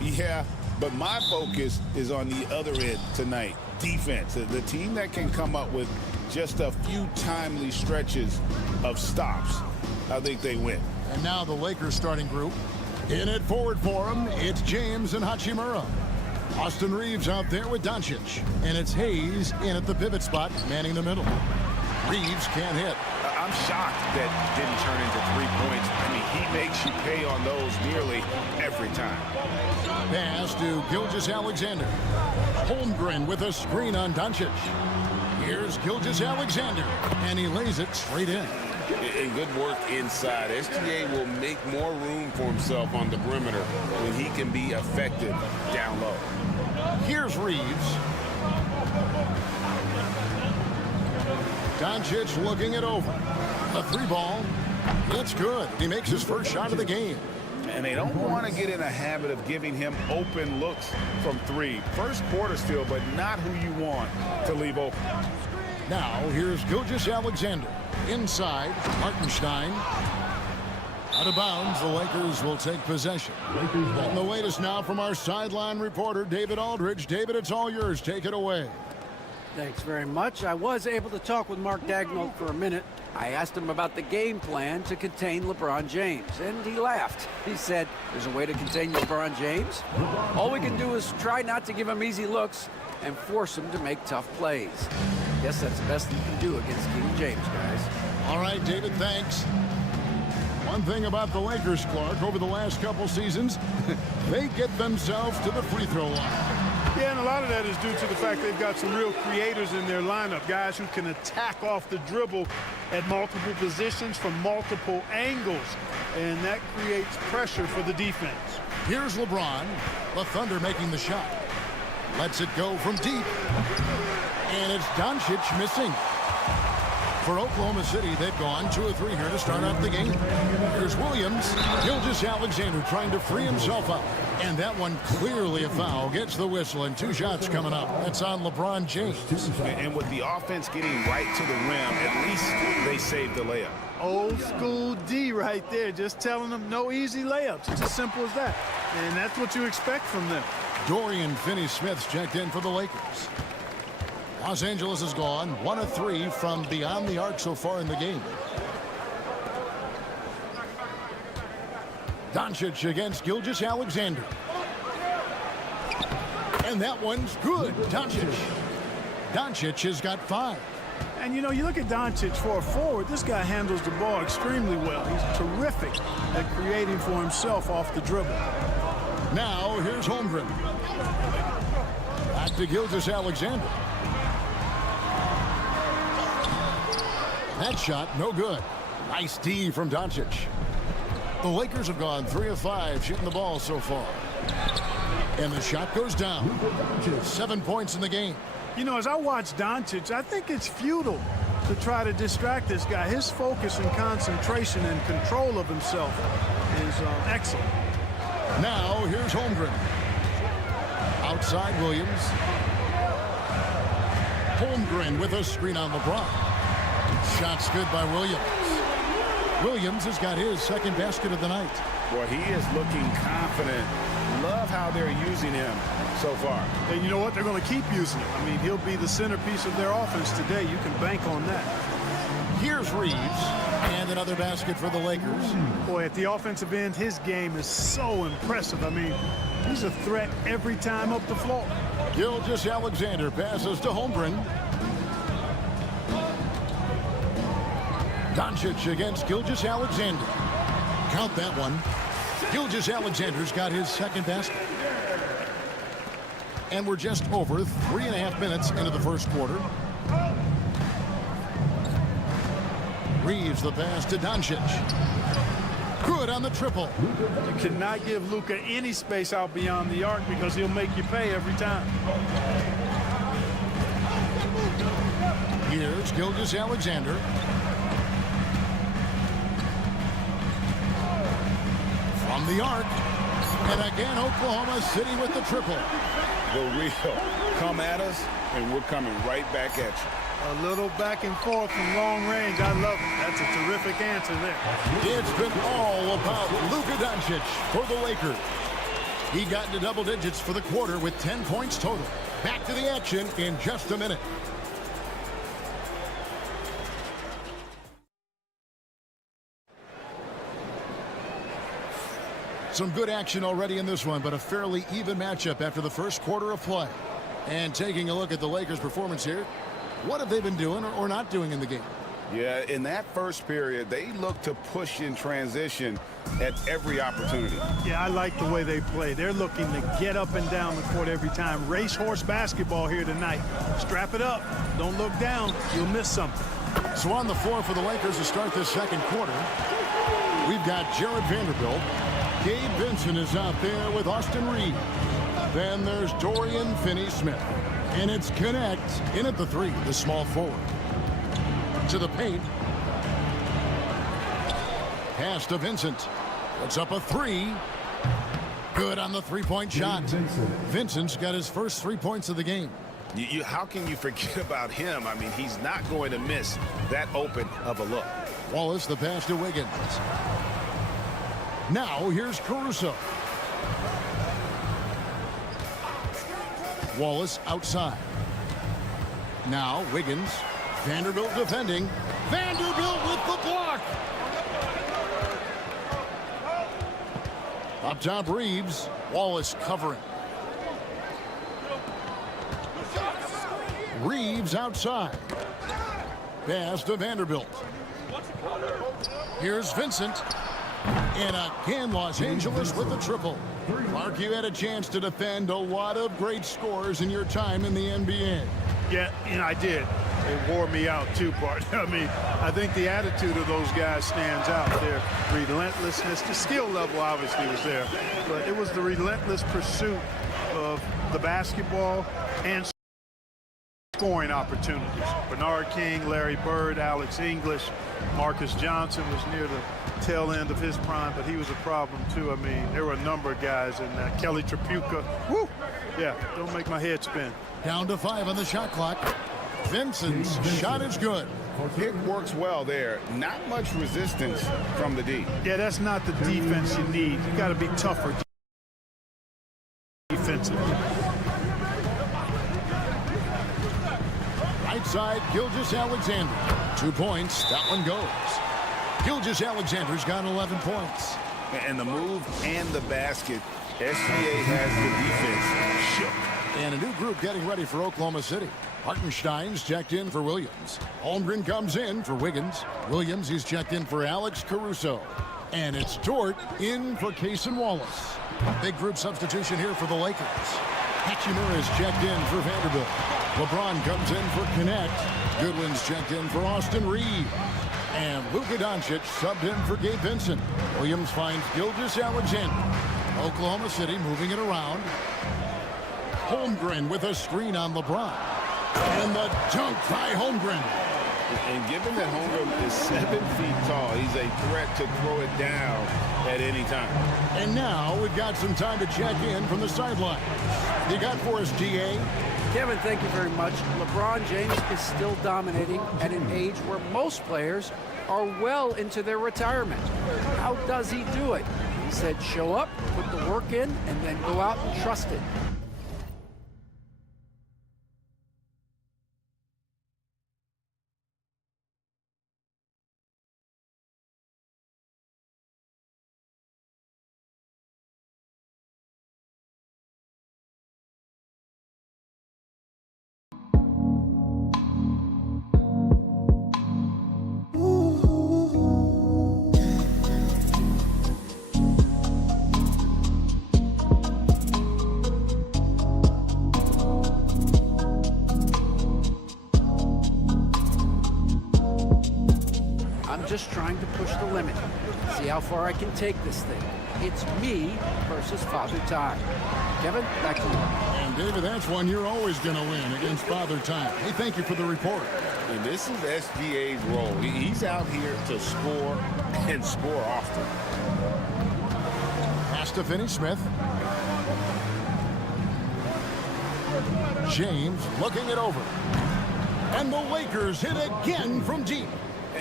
Yeah, but my focus is on the other end tonight. Defense. The team that can come up with just a few timely stretches of stops, I think they win. And now the Lakers starting group. In it forward for them, it's James and Hachimura. Austin Reeves out there with Doncic. And it's Hayes in at the pivot spot, manning the middle. Reeves can't hit. I'm shocked that didn't turn into 3 points. I mean, he makes you pay on those nearly every time. Pass to Gilgeous-Alexander. Holmgren with a screen on Doncic. Here's Gilgeous-Alexander, and he lays it straight in. And good work inside. SGA will make more room for himself on the perimeter when he can be effective down low. Here's Reeves. Doncic looking it over. A three ball. It's good. He makes his first shot of the game. And they don't want to get in a habit of giving him open looks from three. First quarter still, but not who you want to leave open. Now, here's Gilgeous-Alexander. Inside, Hartenstein. Out of bounds, the Lakers will take possession. And the latest now from our sideline reporter, David Aldridge. David, it's all yours. Take it away. Thanks very much. I was able to talk with Mark Daigneault for a minute. I asked him about the game plan to contain LeBron James, and he laughed. He said, there's a way to contain LeBron James. All we can do is try not to give him easy looks and force him to make tough plays. Guess that's the best you can do against King James, guys. All right, David, thanks. One thing about the Lakers, Clark, over the last couple seasons, they get themselves to the free throw line. Yeah, and a lot of that is due to the fact they've got some real creators in their lineup, guys who can attack off the dribble at multiple positions from multiple angles, and that creates pressure for the defense. Here's LeBron, the Thunder making the shot. Lets it go from deep, and it's Doncic missing. For Oklahoma City, they've gone 2 of 3 here to start out the game. Here's Williams. Gilgeous-Alexander trying to free himself up. And that one clearly a foul. Gets the whistle, and 2 shots coming up. That's on LeBron James. And with the offense getting right to the rim, at least they saved the layup. Old school D right there, just telling them no easy layups. It's as simple as that. And that's what you expect from them. Dorian Finney-Smith's checked in for the Lakers. Los Angeles has gone 1 of 3 from beyond the arc so far in the game. Doncic against Gilgeous-Alexander. And that one's good. Doncic has got 5. And, you know, you look at Doncic for a forward, this guy handles the ball extremely well. He's terrific at creating for himself off the dribble. Now, here's Holmgren. Back to Gilgeous-Alexander. That shot, no good. Nice D from Doncic. The Lakers have gone 3 of 5 shooting the ball so far. And the shot goes down. 7 points in the game. You know, as I watch Doncic, I think it's futile to try to distract this guy. His focus and concentration and control of himself is excellent. Now, here's Holmgren. Outside Williams. Holmgren with a screen on LeBron. Shot's good by Williams. Williams has got his second basket of the night. Boy, he is looking confident. Love how they're using him so far. And you know what? They're going to keep using him. I mean, he'll be the centerpiece of their offense today. You can bank on that. Here's Reeves. And another basket for the Lakers. Boy, at the offensive end, his game is so impressive. I mean, he's a threat every time up the floor. Gilgeous-Alexander passes to Holmgren. Doncic against Gilgeous-Alexander. Count that one. Gilgeous-Alexander's got his second basket. And we're just over 3.5 minutes into the first quarter. Reeves the pass to Doncic. Good on the triple. You cannot give Luka any space out beyond the arc because he'll make you pay every time. Here's Gilgeous-Alexander. From the arc. And again, Oklahoma City with the triple. The real. Come at us, and we're coming right back at you. A little back and forth from long range. I love it. That's a terrific answer there. It's been all about Luka Doncic for the Lakers. He got into double digits for the quarter with 10 points total. Back to the action in just a minute. Some good action already in this one, but a fairly even matchup after the first quarter of play. And taking a look at the Lakers' performance here, what have they been doing or not doing in the game? Yeah, in that first period, they look to push in transition at every opportunity. Yeah, I like the way they play. They're looking to get up and down the court every time. Racehorse basketball here tonight. Strap it up. Don't look down. You'll miss something. So on the floor for the Lakers to start this second quarter, we've got Jared Vanderbilt. Gabe Vincent is out there with Austin Reeves. Then there's Dorian Finney-Smith. And it's Connect in at the three, the small forward. To the paint. Pass to Vincent. Puts up a three. Good on the three-point shot. Vincent's got his first 3 points of the game. How can you forget about him? I mean, he's not going to miss that open of a look. Wallace the pass to Wiggins. Now here's Caruso. Wallace outside. Now Wiggins. Vanderbilt defending. Vanderbilt with the block. Up top Reeves. Wallace covering. Reeves outside. Pass to Vanderbilt. Here's Vincent. And again, Los Angeles with the triple. Mark, you had a chance to defend a lot of great scores in your time in the NBA. Yeah, and I did. It wore me out too, Bart. I mean, I think the attitude of those guys stands out. Their relentlessness, the skill level obviously was there, but it was the relentless pursuit of the basketball and scoring opportunities. Bernard King, Larry Bird, Alex English, Marcus Johnson was near the tail end of his prime, but he was a problem too. I mean, there were a number of guys in that. Kelly Tripucka. Woo! Yeah, don't make my head spin. Down to 5 on the shot clock. Vincent's shot is good. It works well there. Not much resistance from the D. Yeah, that's not the defense you need. You got to be tougher defensively. Right side, Gilgeous-Alexander. 2 points. That one goes. Gilgeous-Alexander's got 11 points. And the move and the basket. SGA has the defense shook. And a new group getting ready for Oklahoma City. Hartenstein's checked in for Williams. Holmgren comes in for Wiggins. Williams, he's checked in for Alex Caruso. And it's Dort in for Cason Wallace. Big group substitution here for the Lakers. Hachimura is checked in for Vanderbilt. LeBron comes in for Connect. Goodwin's checked in for Austin Reeves. And Luka Doncic subbed in for Gabe Vincent. Williams finds Gilgeous-Alexander. Oklahoma City moving it around. Holmgren with a screen on LeBron. And the dunk by Holmgren. And given that Holmgren is 7 feet tall, he's a threat to throw it down at any time. And now we've got some time to check in from the sideline. You got for us, DA? Kevin, thank you very much. LeBron James is still dominating at an age where most players are well into their retirement. How does he do it? He said, show up, put the work in, and then go out and trust it. I'm just trying to push the limit. See how far I can take this thing. It's me versus Father Time. Kevin, back to you. And David, that's one you're always going to win against Father Time. Hey, thank you for the report. And this is SGA's role. He's out here to score and score often. Pass to Finney-Smith. James looking it over. And the Lakers hit again from deep.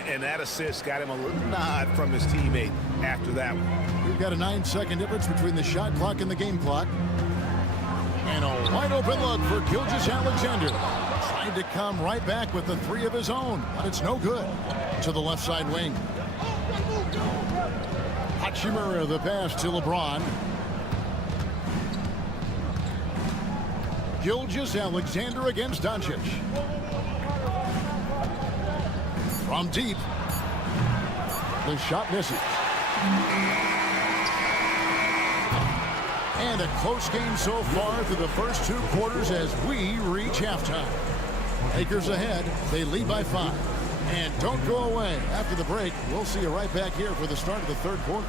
And that assist got him a little nod from his teammate after that one. We've got a 9-second difference between the shot clock and the game clock. And a wide open look for Gilgeous-Alexander. Tried to come right back with the three of his own, but it's no good. To the left side wing. Hachimura the pass to LeBron. Gilgeous-Alexander against Doncic. From deep. The shot misses. And a close game so far through the first 2 quarters as we reach halftime. Lakers ahead. They lead by 5. And don't go away. After the break, we'll see you right back here for the start of the third quarter.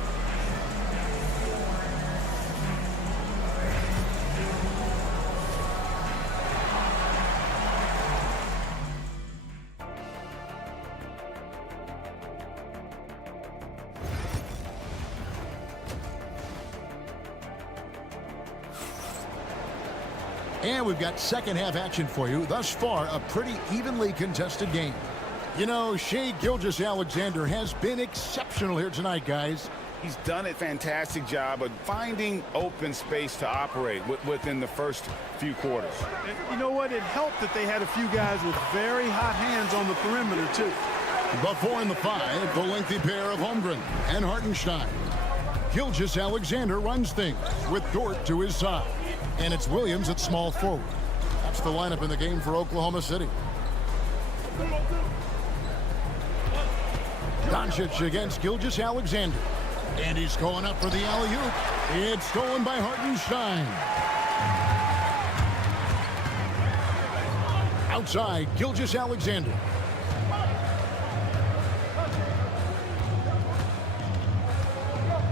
And we've got second half action for you. Thus far, a pretty evenly contested game. You know, Shai Gilgeous-Alexander has been exceptional here tonight, guys. He's done a fantastic job of finding open space to operate within the first few quarters. And you know what? It helped that they had a few guys with very hot hands on the perimeter, too. The 4 and the 5, the lengthy pair of Holmgren and Hartenstein. Gilgeous-Alexander runs things with Dort to his side. And it's Williams at small forward. That's the lineup in the game for Oklahoma City. Doncic against Gilgeous-Alexander. And he's going up for the alley-oop. It's stolen by Hartenstein. Outside, Gilgeous-Alexander.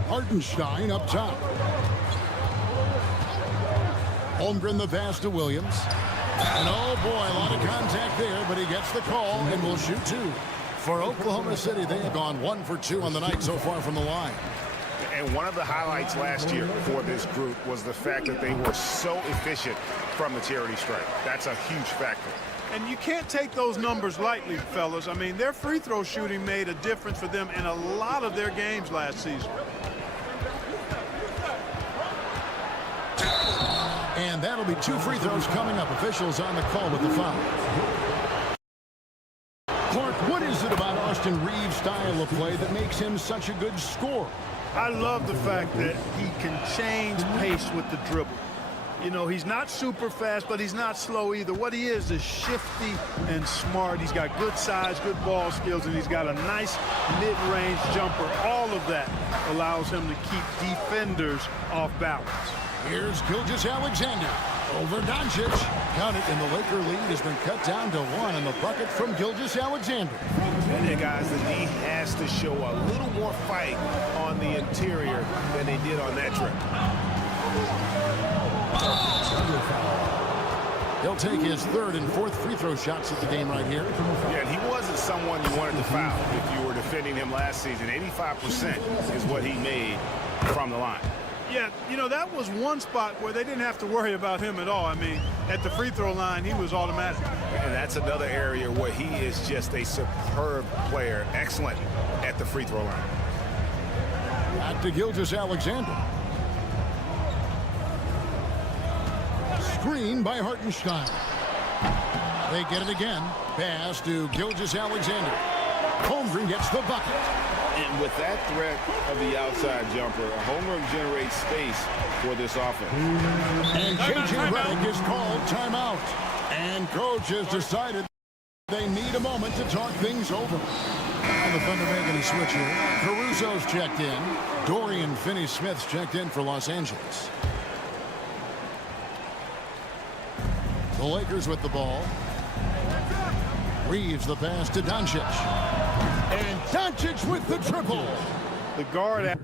Hartenstein up top. Holmgren the pass to Williams. And oh boy, a lot of contact there, but he gets the call and will shoot 2. For Oklahoma City, they have gone 1 for 2 on the night so far from the line. And one of the highlights last year for this group was the fact that they were so efficient from the charity stripe. That's a huge factor. And you can't take those numbers lightly, fellas. I mean, their free throw shooting made a difference for them in a lot of their games last season. And that'll be 2 free throws coming up. Officials on the call with the foul. Clark, what is it about Austin Reeves' style of play that makes him such a good scorer? I love the fact that he can change pace with the dribble. You know, he's not super fast, but he's not slow either. What he is shifty and smart. He's got good size, good ball skills, and he's got a nice mid-range jumper. All of that allows him to keep defenders off balance. Here's Gilgeous-Alexander over Doncic. Count it, and the Laker lead has been cut down to 1 on the bucket from Gilgeous-Alexander. And then, guys, the D has to show a little more fight on the interior than they did on that trip. He'll take his 3rd and 4th free throw shots at the game right here. Yeah, and he wasn't someone you wanted to foul if you were defending him last season. 85% is what he made from the line. Yeah, you know, that was one spot where they didn't have to worry about him at all. I mean, at the free throw line, he was automatic. And that's another area where he is just a superb player. Excellent at the free throw line. Back to Gilgeous-Alexander. Screen by Hartenstein. They get it again. Pass to Gilgeous-Alexander. Holmgren gets the bucket. And with that threat of the outside jumper, Holmgren generates space for this offense. And J.J. Redick is called timeout. And coach has decided they need a moment to talk things over. And the Thunder making a switch here. Caruso's checked in. Dorian Finney-Smith's checked in for Los Angeles. The Lakers with the ball. Reeves the pass to Doncic. And Doncic with the triple. The guard.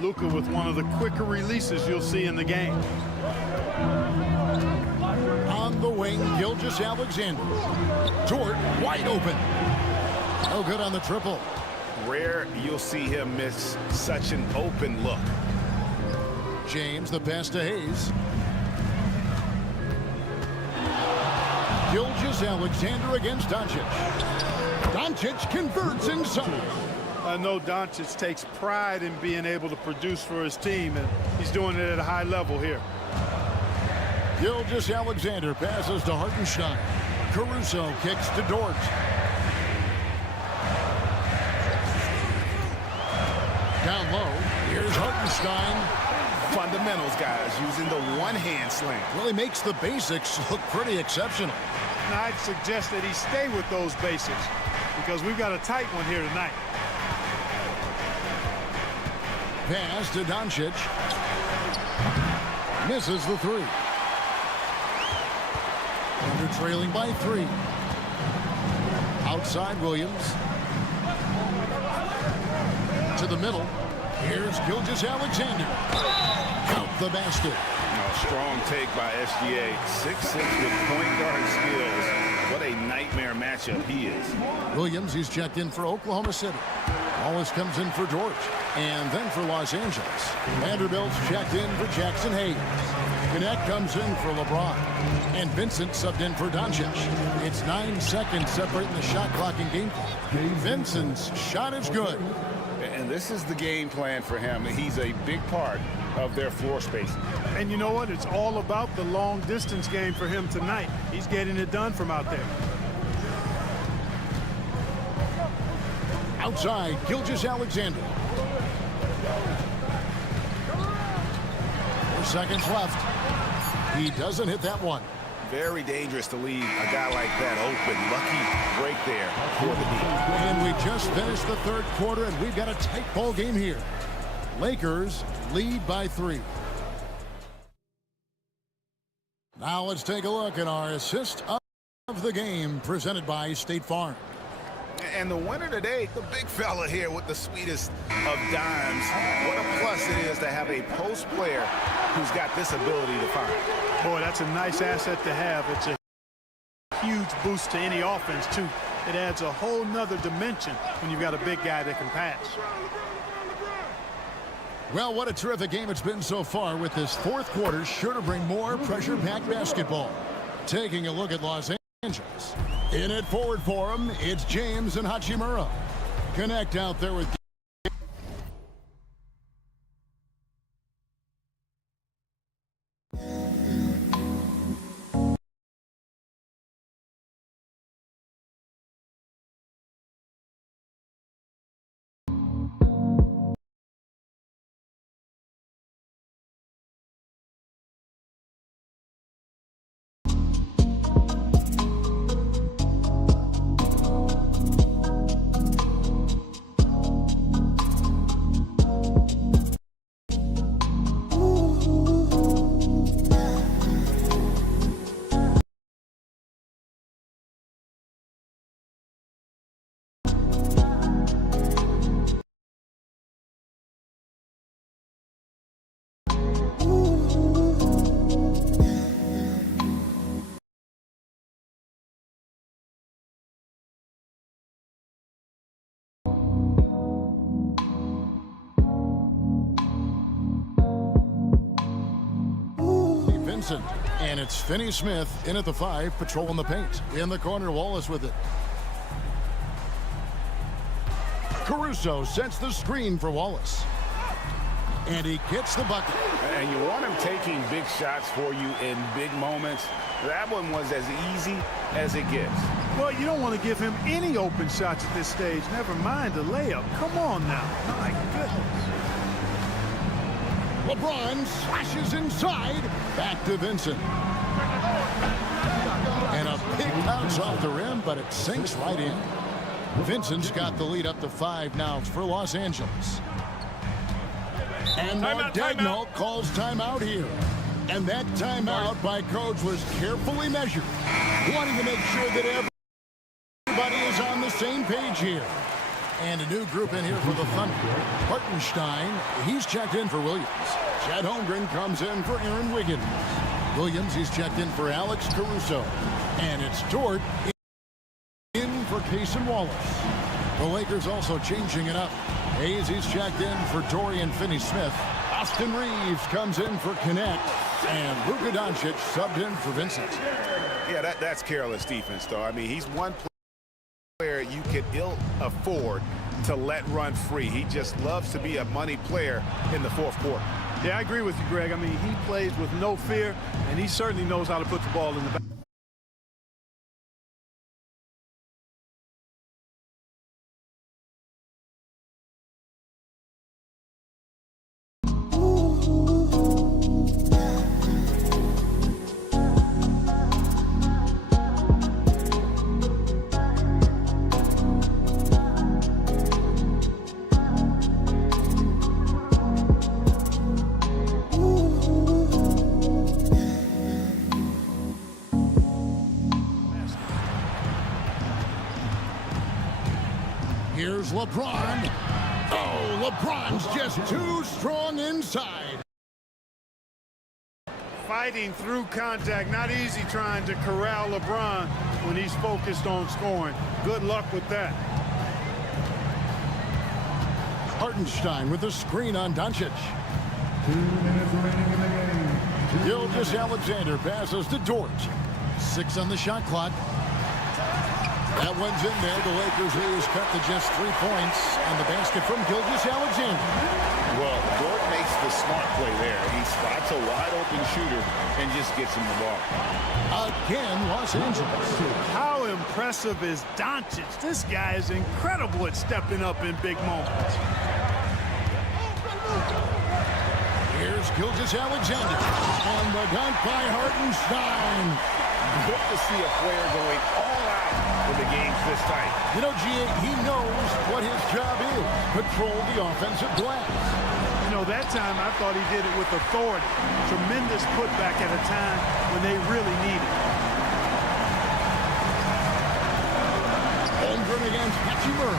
Luka with one of the quicker releases you'll see in the game. On the wing, Gilgeous-Alexander. Dort wide open. No good on the triple. Rare you'll see him miss such an open look. James, the pass to Hayes. Gilgeous-Alexander against Doncic. Doncic converts inside. I know Doncic takes pride in being able to produce for his team, and he's doing it at a high level here. Gilgeous-Alexander passes to Hartenstein. Caruso kicks to Dort. Down low, here's Hartenstein. Fundamentals, guys, using the one-hand slam. Well, he makes the basics look pretty exceptional. And I'd suggest that he stay with those basics because we've got a tight one here tonight. Pass to Doncic. Misses the three. Thunder trailing by 3. Outside Williams. To the middle. Here's Gilgeous-Alexander. Count the basket. Strong take by SGA. 6'6" with point guard skills. What a nightmare matchup he is. Williams, he's checked in for Oklahoma City. Wallace comes in for Dort. And then for Los Angeles. Vanderbilt's checked in for Jackson Hayes. Gannett comes in for LeBron. And Vincent subbed in for Doncic. It's 9 seconds separating the shot clock and game clock. Vincent's shot is good. And this is the game plan for him. He's a big part of their floor spacing. And you know what? It's all about the long distance game for him tonight. He's getting it done from out there. Outside, Gilgeous-Alexander. 4 seconds left. He doesn't hit that one. Very dangerous to leave a guy like that open. Lucky break there for the D. And we just finished the third quarter, and we've got a tight ball game here. Lakers lead by 3. Now let's take a look at our assist of the game presented by State Farm. And the winner today, the big fella here with the sweetest of dimes. What a plus it is to have a post player who's got this ability to find. Boy, that's a nice asset to have. It's a huge boost to any offense, too. It adds a whole nother dimension when you've got a big guy that can pass. Well, what a terrific game it's been so far, with this fourth quarter sure to bring more pressure-packed basketball. Taking a look at Los Angeles. In it forward for him, it's James and Hachimura. Connect out there with Vincent. And it's Finney Smith in at the 5, patrolling the paint. In the corner, Wallace with it. Caruso sets the screen for Wallace. And he gets the bucket. And you want him taking big shots for you in big moments. That one was as easy as it gets. Well, you don't want to give him any open shots at this stage. Never mind the layup. Come on now. My goodness. LeBron slashes inside. Back to Vincent. And a big bounce off the rim, but it sinks right in. Vincent's got the lead up to 5 now for Los Angeles. And Mark Dagnall calls timeout here. And that timeout by coach was carefully measured, wanting to make sure that everybody is on the same page here. And a new group in here for the Thunder. Hartenstein, he's checked in for Williams. Chet Holmgren comes in for Aaron Wiggins. Williams, he's checked in for Alex Caruso. And it's Dort in for Cason Wallace. The Lakers also changing it up. Hayes, he's checked in for Dorian Finney-Smith. Austin Reeves comes in for Connect. And Luka Doncic subbed in for Vincent. Yeah, that's careless defense, though. I mean, he's one player you could ill afford to let run free. He just loves to be a money player in the fourth quarter. Yeah, I agree with you, Greg. I mean, he plays with no fear, and he certainly knows how to put the ball in the back. Here's LeBron. Oh, LeBron's just too strong inside. Fighting through contact, not easy trying to corral LeBron when he's focused on scoring. Good luck with that. Hartenstein with the screen on Doncic. 2 minutes remaining in the game. Gilgeous Alexander passes to Dort. 6 on the shot clock. That one's in there. The Lakers lead is cut to just 3 points. And the basket from Gilgeous Alexander. Well, Dort makes the smart play there. He spots a wide-open shooter and just gets him the ball. Again, Los Angeles. How impressive is Doncic? This guy is incredible at stepping up in big moments. Here's Gilgeous Alexander. And the dunk by Hartenstein. Good to see a player going all out in the games this tight. You know, G.A., he knows what his job is. Control the offensive glass. You know, that time I thought he did it with authority. Tremendous putback at a time when they really need it. Holmgren against Hachimura.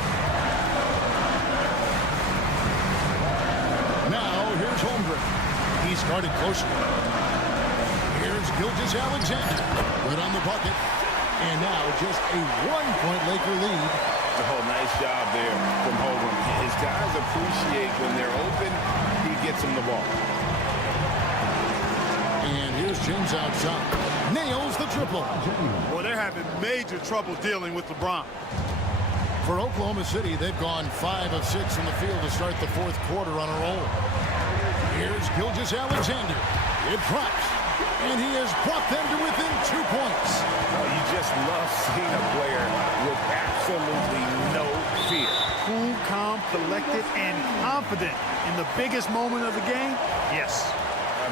Now, here's Holmgren. He started closer. Here's Gilgeous Alexander. Good on the bucket. And now just a 1-point Laker lead. Oh, nice job there from Holmgren. His guys appreciate when they're open, he gets them the ball. And here's James outside. Nails the triple. Well, they're having major trouble dealing with LeBron. For Oklahoma City, they've gone 5 of 6 in the field to start the fourth quarter on a roll. Here's Gilgeous Alexander. It drops. And he has brought them to within 2 points. Oh, you just love seeing a player with absolutely no fear. Cool, calm, collected, and confident in the biggest moment of the game? Yes.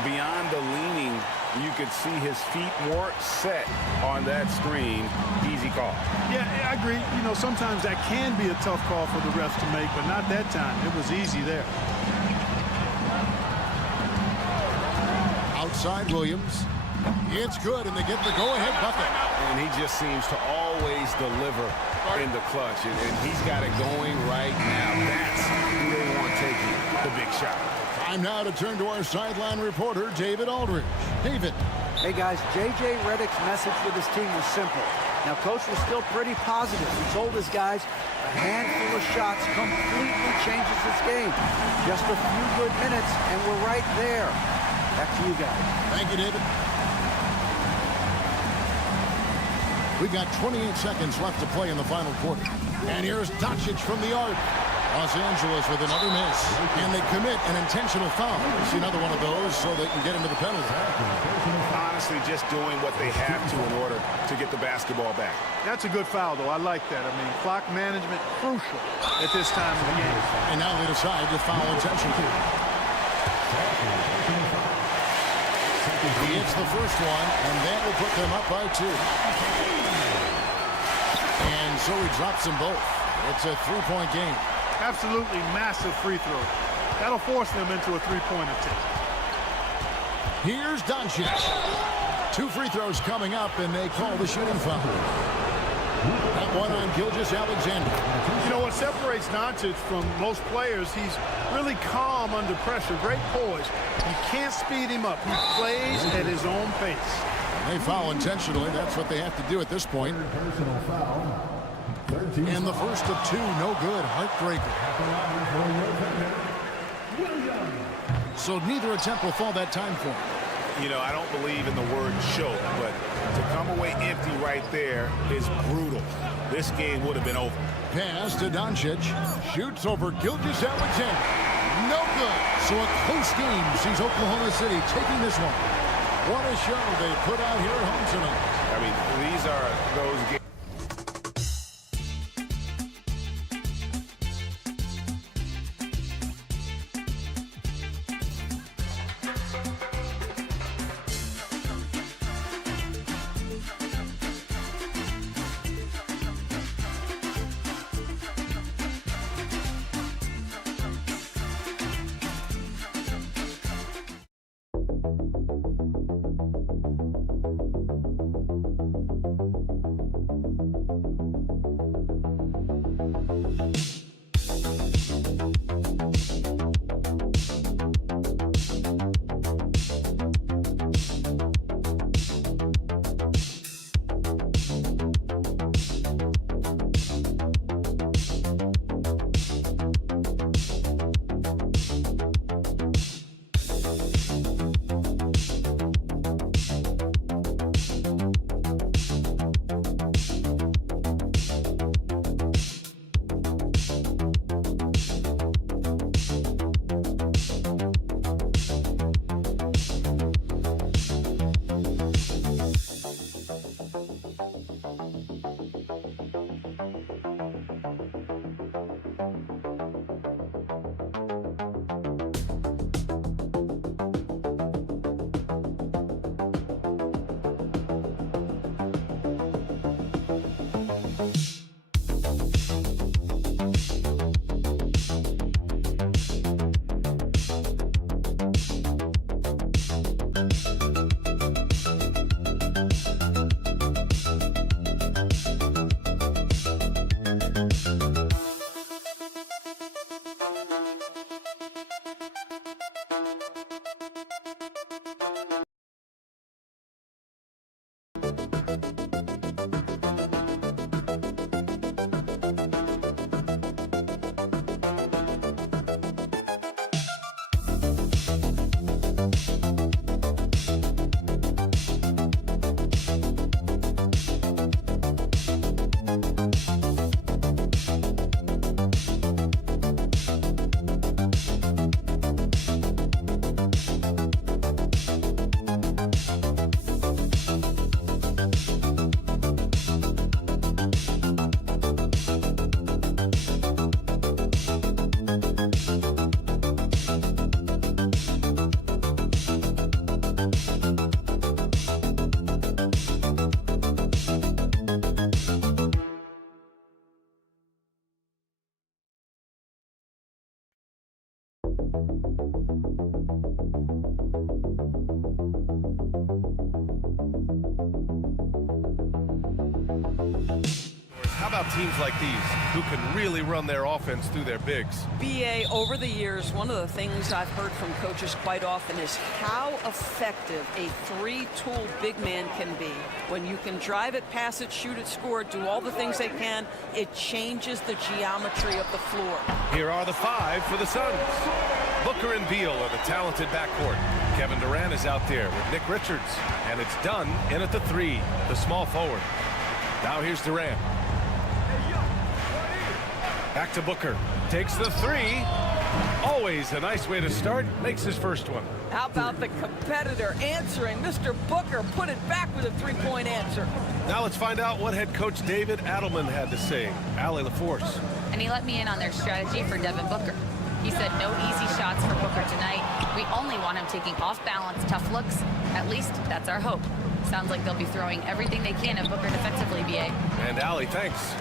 Beyond the leaning, you could see his feet more set on that screen. Easy call. Yeah, I agree. You know, sometimes that can be a tough call for the refs to make, but not that time. It was easy there. Outside Williams. It's good, and they get the go-ahead bucket. And he just seems to always deliver in the clutch. And he's got it going right now. That's who they want taking the big shot. Time now to turn to our sideline reporter, David Aldridge. David. Hey, guys, J.J. Redick's message with his team was simple. Now, Coach was still pretty positive. He told his guys a handful of shots completely changes this game. Just a few good minutes, and we're right there. Back to you guys. Thank you, David. We've got 28 seconds left to play in the final quarter. And here's Doncic from the arc. Los Angeles with another miss. And they commit an intentional foul. We'll see another one of those so they can get into the penalty. Honestly, just doing what they have to in order to get the basketball back. That's a good foul, though. I like that. I mean, clock management crucial at this time of the game. And now they decide to foul intentionally. He hits the first one, and that will put them up by 2. And so he drops them both. It's a 3-point game. Absolutely massive free throw. That'll force them into a 3-point attempt. Here's Doncic. 2 free throws coming up, and they call the shooting foul. That one on Gilgeous-Alexander. You know what separates Doncic from most players? He's really calm under pressure. Great poise. You can't speed him up. He plays at his own pace. They foul intentionally. That's what they have to do at this point. And the first of 2, no good. Heartbreaker. So neither attempt will fall that time for him. You know, I don't believe in the word choke, but to come away empty right there is brutal. This game would have been over. Pass to Doncic. Shoots over Gilgeous-Alexander. No good. So a close game sees Oklahoma City taking this one. What a show they put out here at home tonight. I mean, these are those games. about teams like these who can really run their offense through their bigs? BA, over the years, one of the things I've heard from coaches quite often is how effective a three-tool big man can be. When you can drive it, pass it, shoot it, score it, do all the things they can, it changes the geometry of the floor. Here are the five for the Suns. Booker and Beal are the talented backcourt. Kevin Durant is out there with Nick Richards. And it's done in at the 3, the small forward. Now here's Durant. Back to Booker. Takes the 3. Always a nice way to start. Makes his first one. How about the competitor answering? Mr. Booker put it back with a three-point answer. Now let's find out what head coach David Adelman had to say. Allie LaForce. And he let me in on their strategy for Devin Booker. He said no easy shots for Booker tonight. We only want him taking off-balance, tough looks. At least that's our hope. Sounds like they'll be throwing everything they can at Booker defensively, BA. And Allie, thanks.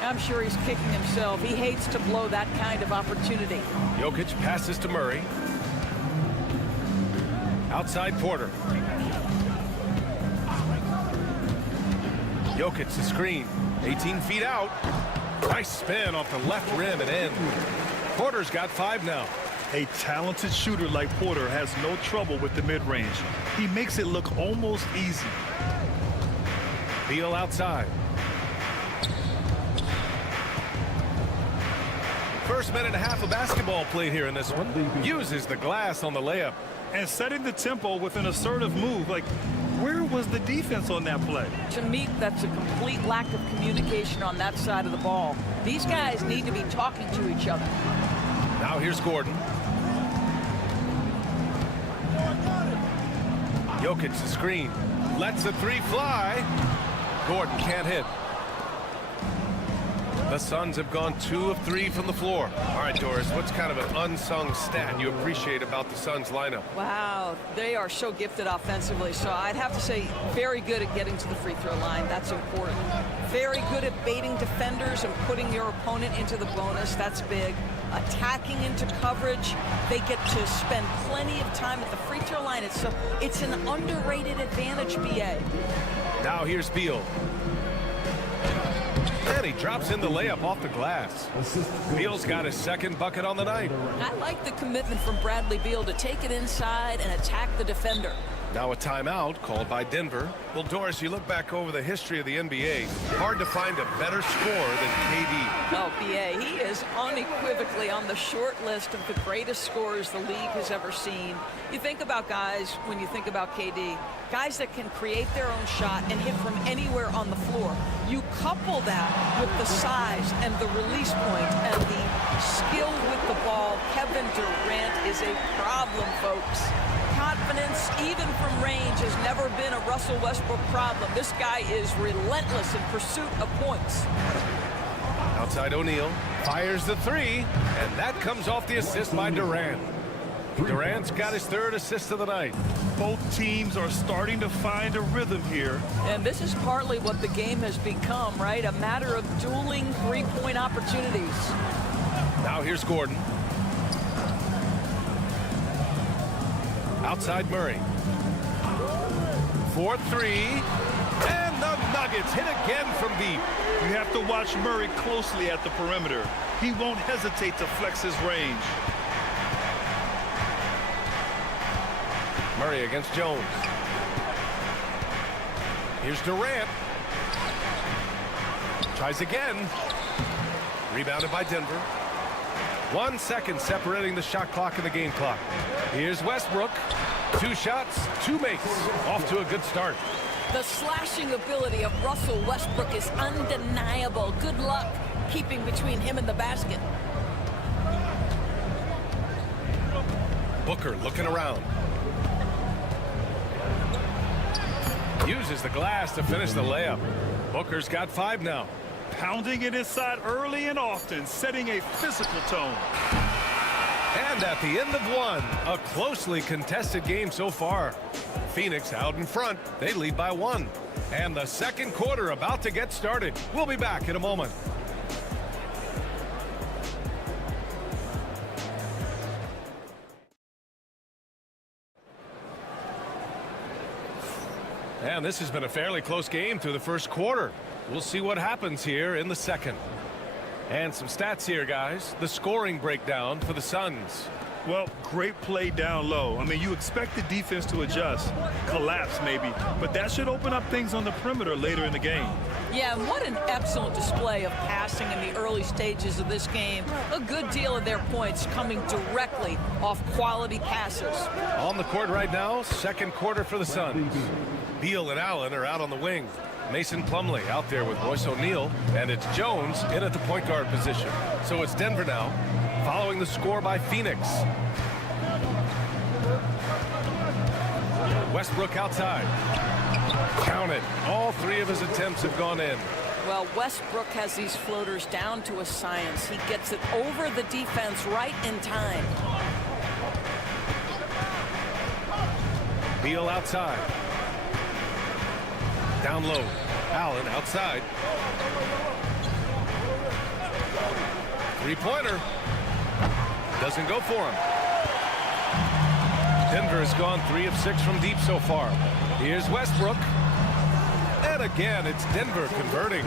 I'm sure he's kicking himself. He hates to blow that kind of opportunity. Jokic passes to Murray. Outside Porter. Jokic the screen. 18 feet out. Nice spin off the left rim and in. Porter's got 5 now. A talented shooter like Porter has no trouble with the mid-range. He makes it look almost easy. Beal outside. First minute and a half of basketball played here in this one. Uses the glass on the layup. And setting the tempo with an assertive move. Like, where was the defense on that play? To me, that's a complete lack of communication on that side of the ball. These guys need to be talking to each other. Now here's Gordon. Jokic the screen. Lets the 3 fly. Gordon can't hit. The Suns have gone 2 of 3 from the floor. All right, Doris, what's kind of an unsung stat you appreciate about the Suns lineup? Wow, they are so gifted offensively. So I'd have to say very good at getting to the free throw line. That's important. Very good at baiting defenders and putting your opponent into the bonus. That's big. Attacking into coverage. They get to spend plenty of time at the free throw line. It's an underrated advantage, BA. Now here's Beal. And he drops in the layup off the glass. Beal's got his second bucket on the night. I like the commitment from Bradley Beal to take it inside and attack the defender. Now a timeout called by Denver. Well, Doris, you look back over the history of the NBA, hard to find a better scorer than KD. Oh, BA, he is unequivocally on the short list of the greatest scorers the league has ever seen. You think about guys, when you think about KD, guys that can create their own shot and hit from anywhere on the floor. You couple that with the size and the release point and the skill with the ball. Kevin Durant is a problem, folks. Confidence, even from range, has never been a Russell Westbrook problem. This guy is relentless in pursuit of points. Outside O'Neal, fires the 3, and that comes off the assist by Durant. Durant's got his 3rd assist of the night. Both teams are starting to find a rhythm here. And this is partly what the game has become, right? A matter of dueling three-point opportunities. Now here's Gordon. Outside Murray. 4-3. And the Nuggets hit again from deep. You have to watch Murray closely at the perimeter. He won't hesitate to flex his range. Murray against Jones. Here's Durant. Tries again. Rebounded by Denver. 1 second separating the shot clock and the game clock. Here's Westbrook. 2 shots, 2 makes. Off to a good start. The slashing ability of Russell Westbrook is undeniable. Good luck keeping between him and the basket. Booker looking around. Uses the glass to finish the layup. Booker's got 5 now. Pounding it inside early and often, setting a physical tone. And at the end of 1, a closely contested game so far. Phoenix out in front. They lead by 1. And the second quarter about to get started. We'll be back in a moment. And this has been a fairly close game through the first quarter. We'll see what happens here in the second. And some stats here, guys. The scoring breakdown for the Suns. Well, great play down low. I mean, you expect the defense to adjust, collapse maybe, but that should open up things on the perimeter later in the game. Yeah, and what an excellent display of passing in the early stages of this game. A good deal of their points coming directly off quality passes. On the court right now, second quarter for the Suns. Beal and Allen are out on the wing. Mason Plumlee out there with Royce O'Neal, and it's Jones in at the point guard position. So it's Denver now, following the score by Phoenix. Westbrook outside. Count it. All three of his attempts have gone in. Well, Westbrook has these floaters down to a science. He gets it over the defense right in time. Beal outside. Down low. Allen outside. Three-pointer. Doesn't go for him. Denver has gone 3 of 6 from deep so far. Here's Westbrook. And again, it's Denver converting.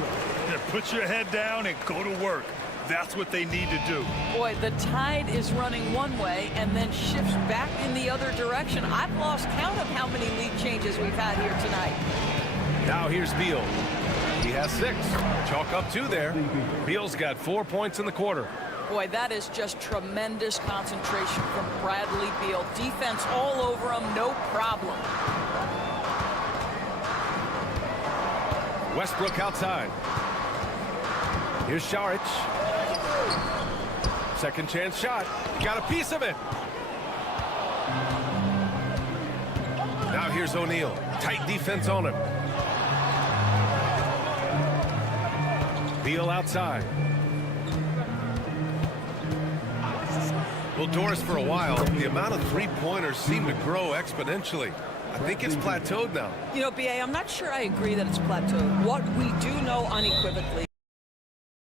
Put your head down and go to work. That's what they need to do. Boy, the tide is running one way and then shifts back in the other direction. I've lost count of how many lead changes we've had here tonight. Now here's Beal. He has 6. Chalk up 2 there. Beal's got 4 points in the quarter. Boy, that is just tremendous concentration from Bradley Beal. Defense all over him, no problem. Westbrook outside. Here's Saric. Second chance shot. Got a piece of it. Now here's O'Neal. Tight defense on him. Beal outside. Well, Doris, for a while, the amount of three-pointers seem to grow exponentially. I think it's plateaued now. You know, B.A., I'm not sure I agree that it's plateaued. What we do know unequivocally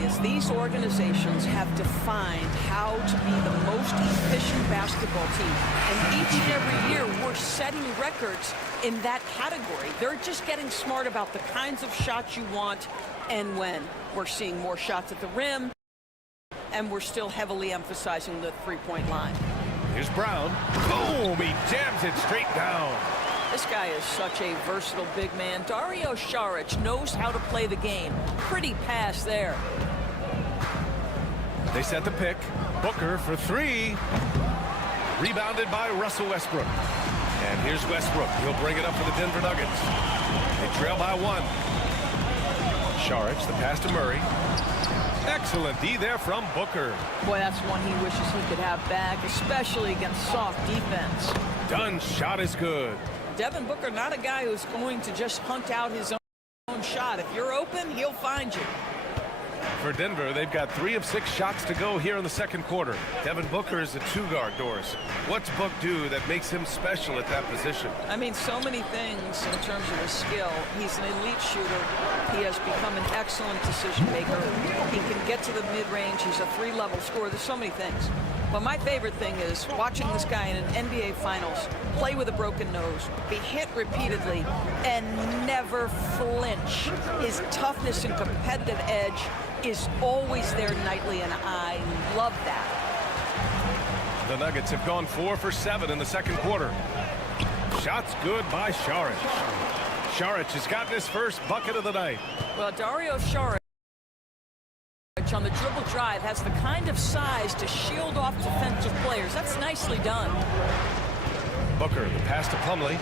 is these organizations have defined how to be the most efficient basketball team. And each and every year, we're setting records in that category. They're just getting smart about the kinds of shots you want and when. We're seeing more shots at the rim, and we're still heavily emphasizing the three-point line. Here's Brown. Boom! He jams it straight down. This guy is such a versatile big man. Dario Saric knows how to play the game. Pretty pass there. They set the pick. Booker for 3. Rebounded by Russell Westbrook. And here's Westbrook. He'll bring it up for the Denver Nuggets. They trail by 1. Saric, the pass to Murray. Excellent D there from Booker. Boy, that's one he wishes he could have back, especially against soft defense. Dunn's shot is good. Devin Booker, not a guy who's going to just hunt out his own shot. If you're open, he'll find you. For Denver, they've got 3 of 6 shots to go here in the second quarter. Devin Booker is a 2-guard, Doris. What's Book do that makes him special at that position? I mean, so many things in terms of his skill. He's an elite shooter. He has become an excellent decision maker. He can get to the mid-range. He's a 3-level scorer. There's so many things. But my favorite thing is watching this guy in an NBA Finals play with a broken nose, be hit repeatedly, and never flinch. His toughness and competitive edge is always there nightly, and I love that. The Nuggets have gone 4 for 7 in the second quarter. Shots good by Saric. Saric has gotten his first bucket of the night. Well, Dario Saric on the dribble drive has the kind of size to shield off defensive players. That's nicely done. Booker, the pass to Plumlee.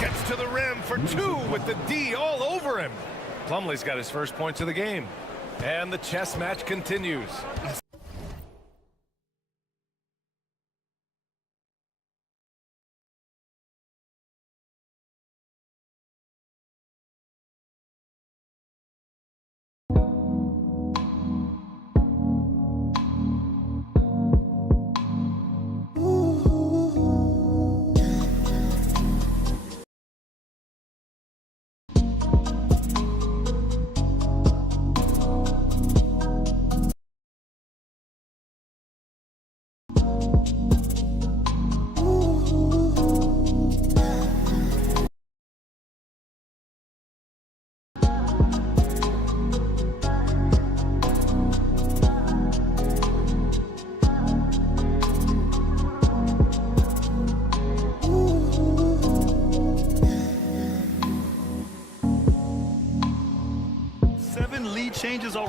Gets to the rim for 2 with the D all over him. Plumlee's got his first points of the game. And the chess match continues.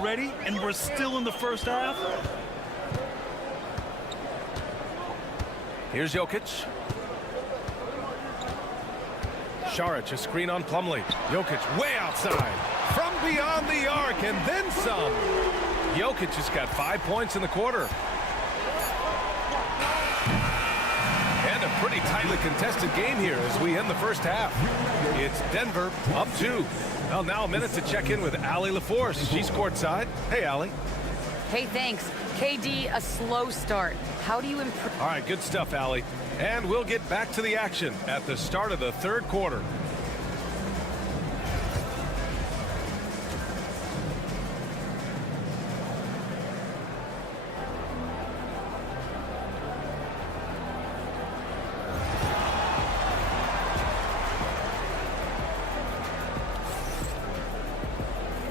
already, and we're still in the first half? Here's Jokic. Šarić, a screen on Plumlee. Jokic way outside. From beyond the arc, and then some. Jokic has got 5 points in the quarter. And a pretty tightly contested game here as we end the first half. It's Denver up 2. Well, now a minute to check in with Allie LaForce. She's courtside. Hey, Allie. Hey, thanks. KD, a slow start. How do you improve? All right, good stuff, Allie. And we'll get back to the action at the start of the third quarter.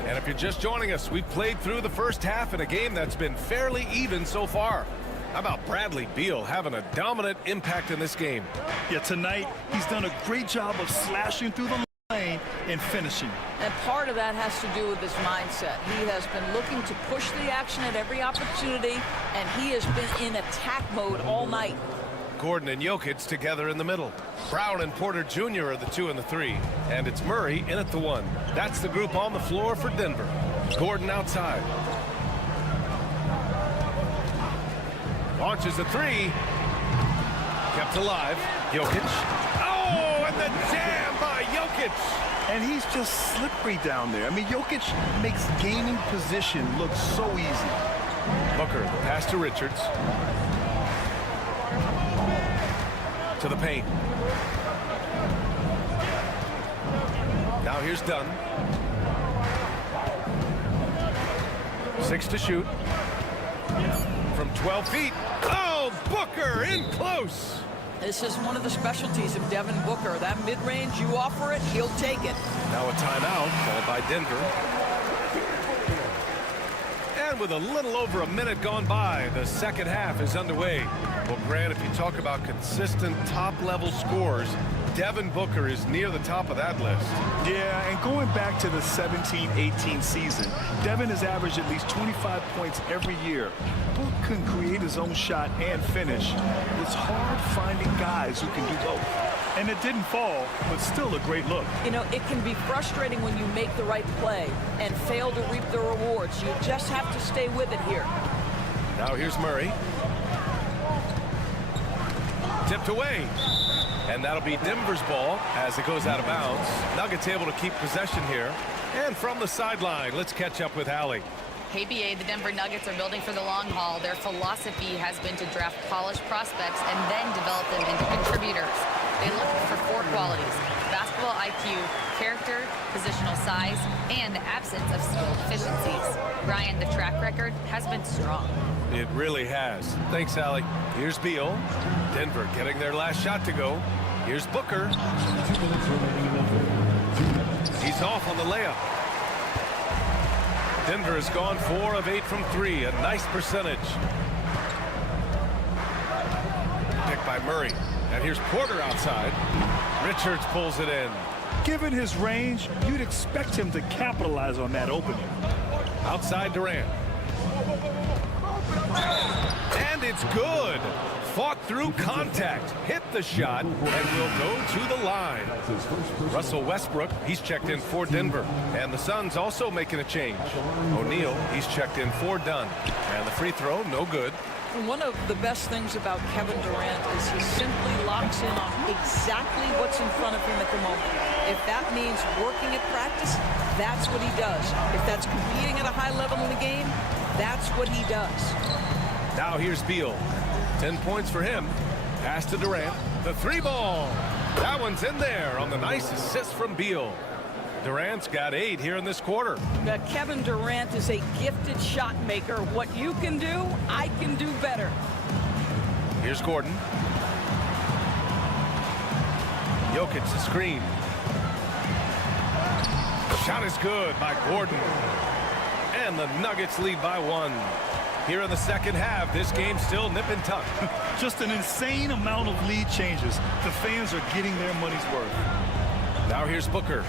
And if you're just joining us, we've played through the first half in a game that's been fairly even so far. How about Bradley Beal having a dominant impact in this game? Yeah, tonight he's done a great job of slashing through the lane and finishing. And part of that has to do with his mindset. He has been looking to push the action at every opportunity, and he has been in attack mode all night. Gordon and Jokic together in the middle. Brown and Porter Jr. are the 2 and the 3. And it's Murray in at the 1. That's the group on the floor for Denver. Gordon outside. Launches a 3. Kept alive. Jokic. Oh, and the jam by Jokic. And he's just slippery down there. I mean, Jokic makes gaining position look so easy. Booker, the pass to Richards. To the paint. Now here's Dunn. 6 to shoot. From 12 feet. Oh, Booker in close. This is one of the specialties of Devin Booker. That mid-range, you offer it, he'll take it. Now a timeout called by Denver. And with a little over a minute gone by, the second half is underway. Well, Grant, if you talk about consistent top-level scores, Devin Booker is near the top of that list. Yeah, and going back to the 17-18 season, Devin has averaged at least 25 points every year. Book can create his own shot and finish. It's hard finding guys who can do both. And it didn't fall, but still a great look. You know, it can be frustrating when you make the right play and fail to reap the rewards. You just have to stay with it here. Now here's Murray. Tipped away. And that'll be Denver's ball as it goes out of bounds. Nuggets able to keep possession here. And from the sideline, let's catch up with Allie. Hey, BA, the Denver Nuggets are building for the long haul. Their philosophy has been to draft polished prospects and then develop them into contributors. They look for 4 qualities: basketball IQ, character, positional size, and the absence of skill deficiencies. Brian, the track record has been strong. It really has. Thanks, Allie. Here's Beal. Denver getting their last shot to go. Here's Booker. He's off on the layup. Denver has gone 4 of 8 from 3. A nice percentage. Picked by Murray. And here's Porter outside. Richards pulls it in. Given his range, you'd expect him to capitalize on that opening. Outside Durant. And it's good. Fought through contact, hit the shot, and will go to the line. Russell Westbrook, he's checked in for Denver. And the Suns also making a change. O'Neal, he's checked in for Dunn. And the free throw, no good. One of the best things about Kevin Durant is he simply locks in on exactly what's in front of him at the moment. If that means working at practice, that's what he does. If that's competing at a high level in the game, that's what he does. Now here's Beal. 10 points for him. Pass to Durant. The 3 ball. That one's in there on the nice assist from Beal. Durant's got 8 here in this quarter. Now, Kevin Durant is a gifted shot maker. What you can do, I can do better. Here's Gordon. Jokic the screen. Shot is good by Gordon. And the Nuggets lead by 1. Here in the second half, this game's still nip and tuck. Just an insane amount of lead changes. The fans are getting their money's worth. Now here's Booker.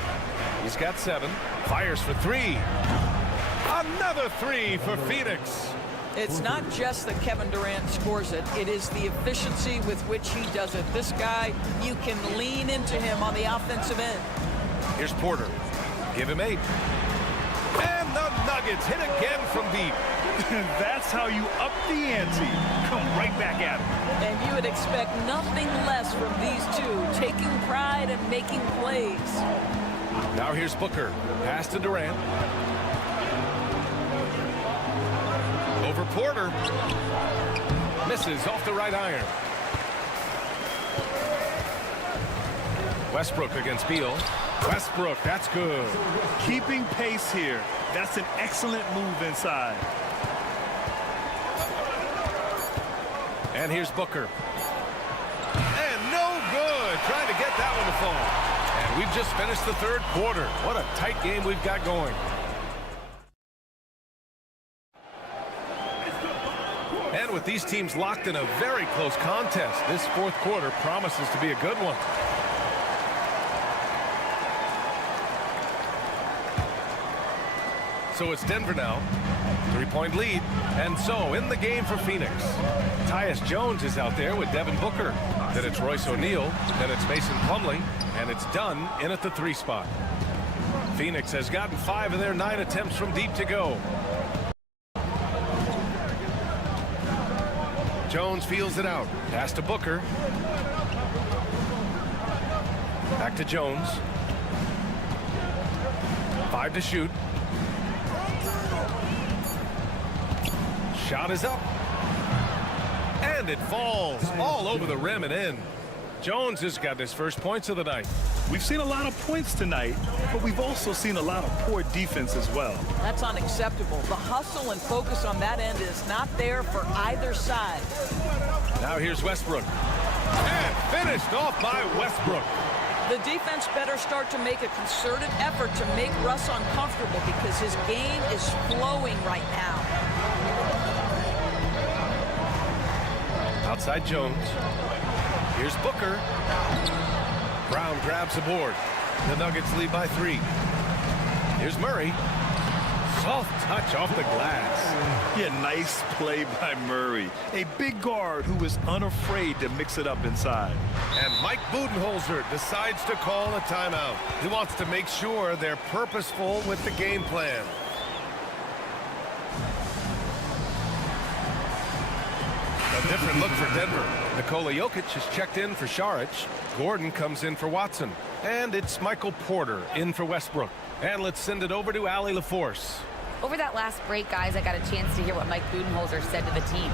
He's got 7. Fires for 3. Another three for Phoenix. It's not just that Kevin Durant scores it. It is the efficiency with which he does it. This guy, you can lean into him on the offensive end. Here's Porter. Give him 8. And the Nuggets hit again from deep. That's how you up the ante. Come right back at him. And you would expect nothing less from these two, taking pride and making plays. Now here's Booker. Pass to Durant. Over Porter. Misses off the right iron. Westbrook against Beal. Westbrook, that's good. Keeping pace here. That's an excellent move inside. And here's Booker. And no good. Trying to get that one to fall. And we've just finished the third quarter. What a tight game we've got going. And with these teams locked in a very close contest, this fourth quarter promises to be a good one. So it's Denver now. 3-point lead. And so in the game for Phoenix. Tyus Jones is out there with Devin Booker. Then it's Royce O'Neal. Then it's Mason Plumlee. And it's Dunn in at the 3 spot. Phoenix has gotten 5 of their 9 attempts from deep to go. Jones feels it out. Pass to Booker. Back to Jones. 5 to shoot. Shot is up. And it falls all over the rim and in. Jones has got his first points of the night. We've seen a lot of points tonight, but we've also seen a lot of poor defense as well. That's unacceptable. The hustle and focus on that end is not there for either side. Now here's Westbrook. And finished off by Westbrook. The defense better start to make a concerted effort to make Russ uncomfortable because his game is flowing right now. Outside Jones. Here's Booker. Brown grabs the board. The Nuggets lead by 3. Here's Murray. Soft touch off the glass. Yeah, nice play by Murray. A big guard who is unafraid to mix it up inside. And Mike Budenholzer decides to call a timeout. He wants to make sure they're purposeful with the game plan. A different look for Denver. Nikola Jokic is checked in for Šarić. Gordon comes in for Watson. And it's Michael Porter in for Westbrook. And let's send it over to Allie LaForce. Over that last break, guys, I got a chance to hear what Mike Budenholzer said to the team.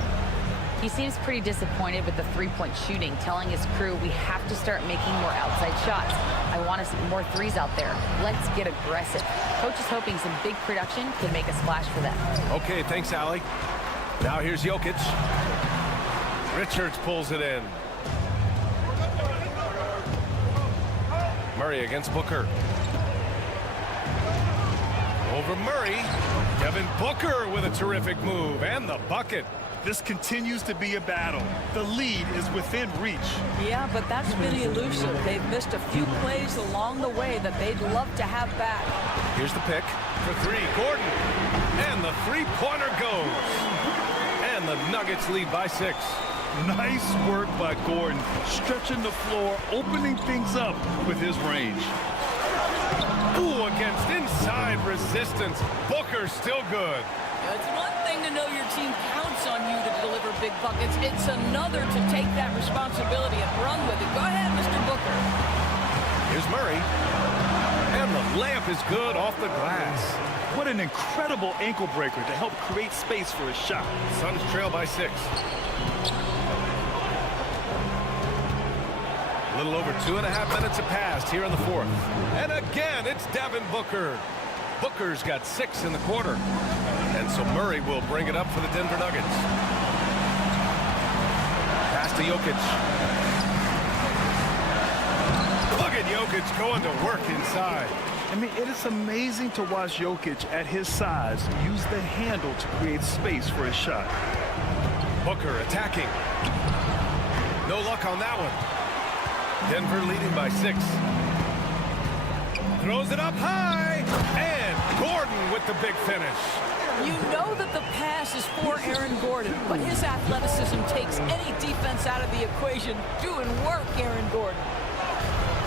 He seems pretty disappointed with the three-point shooting, telling his crew we have to start making more outside shots. I want to see more threes out there. Let's get aggressive. Coach is hoping some big production can make a splash for them. Okay, thanks, Allie. Now here's Jokic. Richards pulls it in. Murray against Booker. Over Murray. Devin Booker with a terrific move and the bucket. This continues to be a battle. The lead is within reach. Yeah, but that's been elusive. They've missed a few plays along the way that they'd love to have back. Here's the pick for 3. Gordon. And the three-pointer goes. And the Nuggets lead by 6. Nice work by Gordon, stretching the floor, opening things up with his range. Ooh, against inside resistance. Booker still good. It's one thing to know your team counts on you to deliver big buckets. It's another to take that responsibility and run with it. Go ahead, Mr. Booker. Here's Murray. And the layup is good off the glass. What an incredible ankle breaker to help create space for a shot. Suns trail by 6. A little over 2.5 minutes have passed here in the fourth. And again, it's Devin Booker. Booker's got 6 in the quarter. And so Murray will bring it up for the Denver Nuggets. Pass to Jokic. Look at Jokic going to work inside. I mean, it is amazing to watch Jokic at his size use the handle to create space for his shot. Booker attacking. No luck on that one. Denver leading by 6. Throws it up high. And Gordon with the big finish. You know that the pass is for Aaron Gordon, but his athleticism takes any defense out of the equation. Doing work, Aaron Gordon.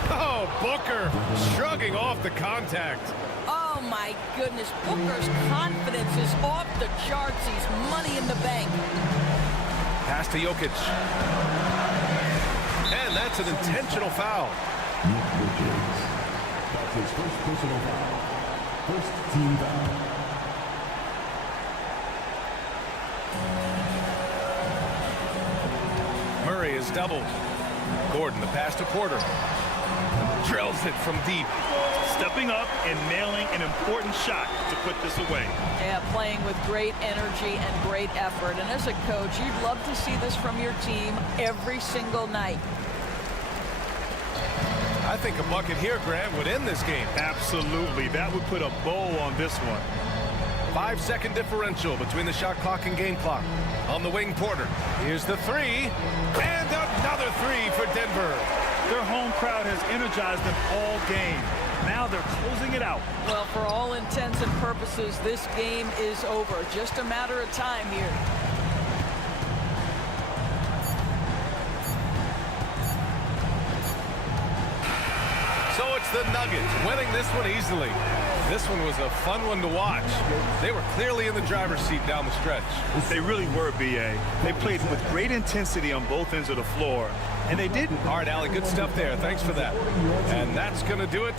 Oh, Booker shrugging off the contact. Oh, my goodness. Booker's confidence is off the charts. He's money in the bank. Pass to Jokic. And that's an intentional foul. That's his first personal foul. First team foul. Murray is doubled. Gordon, the pass to Porter. Drills it from deep. Stepping up and nailing an important shot to put this away. Yeah, playing with great energy and great effort. And as a coach, you'd love to see this from your team every single night. I think a bucket here, Grant, would end this game. Absolutely. That would put a bow on this one. 5-second differential between the shot clock and game clock. On the wing, Porter. Here's the three. And another three for Denver. Their home crowd has energized them all game. Now they're closing it out. Well, for all intents and purposes, this game is over. Just a matter of time here. So it's the Nuggets winning this one easily. This one was a fun one to watch. They were clearly in the driver's seat down the stretch. They really were, B.A. They played with great intensity on both ends of the floor, and they didn't. All right, Allie, good stuff there. Thanks for that. And that's going to do it.